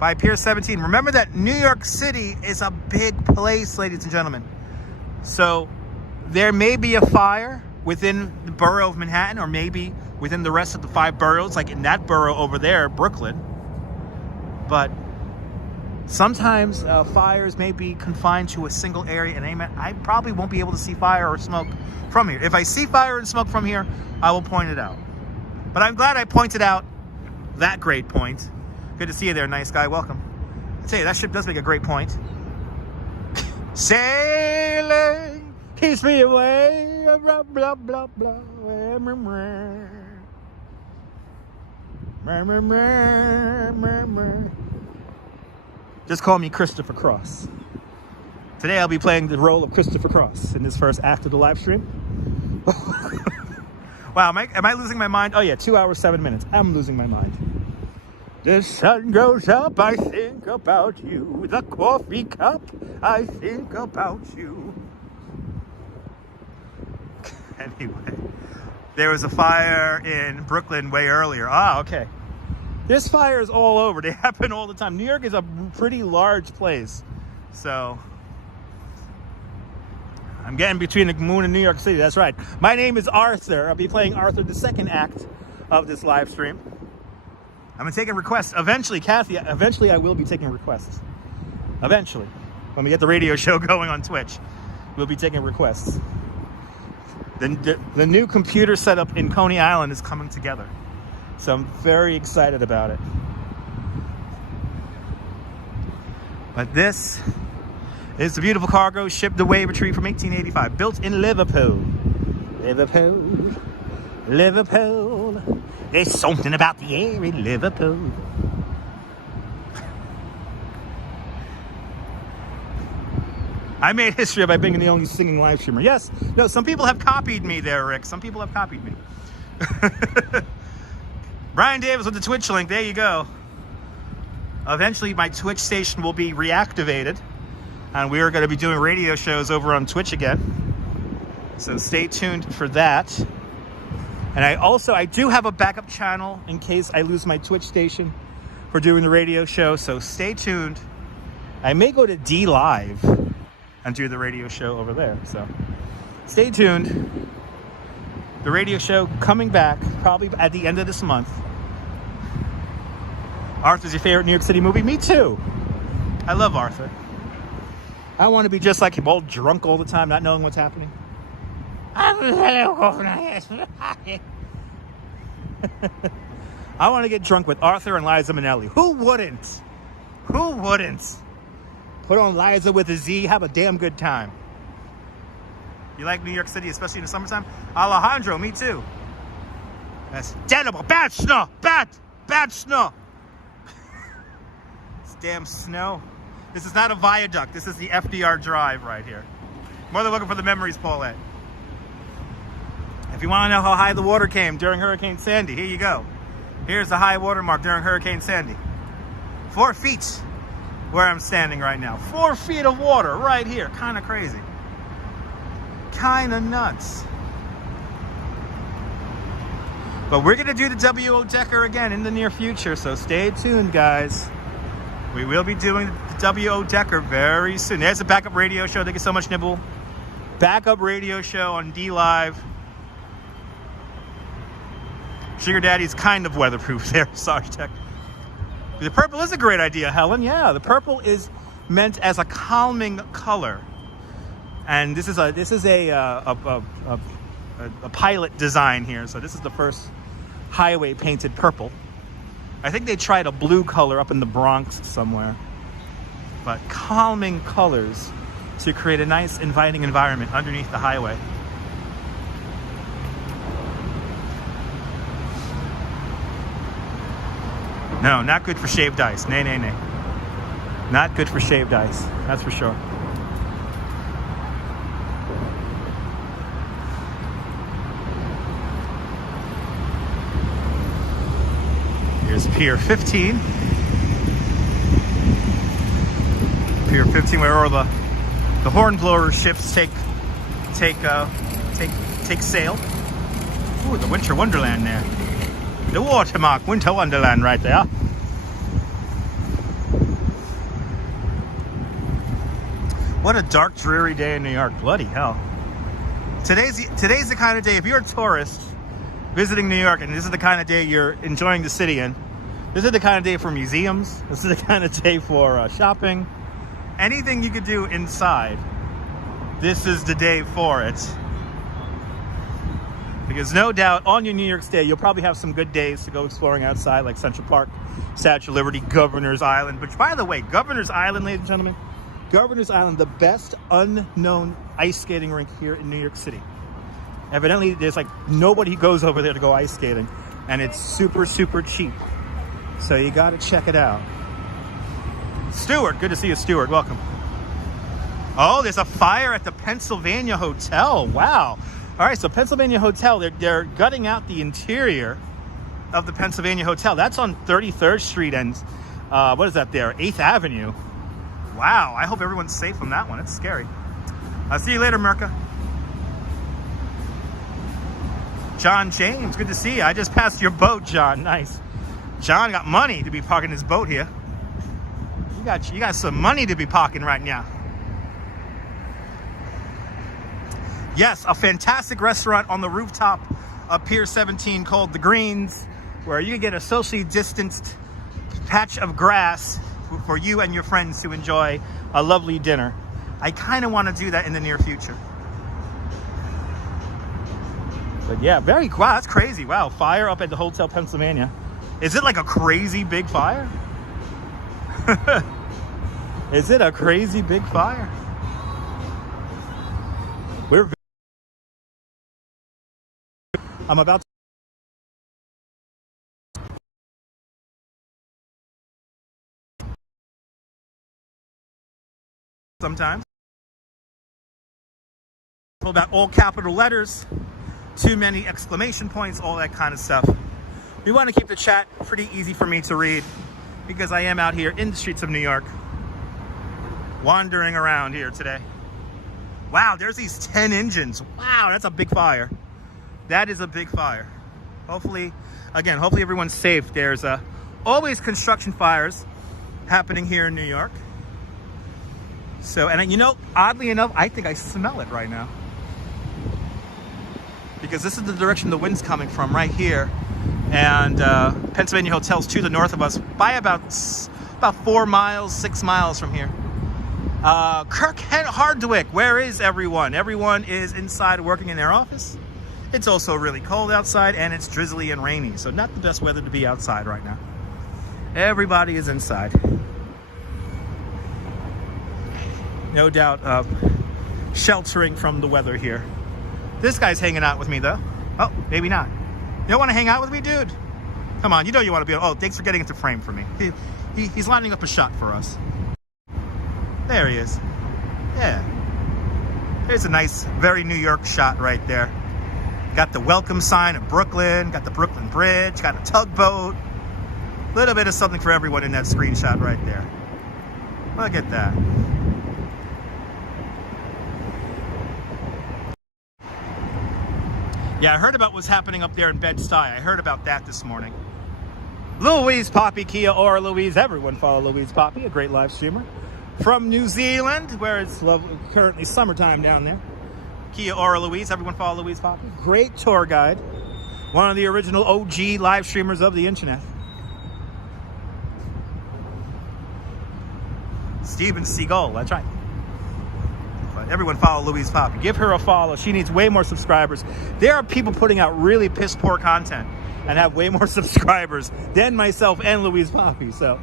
by Pier 17. Remember that New York City is a big place, ladies and gentlemen. So there may be a fire within the borough of Manhattan, or maybe within the rest of the 5 boroughs, like in that borough over there, Brooklyn. But sometimes fires may be confined to a single area, and I probably won't be able to see fire or smoke from here. If I see fire and smoke from here, I will point it out. But I'm glad I pointed out that great point. Good to see you there, nice guy. Welcome. I tell you, that ship does make a great point. Sailing keeps me away. Blah, blah, blah, blah. Just call me Christopher Cross. Today I'll be playing the role of Christopher Cross in this first act of the live stream. Wow, am I losing my mind? Oh yeah, 2 hours, 7 minutes. I'm losing my mind. The sun goes up, I think about you. The coffee cup, I think about you. Anyway, there was a fire in Brooklyn way earlier. Ah, okay. This fire is all over. They happen all the time. New York is a pretty large place. So I'm getting between the moon and New York City. That's right. My name is Arthur. I'll be playing Arthur, the second act of this live stream. I'm taking requests. Eventually, Kathy, I will be taking requests. Eventually. When we get the radio show going on Twitch, we'll be taking requests. The new computer setup in Coney Island is coming together. So I'm very excited about it. But this is the beautiful cargo ship, the Wavertree from 1885, built in Liverpool. Liverpool, Liverpool. There's something about the air in Liverpool. I made history by being the only singing live streamer. Yes, no, some people have copied me there, Rick. Some people have copied me. Brian Davis with the Twitch link. There you go. Eventually, my Twitch station will be reactivated, and we are going to be doing radio shows over on Twitch again. So stay tuned for that. And I do have a backup channel in case I lose my Twitch station for doing the radio show. So stay tuned. I may go to D Live and do the radio show over there. So stay tuned. The radio show coming back probably at the end of this month. Arthur's your favorite New York City movie? Me too. I love Arthur. I want to be just like him, all drunk all the time, not knowing what's happening. I want to get drunk with Arthur and Liza Minnelli. Who wouldn't? Who wouldn't? Put on Liza with a Z, have a damn good time. You like New York City, especially in the summertime? Alejandro, me too. That's terrible. Bad snow. Bad snow. It's damn snow. This is not a viaduct. This is the FDR Drive right here. More than welcome for the memories, Paulette. If you want to know how high the water came during Hurricane Sandy, here you go. Here's the high water mark during Hurricane Sandy. 4 feet where I'm standing right now. 4 feet of water right here. Kind of crazy. Kind of nuts. But we're going to do the W.O. Decker again in the near future, so stay tuned, guys. We will be doing the W.O. Decker very soon. There's a backup radio show. Thank you so much, Nibble. Backup radio show on D Live. Sugar Daddy's kind of weatherproof there, Sarge Tech. The purple is a great idea, Helen. Yeah, the purple is meant as a calming color. And this is a pilot design here. So this is the first highway painted purple. I think they tried a blue color up in the Bronx somewhere. But calming colors to create a nice, inviting environment underneath the highway. No, not good for shaved ice. Nay, nay, nay. Not good for shaved ice. That's for sure. Here's Pier 15. Pier 15, where all the hornblower ships take sail. Ooh, the Winter Wonderland there. The watermark Winter Wonderland right there. What a dark, dreary day in New York. Bloody hell. Today's the kind of day, if you're a tourist visiting New York and this is the kind of day you're enjoying the city in, this is the kind of day for museums. This is the kind of day for shopping. Anything you could do inside, this is the day for it. Because no doubt on your New York stay, you'll probably have some good days to go exploring outside, like Central Park, Statue of Liberty, Governor's Island. Which, by the way, Governor's Island, ladies and gentlemen, Governor's Island, the best unknown ice skating rink here in New York City. Evidently, there's like nobody goes over there to go ice skating, and it's super, super cheap. So you got to check it out. Stuart, good to see you, Stuart. Welcome. Oh, there's a fire at the Pennsylvania Hotel. Wow. All right, so Pennsylvania Hotel, they're gutting out the interior of the Pennsylvania Hotel. That's on 33rd Street and, what is that there? 8th Avenue. Wow, I hope everyone's safe on that one. It's scary. I'll see you later, Merca. John James, good to see you. I just passed your boat, John. Nice. John got money to be parking his boat here. You got some money to be parking right now. Yes, a fantastic restaurant on the rooftop of Pier 17 called The Greens, where you can get a socially distanced patch of grass for you and your friends to enjoy a lovely dinner. I kind of want to do that in the near future. But yeah, wow, that's crazy. Wow, fire up at the Hotel Pennsylvania. Is it like a crazy big fire? Is it a crazy big fire? I'm about to sometimes about all capital letters, too many exclamation points, all that kind of stuff. We want to keep the chat pretty easy for me to read because I am out here in the streets of New York, wandering around here today. Wow, there's these 10 engines. Wow, that's a big fire. That is a big fire. Hopefully everyone's safe. There's always construction fires happening here in New York. So, and you know, oddly enough, I think I smell it right now. Because this is the direction the wind's coming from, right here. And Pennsylvania Hotel's to the north of us by about 4 miles, 6 miles from here. Kirk Hardwick, where is everyone? Everyone is inside working in their office. It's also really cold outside and it's drizzly and rainy, so not the best weather to be outside right now. Everybody is inside. No doubt sheltering from the weather here. This guy's hanging out with me though. Oh, maybe not. You don't want to hang out with me, dude? Come on, you know you want to be. Oh, thanks for getting into frame for me. He's lining up a shot for us. There he is. Yeah. There's a nice, very New York shot right there. Got the welcome sign of Brooklyn, got the Brooklyn Bridge, got a tugboat. A little bit of something for everyone in that screenshot right there. Look at that. Yeah, I heard about what's happening up there in Bed-Stuy. I heard about that this morning. Louise Poppy, Kia or Louise. Everyone follow Louise Poppy, a great live streamer from New Zealand, where it's currently summertime down there. Kia or Louise. Everyone follow Louise Poppy. Great tour guide. One of the original OG live streamers of the internet. Steven Seagal, that's right. But everyone follow Louise Poppy. Give her a follow. She needs way more subscribers. There are people putting out really piss poor content and have way more subscribers than myself and Louise Poppy. So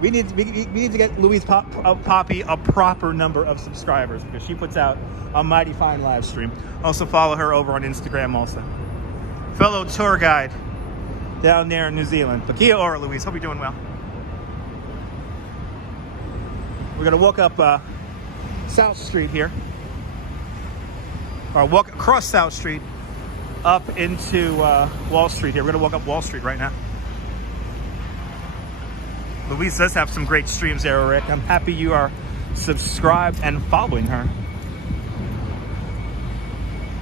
we need to get Louise Poppy a proper number of subscribers because she puts out a mighty fine live stream. Also follow her over on Instagram also. Fellow tour guide down there in New Zealand. But Kia or Louise, hope you're doing well. We're gonna walk up South Street here, or walk across South Street up into Wall Street here. We're gonna walk up Wall Street right now. Louise does have some great streams there, Rick. I'm happy you are subscribed and following her.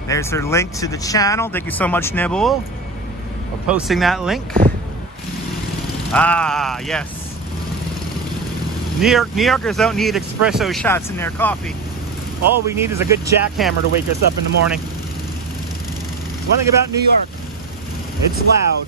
There's her link to the channel. Thank you so much, Nebul, for posting that link. Ah, yes. New Yorkers don't need espresso shots in their coffee. All we need is a good jackhammer to wake us up in the morning. One thing about New York, it's loud.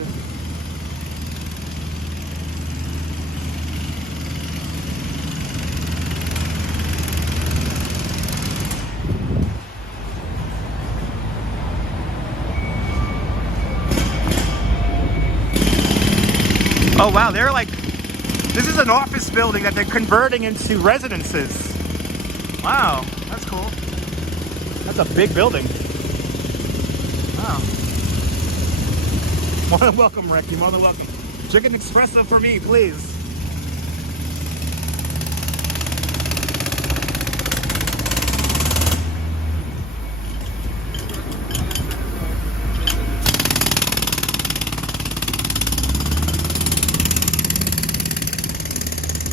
Oh wow, they're like, this is an office building that they're converting into residences. Wow, that's cool. That's a big building. Wow. More than welcome, Rick. You're more than welcome. Chicken espresso for me, please.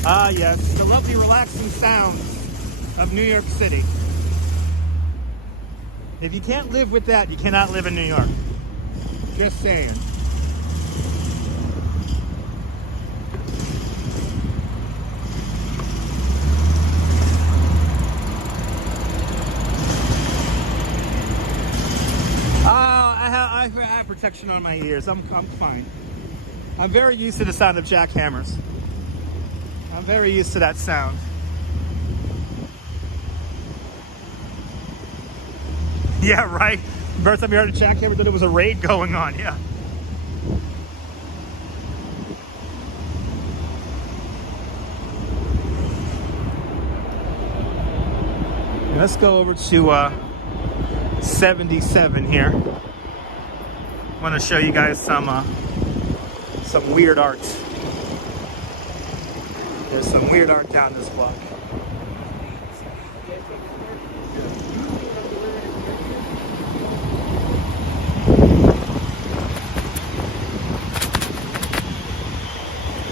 Ah, yes, the lovely, relaxing sounds of New York City. If you can't live with that, you cannot live in New York. Just saying. I have protection on my ears. I'm fine. I'm very used to the sound of jackhammers. I'm very used to that sound. Yeah, right. First time you heard a jackhammer, thought it was a raid going on. Yeah. Let's go over to 77 here. I want to show you guys some weird art. There's some weird art down this block.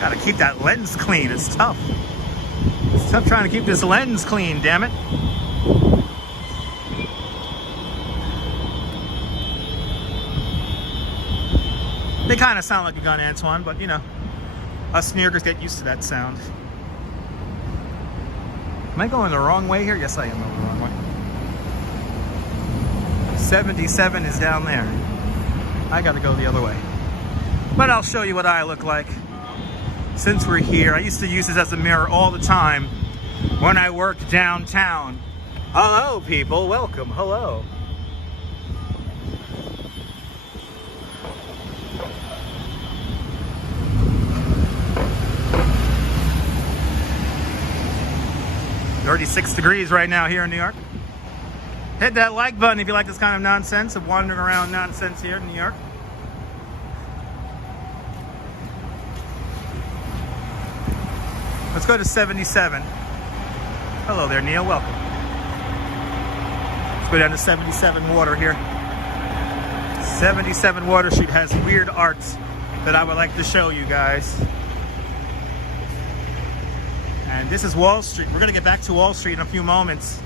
Gotta keep that lens clean. It's tough. It's tough trying to keep this lens clean, damn it. They kind of sound like a gun, Antoine, but you know, us New Yorkers get used to that sound. Am I going the wrong way here? Yes, I am going the wrong way. 77 is down there. I gotta go the other way. But I'll show you what I look like. Since we're here, I used to use this as a mirror all the time when I worked downtown. Hello, people. Welcome. Hello. It's 36 degrees right now here in New York. Hit that like button if you like this kind of nonsense, of wandering around nonsense here in New York. Let's go to 77. Hello there, Neil. Welcome. Let's go down to 77 Water here. 77 Water Street has weird art that I would like to show you guys. And this is Wall Street. We're going to get back to Wall Street in a few moments.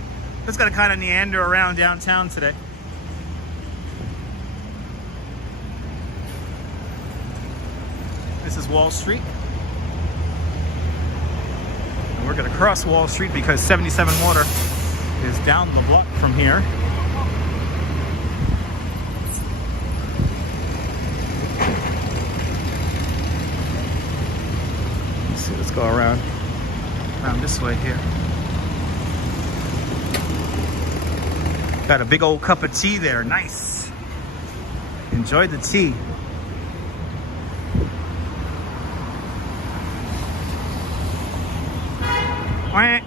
Just got to kind of meander around downtown today. This is Wall Street. And we're going to cross Wall Street because 77 Water is down the block from here. Let's see, let's go around this way here. Got a big old cup of tea there. Nice. Enjoy the tea. Quack.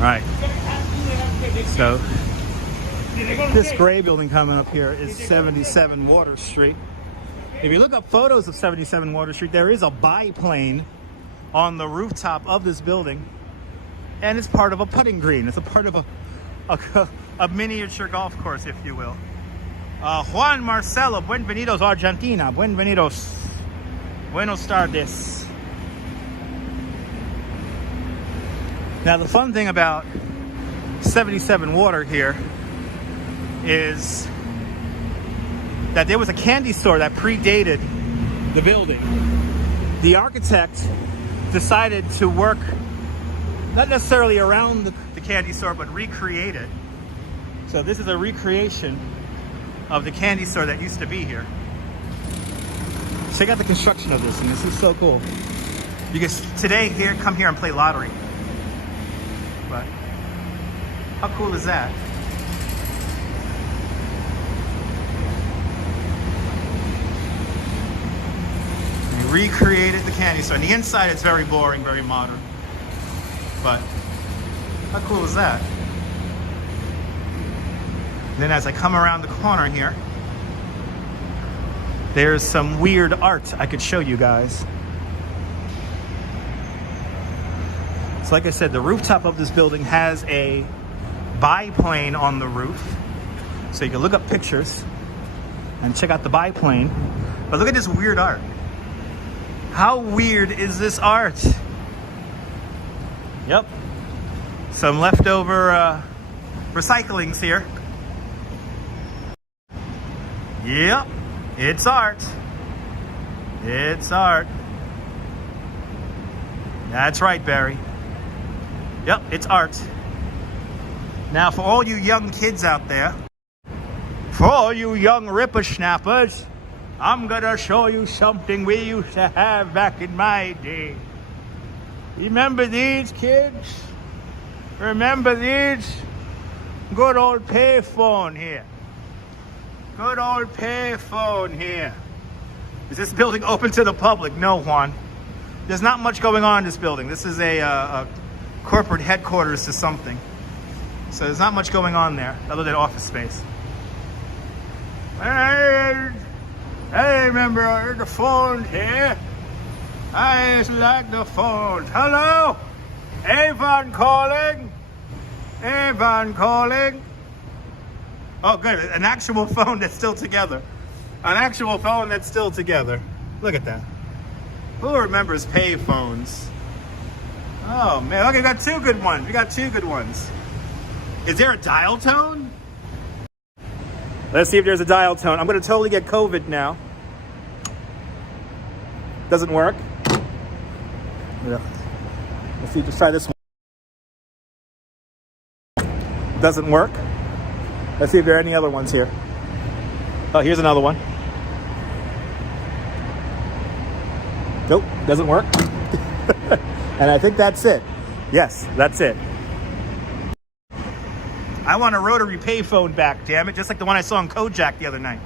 Right. So this gray building coming up here is 77 Water Street. If you look up photos of 77 Water Street, there is a biplane on the rooftop of this building. And it's part of a putting green. It's a part of a miniature golf course, if you will. Juan Marcelo, bienvenidos Argentina, bienvenidos. Buenos tardes. Now the fun thing about 77 Water here is that there was a candy store that predated the building. The architect decided to work not necessarily around the candy store, but recreate it. So this is a recreation of the candy store that used to be here. Check out the construction of this, and this is so cool. You can today come here and play lottery. But how cool is that? They recreated the candy store. On the inside, it's very boring, very modern. But how cool is that? Then as I come around the corner here, there's some weird art I could show you guys. So like I said, the rooftop of this building has a biplane on the roof. So you can look up pictures and check out the biplane. But look at this weird art. How weird is this art? Yep. Some leftover recyclings here. Yep. It's art. It's art. That's right, Barry. Yep, it's art. Now, for all you young kids out there, for all you young rippersnappers, I'm gonna show you something we used to have back in my day. Remember these, kids? Remember these? Good old payphone here. Good old payphone here. Is this building open to the public? No, Juan. There's not much going on in this building. This is a corporate headquarters to something. So there's not much going on there other than office space. I remember the phone here. I just like the phone. Hello? Avon calling. Avon calling. Oh, good. An actual phone that's still together. An actual phone that's still together. Look at that. Who remembers pay phones? Oh, man. Okay, we got two good ones. We got two good ones. Is there a dial tone? Let's see if there's a dial tone. I'm going to totally get COVID now. Doesn't work. Yeah. Let's see, just try this one. Doesn't work. Let's see if there are any other ones here. Oh, here's another one. Nope, doesn't work. And I think that's it. Yes, that's it. I want a rotary payphone back, damn it, just like the one I saw in Kojak the other night.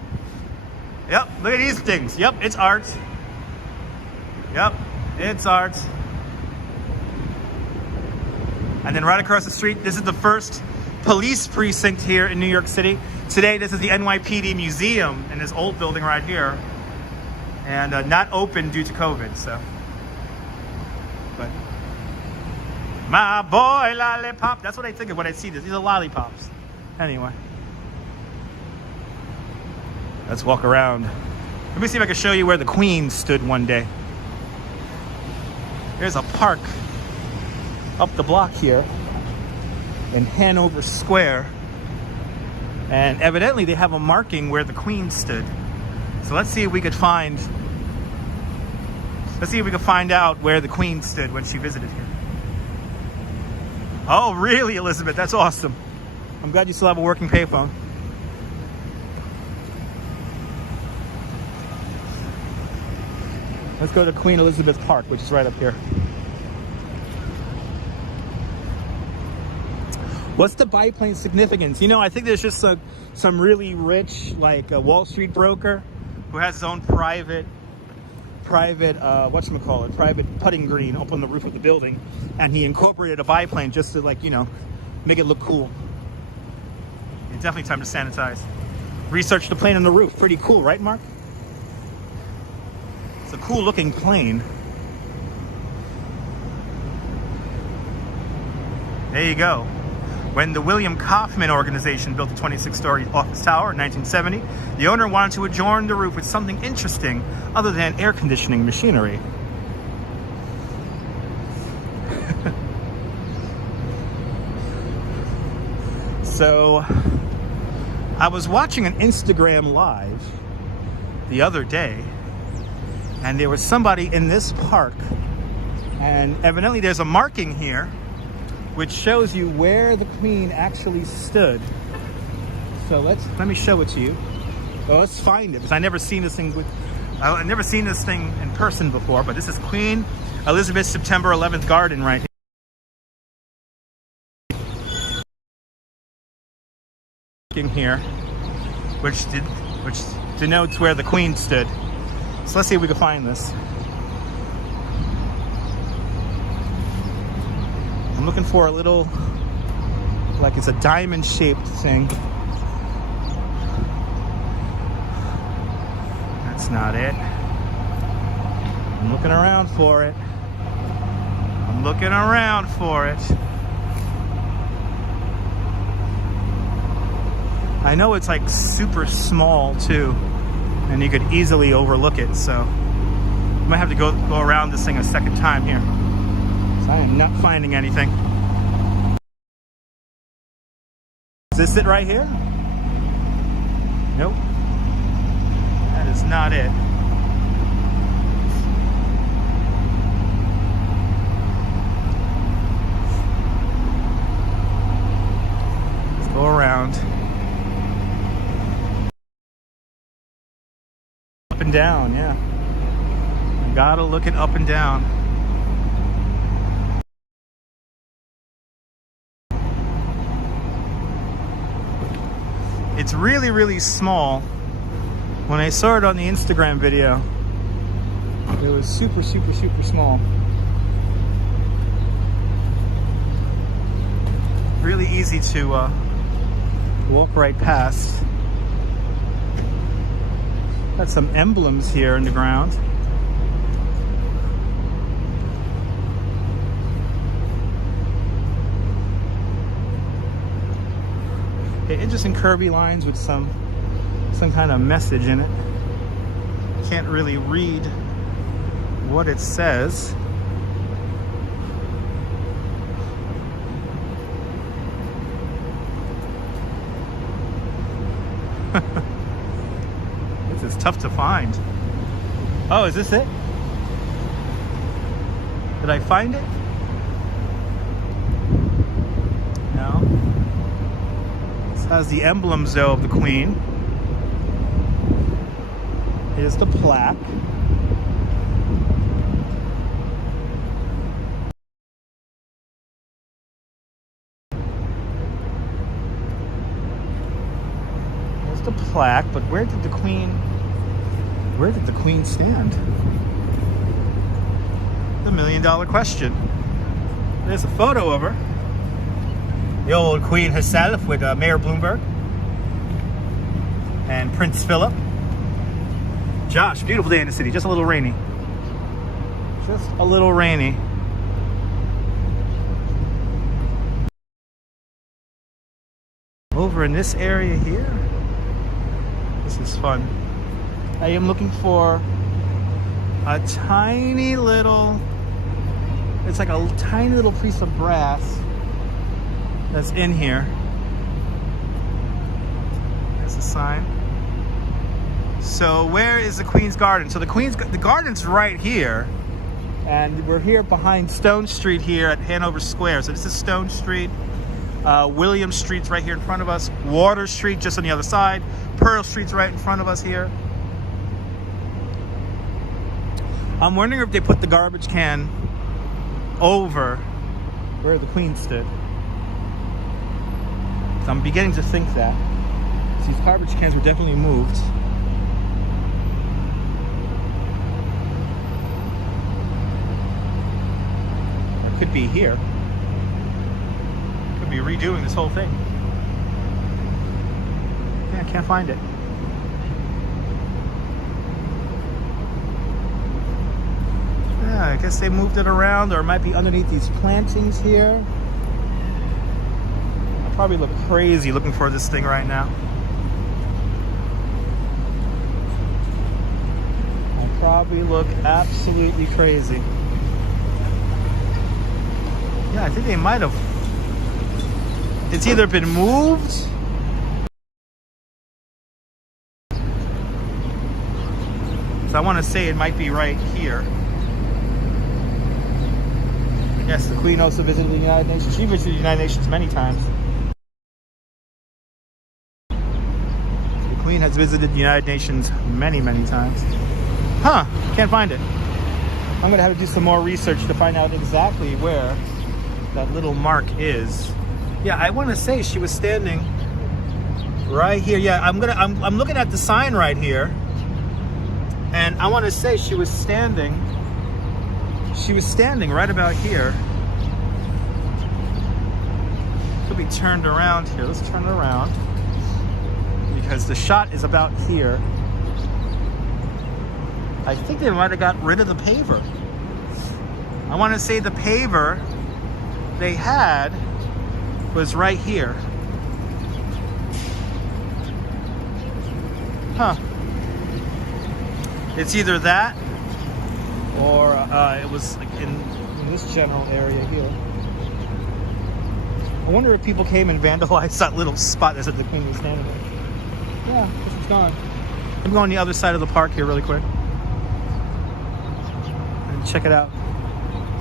Yep, look at these things. Yep, it's art. Yep, it's art. And then right across the street, this is the first police precinct here in New York City. Today, this is the NYPD Museum in this old building right here. And not open due to COVID, so. But my boy lollipop. That's what I think of when I see this. These are lollipops. Anyway. Let's walk around. Let me see if I can show you where the Queen stood one day. There's a park up the block here in Hanover Square. And evidently they have a marking where the Queen stood. So let's see if we could find out where the Queen stood when she visited here. Oh, really, Elizabeth? That's awesome. I'm glad you still have a working payphone. Let's go to Queen Elizabeth Park, which is right up here. What's the biplane significance? You know, I think there's just some really rich, like a Wall Street broker who has his own private whatchamacallit, private putting green up on the roof of the building, and he incorporated a biplane just to, like, you know, make it look cool. It's definitely time to sanitize. Research the plane on the roof. Pretty cool, right, Mark? It's a cool looking plane. There you go. When the William Kaufman organization built a 26-story office tower in 1970, the owner wanted to adorn the roof with something interesting other than air conditioning machinery. So, I was watching an Instagram live the other day, and there was somebody in this park, and evidently there's a marking here which shows you where the Queen actually stood. So let me show it to you. Well, let's find it, because I've never seen this thing in person before. But this is Queen Elizabeth September 11th Garden right here, which denotes where the Queen stood. So let's see if we can find this. I'm looking for a little, like it's a diamond-shaped thing. That's not it. I'm looking around for it. I'm looking around for it. I know it's like super small too, and you could easily overlook it, so I might have to go around this thing a second time here. I am not finding anything. Is this it right here? Nope. That is not it. Let's go around. Up and down, yeah. You gotta look it up and down. It's really, really small. When I saw it on the Instagram video, it was super, super, super small. Really easy to walk right past. Got some emblems here in the ground. Interesting curvy lines with some kind of message in it. Can't really read what it says. This is tough to find. Oh, is this it? Did I find it? No. Has the emblems though of the Queen. Here's the plaque. There's the plaque, but where did the Queen stand? The $1,000,000 question. There's a photo of her. The old Queen herself with Mayor Bloomberg and Prince Philip. Josh, beautiful day in the city. Just a little rainy. Just a little rainy. Over in this area here. This is fun. I am looking for a tiny little, it's like a tiny little piece of brass that's in here. There's a sign. So where is the Queen's Garden? So the garden's right here, and we're here behind Stone Street here at Hanover Square. So this is Stone Street. William Street's right here in front of us. Water Street just on the other side. Pearl Street's right in front of us here. I'm wondering if they put the garbage can over where the Queen stood. I'm beginning to think that. These garbage cans were definitely moved. Or it could be here. Could be redoing this whole thing. Yeah, I can't find it. Yeah, I guess they moved it around, or it might be underneath these plantings here. Probably look crazy looking for this thing right now. I'll probably look absolutely crazy. Yeah, I think they might have. It's either been moved. So I want to say it might be right here. Yes, the Queen also visited the United Nations. She visited the United Nations many times. The Queen has visited the United Nations many, many times. Huh, can't find it. I'm gonna have to do some more research to find out exactly where that little mark is. Yeah, I want to say she was standing right here. Yeah, I'm looking at the sign right here, and I want to say she was standing right about here. Could be turned around here. Let's turn it around because the shot is about here. I think they might have got rid of the paver. I want to say the paver they had was right here. Huh. It's either that or it was like in this general area here. I wonder if people came and vandalized that little spot that the Queen was standing in. Yeah, this is gone. I'm going on the other side of the park here really quick. And check it out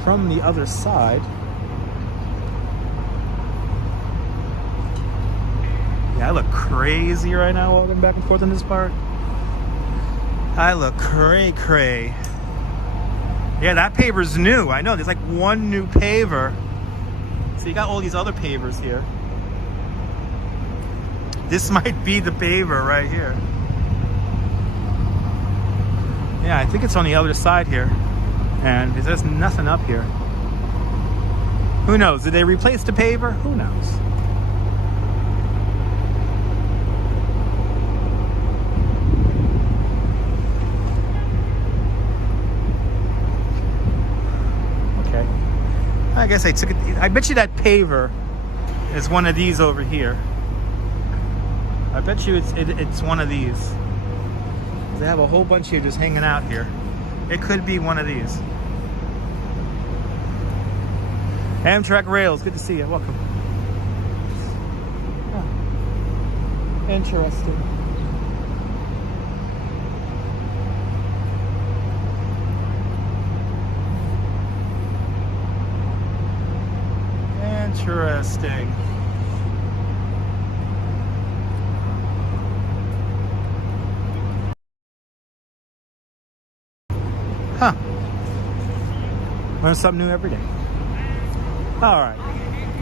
from the other side. Yeah, I look crazy right now walking back and forth in this park. I look cray. Yeah, that paver's new. I know, there's like one new paver. So you got all these other pavers here. This might be the paver right here. Yeah, I think it's on the other side here. And there's nothing up here. Who knows? Did they replace the paver? Who knows? I guess I took it. I bet you that paver is one of these over here. I bet you it's one of these. They have a whole bunch here just hanging out here. It could be one of these. Amtrak Rails, good to see you. Welcome. Oh, interesting. Interesting. Huh. Learn something new every day. All right.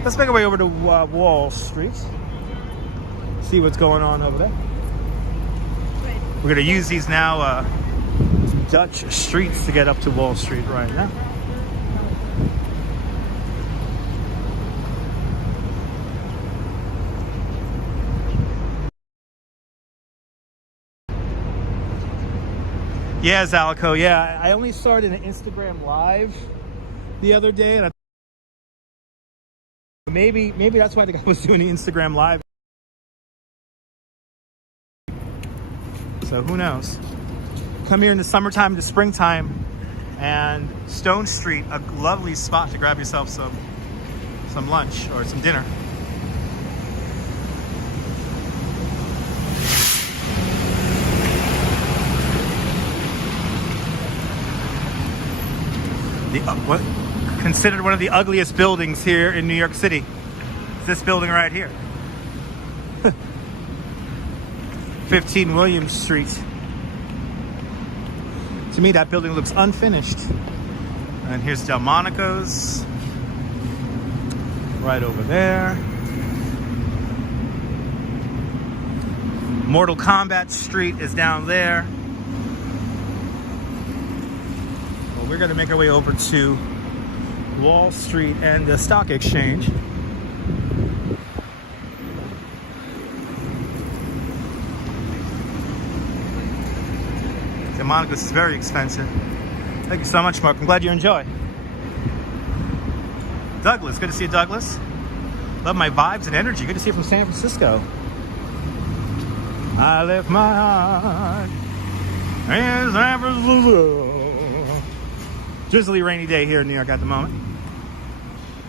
Let's make our way over to Wall Street. See what's going on over there. We're going to use these now Dutch streets to get up to Wall Street right now. Yeah, Zalico. Yeah, I only started an Instagram Live the other day, and maybe that's why the guy was doing the Instagram Live. So who knows? Come here in the summertime, the springtime, and Stone Street, a lovely spot to grab yourself some lunch or some dinner. What considered one of the ugliest buildings here in New York City. It's this building right here. 15 Williams Street. To me, that building looks unfinished. And here's Delmonico's. Right over there. Mortal Kombat Street is down there. We're going to make our way over to Wall Street and the Stock Exchange. Delmonico's is very expensive. Thank you so much, Mark. I'm glad you enjoy. Douglas, good to see you, Douglas. Love my vibes and energy. Good to see you from San Francisco. I left my heart in San Francisco. Drizzly rainy day here in New York at the moment.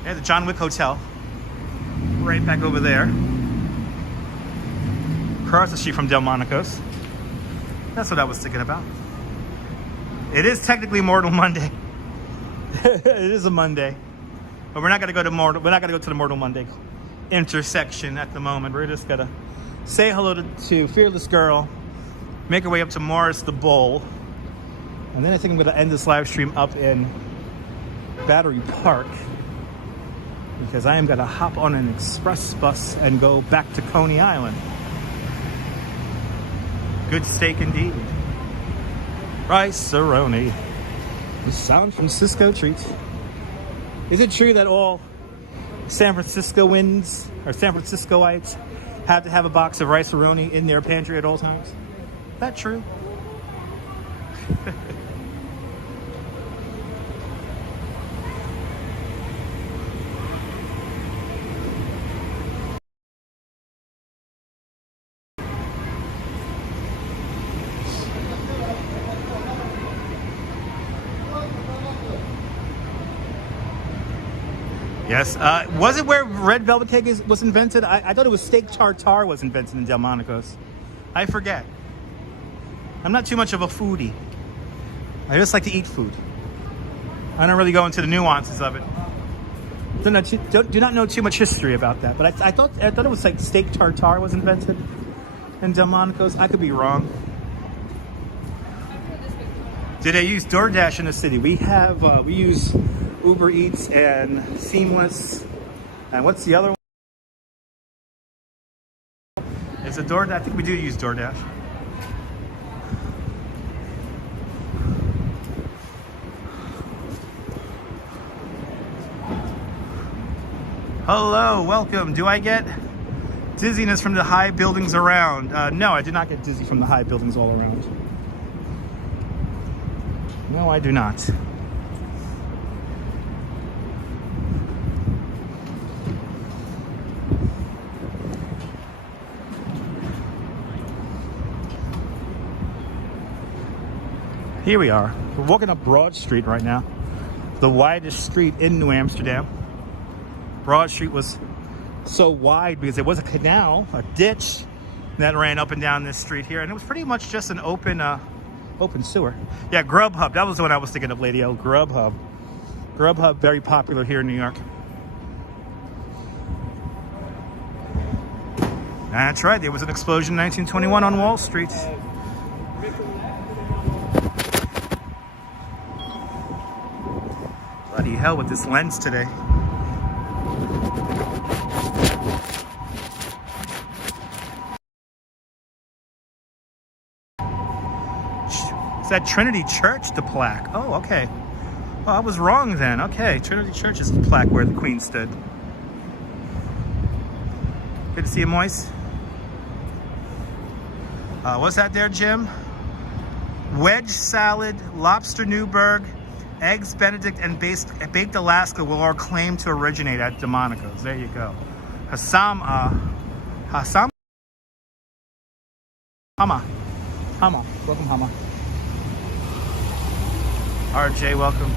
Yeah, the John Wick Hotel. Right back over there. Across the street from Delmonico's. That's what I was thinking about. It is technically Mortal Monday. It is a Monday. But we're not gonna go to the Mortal Monday intersection at the moment. We're just gonna say hello to Fearless Girl, make our way up to Morris the Bull, and then I think I'm gonna end this live stream up in Battery Park because I am gonna hop on an express bus and go back to Coney Island. Good steak indeed. Rice-a-roni. The San Francisco treat. Is it true that all San Franciscoans or San Franciscoites have to have a box of rice-a-roni in their pantry at all times? Is that true? Yes. Was it where red velvet cake was invented? I thought it was steak tartare was invented in Delmonico's. I forget. I'm not too much of a foodie. I just like to eat food. I don't really go into the nuances of it. Do not know too much history about that. But I thought it was like steak tartare was invented in Delmonico's. I could be wrong. Did they use DoorDash in the city? We use Uber Eats and Seamless. And what's the other one? Is it DoorDash? I think we do use DoorDash. Hello, welcome. Do I get dizziness from the high buildings around? No, I do not get dizzy from the high buildings all around. No, I do not. Here we are. We're walking up Broad Street right now. The widest street in New Amsterdam. Broad Street was so wide because there was a canal, a ditch that ran up and down this street here, and it was pretty much just an open sewer. Yeah, Grubhub. That was the one I was thinking of, Lady L. Grubhub. Grubhub, very popular here in New York. That's right. There was an explosion in 1921 on Wall Street. Bloody hell with this lens today. Is that Trinity Church, the plaque? Oh, okay. Well, I was wrong then. Okay, Trinity Church is the plaque where the Queen stood. Good to see you, Moise. What's that there, Jim? Wedge salad, lobster Newburgh, eggs Benedict, and baked Alaska will all claim to originate at Delmonico's. There you go. Hassam, Hama. Welcome, Hama. RJ, welcome.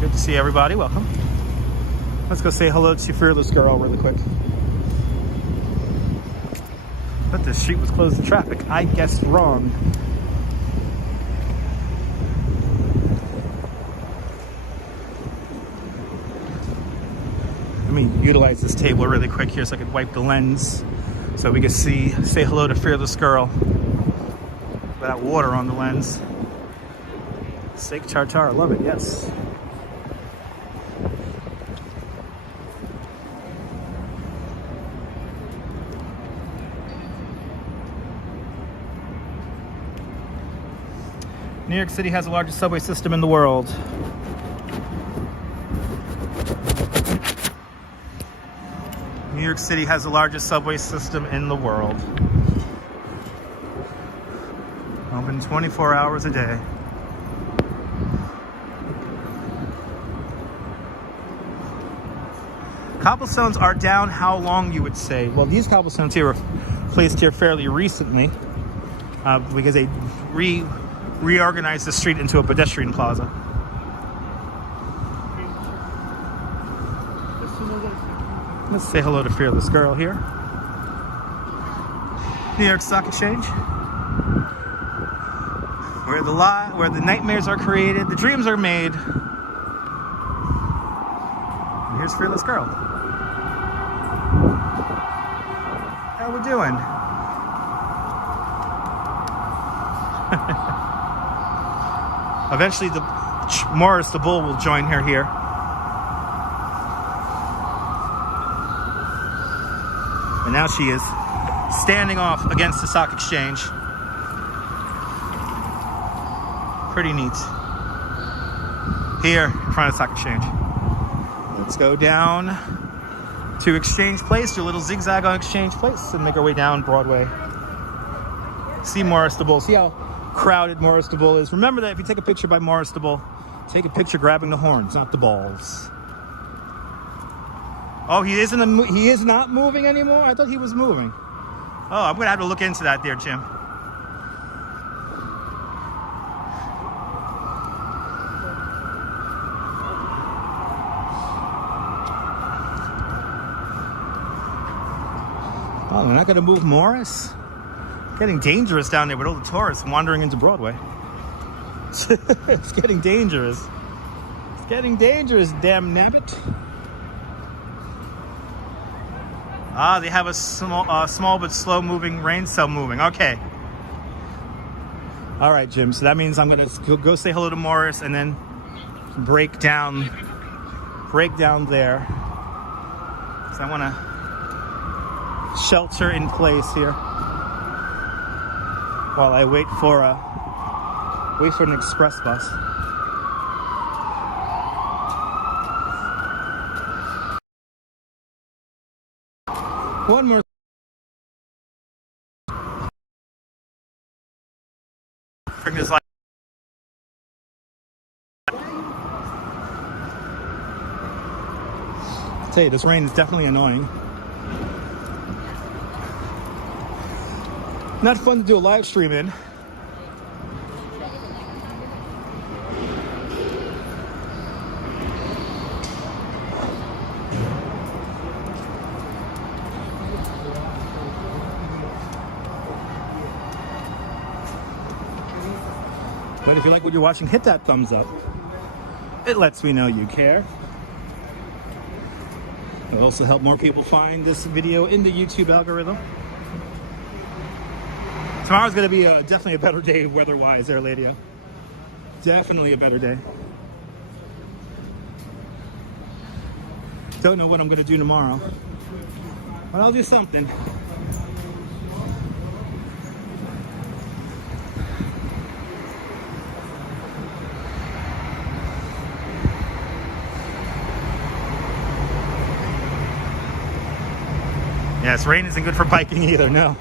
Good to see everybody. Welcome. Let's go say hello to Fearless Girl really quick. But the street was closed to traffic. I guessed wrong. Let me utilize this table really quick here so I can wipe the lens so we can say hello to Fearless Girl without water on the lens. Steak tartare, love it, yes. New York City has the largest subway system in the world. New York City has the largest subway system in the world. Open 24 hours a day. Cobblestones are down how long, you would say? Well, these cobblestones here were placed here fairly recently because they reorganized the street into a pedestrian plaza. Let's say hello to Fearless Girl here. New York Stock Exchange. Where the nightmares are created, the dreams are made. And here's Fearless Girl. How we doing? Eventually, Morris the Bull will join her here. And now she is standing off against the stock exchange. Pretty neat. Here in front of the stock exchange. Let's go down to Exchange Place, do a little zigzag on Exchange Place, and make our way down Broadway. See Morris the Bull. See how crowded Morris the Bull is. Remember that if you take a picture by Morris the Bull, take a picture grabbing the horns, not the balls. Oh, he is not moving anymore? I thought he was moving. Oh, I'm gonna have to look into that there, Jim. Oh, they're not gonna move Morris? Getting dangerous down there with all the tourists wandering into Broadway. It's getting dangerous. It's getting dangerous, damn nabbit. Ah, they have a small but slow-moving rain cell moving. Okay. All right, Jim. So that means I'm gonna go say hello to Morris and then break down there. So I want to shelter in place here while I wait for an express bus. One more. Bring this light. I tell you, this rain is definitely annoying. Not fun to do a live stream in. But if you like what you're watching, hit that thumbs up. It lets me know you care. It'll also help more people find this video in the YouTube algorithm. Tomorrow's going to be definitely a better day weather-wise there, Ladio. Definitely a better day. Don't know what I'm going to do tomorrow, but I'll do something. Yes, rain isn't good for biking either, no.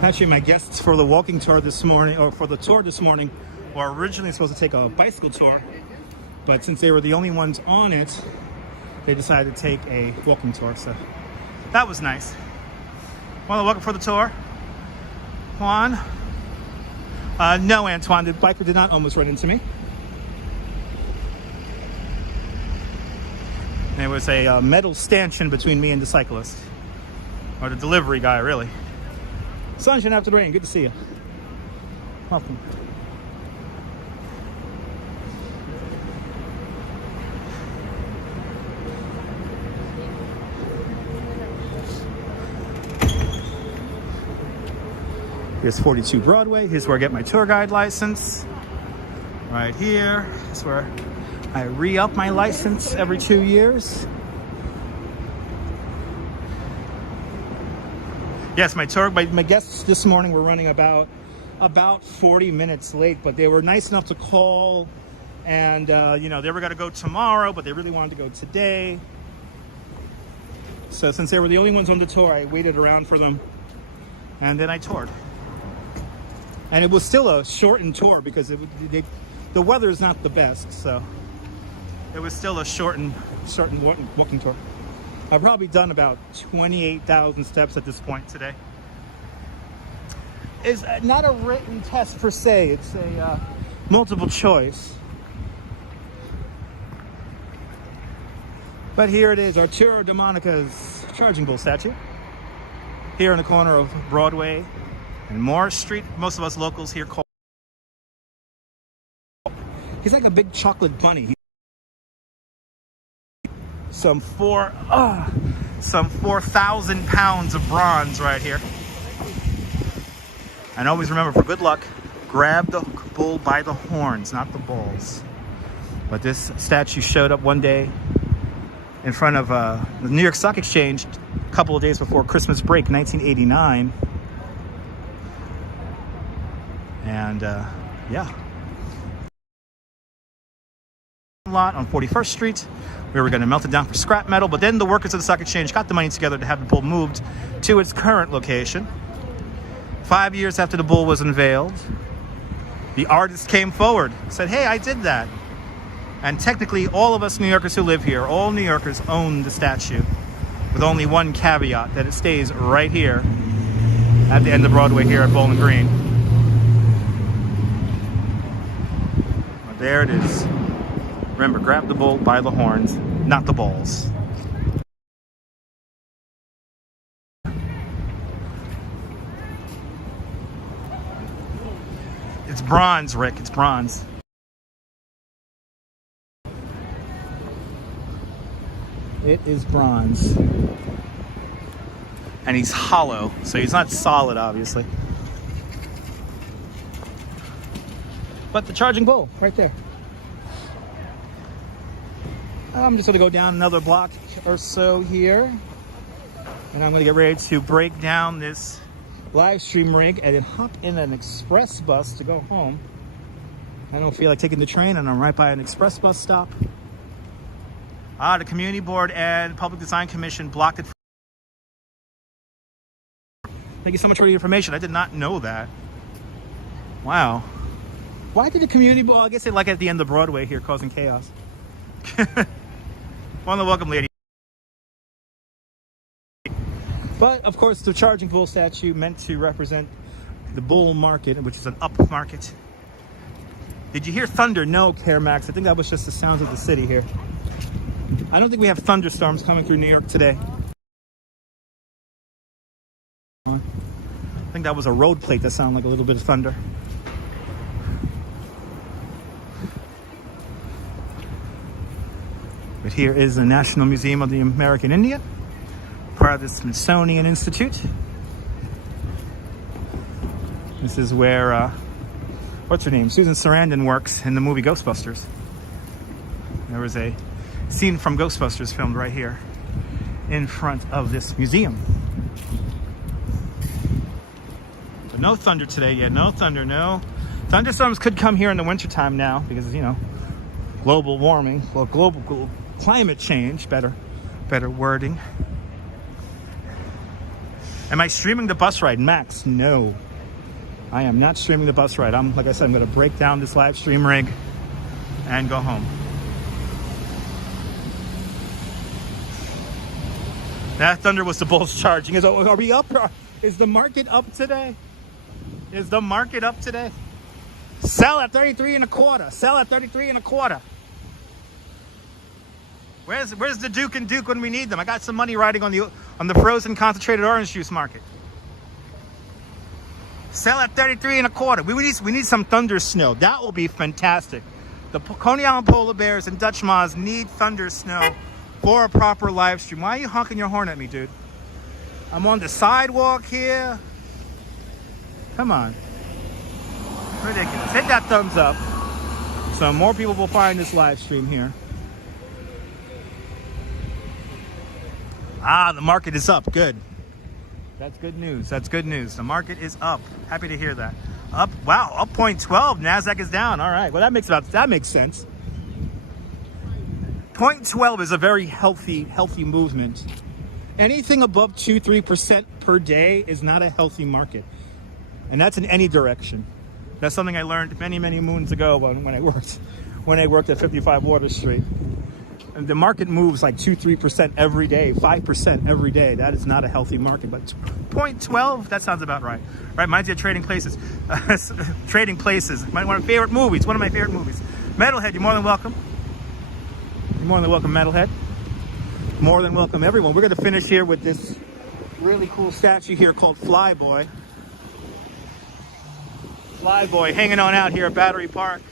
Actually, my guests for the walking tour this morning, or for the tour this morning, were originally supposed to take a bicycle tour, but since they were the only ones on it, they decided to take a walking tour, so that was nice. Well, welcome for the tour. Juan? No, Antoine, the biker did not almost run into me. There was a metal stanchion between me and the cyclist, or the delivery guy, really. Sunshine after the rain, good to see you. Welcome. Here's 42 Broadway. Here's where I get my tour guide license. Right here. That's where I re-up my license every 2 years. Yes, my guests this morning were running about 40 minutes late, but they were nice enough to call, and you know, they were going to go tomorrow, but they really wanted to go today. So since they were the only ones on the tour, I waited around for them, and then I toured. And it was still a shortened tour because the the weather is not the best, so it was still a shortened walking tour. I've probably done about 28,000 steps at this point today. It's not a written test per se, it's a multiple choice. But here it is, Arturo de Monica's Charging Bull statue. Here in the corner of Broadway and Morris Street. Most of us locals here call. He's like a big chocolate bunny. Some 4,000 pounds of bronze right here. And always remember, for good luck, grab the bull by the horns, not the balls. But this statue showed up one day in front of the New York Stock Exchange a couple of days before Christmas break, 1989. And yeah. Lot on 41st Street. We were going to melt it down for scrap metal, but then the workers of the Stock Exchange got the money together to have the bull moved to its current location. 5 years after the bull was unveiled, the artist came forward, said, hey, I did that. And technically, all of us New Yorkers who live here, all New Yorkers own the statue, with only one caveat, that it stays right here at the end of Broadway here at Bowling Green. But there it is. Remember, grab the bull by the horns, not the balls. It's bronze, Rick, it's bronze. It is bronze. And he's hollow, so he's not solid, obviously. But the charging bull, right there. I'm just gonna go down another block or so here. And I'm gonna get ready to break down this live stream rig and then hop in an express bus to go home. I don't feel like taking the train, and I'm right by an express bus stop. The Community Board and Public Design Commission blocked it. Thank you so much for the information. I did not know that. Wow. Why did the Community Board, I guess they like at the end of Broadway here, causing chaos. Want to welcome, lady. But of course, the charging bull statue meant to represent the bull market, which is an up market. Did you hear thunder? No, Caremax. I think that was just the sounds of the city here. I don't think we have thunderstorms coming through New York today. I think that was a road plate that sounded like a little bit of thunder. But here is the National Museum of the American Indian, part of the Smithsonian Institute. This is where, what's her name? Susan Sarandon works in the movie Ghostbusters. There was a scene from Ghostbusters filmed right here in front of this museum. But no thunder today yet, no thunder, no. Thunderstorms could come here in the wintertime now because, you know, global warming, well, global climate change, better wording. Am I streaming the bus ride, Max? No, I am not streaming the bus ride. Like I said, I'm going to break down this live stream rig and go home. That thunder was the bulls charging. Are we up? Is the market up today? Is the market up today? Sell at 33 and a quarter. Sell at 33 and a quarter. Where's the Duke and Duke when we need them? I got some money riding on the frozen concentrated orange juice market. Sell at 33 and a quarter. We need some thunder snow. That will be fantastic. The Coney Island polar bears and Dutch moths need thunder snow for a proper live stream. Why are you honking your horn at me, dude? I'm on the sidewalk here. Come on. Ridiculous. Hit that thumbs up so more people will find this live stream here. The market is up. Good. That's good news. That's good news. The market is up. Happy to hear that. Up. Wow. Up 0.12. NASDAQ is down. All right. Well, that makes sense. 0.12 is a very healthy movement. Anything above 2-3% per day is not a healthy market. And that's in any direction. That's something I learned many, many moons ago when I worked at 55 Water Street. And the market moves like 2-3% every day, 5% every day. That is not a healthy market, but 0.12, that sounds about right. Right, reminds you of Trading Places. Trading Places, one of my favorite movies, Metalhead, you're more than welcome. You're more than welcome, Metalhead. More than welcome, everyone. We're gonna finish here with this really cool statue here called Flyboy. Flyboy hanging on out here at Battery Park.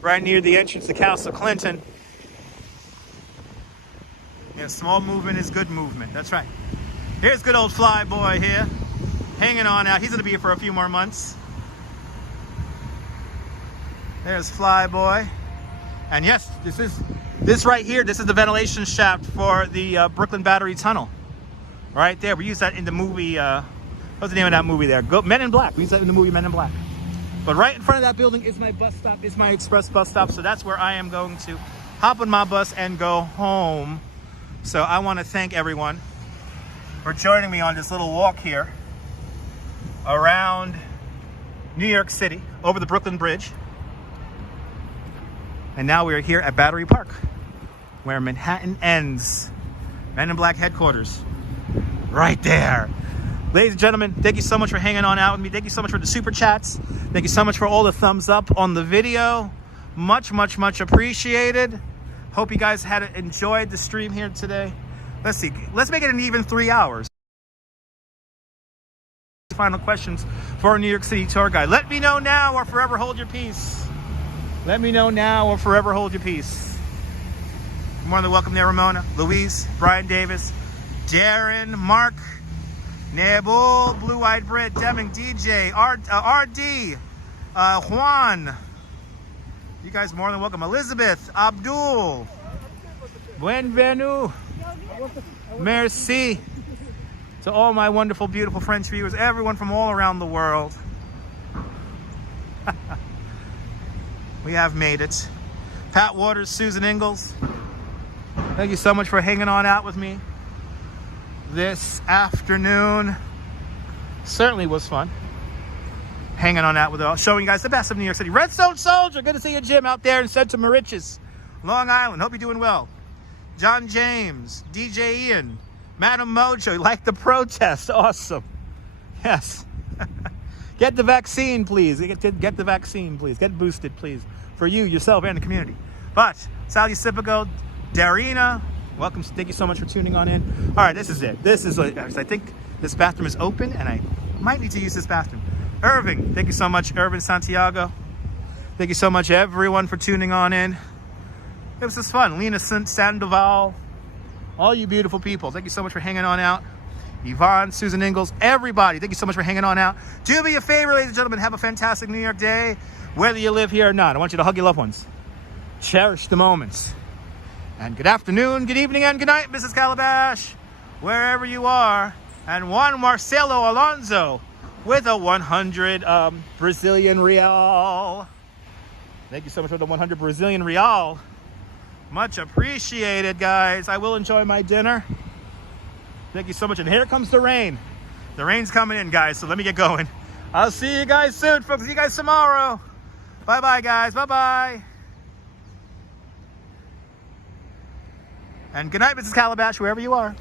Right near the entrance to Castle Clinton. Yeah, small movement is good movement. That's right. Here's good old Flyboy here, hanging on out. He's gonna be here for a few more months. There's Flyboy. And yes, this right here, this is the ventilation shaft for the Brooklyn Battery Tunnel. Right there, we use that in the movie, what's the name of that movie there? Men in Black, we use that in the movie Men in Black. But right in front of that building is my bus stop, is my express bus stop. So that's where I am going to hop on my bus and go home. So I want to thank everyone for joining me on this little walk here around New York City, over the Brooklyn Bridge. And now we are here at Battery Park, where Manhattan ends. Men in Black headquarters, right there. Ladies and gentlemen, thank you so much for hanging on out with me. Thank you so much for the super chats. Thank you so much for all the thumbs up on the video. Much, much, much appreciated. Hope you guys had enjoyed the stream here today. Let's see, let's make it an even 3 hours. Final questions for our New York City tour guide. Let me know now or forever hold your peace. Let me know now or forever hold your peace. More than welcome there, Ramona, Louise, Brian Davis, Darren, Mark, Nebul, Blue Eyed Brit, Deming, DJ, RD, Juan. You guys more than welcome. Elizabeth, Abdul, Bienvenue, merci. To all my wonderful, beautiful French viewers, everyone from all around the world. We have made it. Pat Waters, Susan Ingalls, thank you so much for hanging on out with me this afternoon. Certainly was fun hanging on out with all, showing you guys the best of New York City. Redstone Soldier, good to see you, Jim, out there in Central Mauritius, Long Island. Hope you're doing well. John James, DJ Ian, Madam Mojo, like the protest, awesome. Yes. Get the vaccine, please. Get the vaccine, please. Get boosted, please, for you, yourself, and the community. But Sally Sipico, Darina, welcome. Thank you so much for tuning on in. All right, this is it. I think this bathroom is open, and I might need to use this bathroom. Irving, thank you so much, Irvin Santiago. Thank you so much, everyone, for tuning on in. It was just fun. Lena Sandoval, all you beautiful people, thank you so much for hanging on out. Yvonne, Susan Ingalls, everybody, thank you so much for hanging on out. Do me a favor, ladies and gentlemen, have a fantastic New York day, whether you live here or not. I want you to hug your loved ones. Cherish the moments. And good afternoon, good evening, and good night, Mrs. Calabash, wherever you are. And Juan Marcelo Alonso with a 100 Brazilian real. Thank you so much for the 100 Brazilian real. Much appreciated, guys. I will enjoy my dinner. Thank you so much. And here comes the rain. The rain's coming in, guys, so let me get going. I'll see you guys soon, folks. See you guys tomorrow. Bye-bye, guys. Bye-bye. And good night, Mrs. Calabash, wherever you are.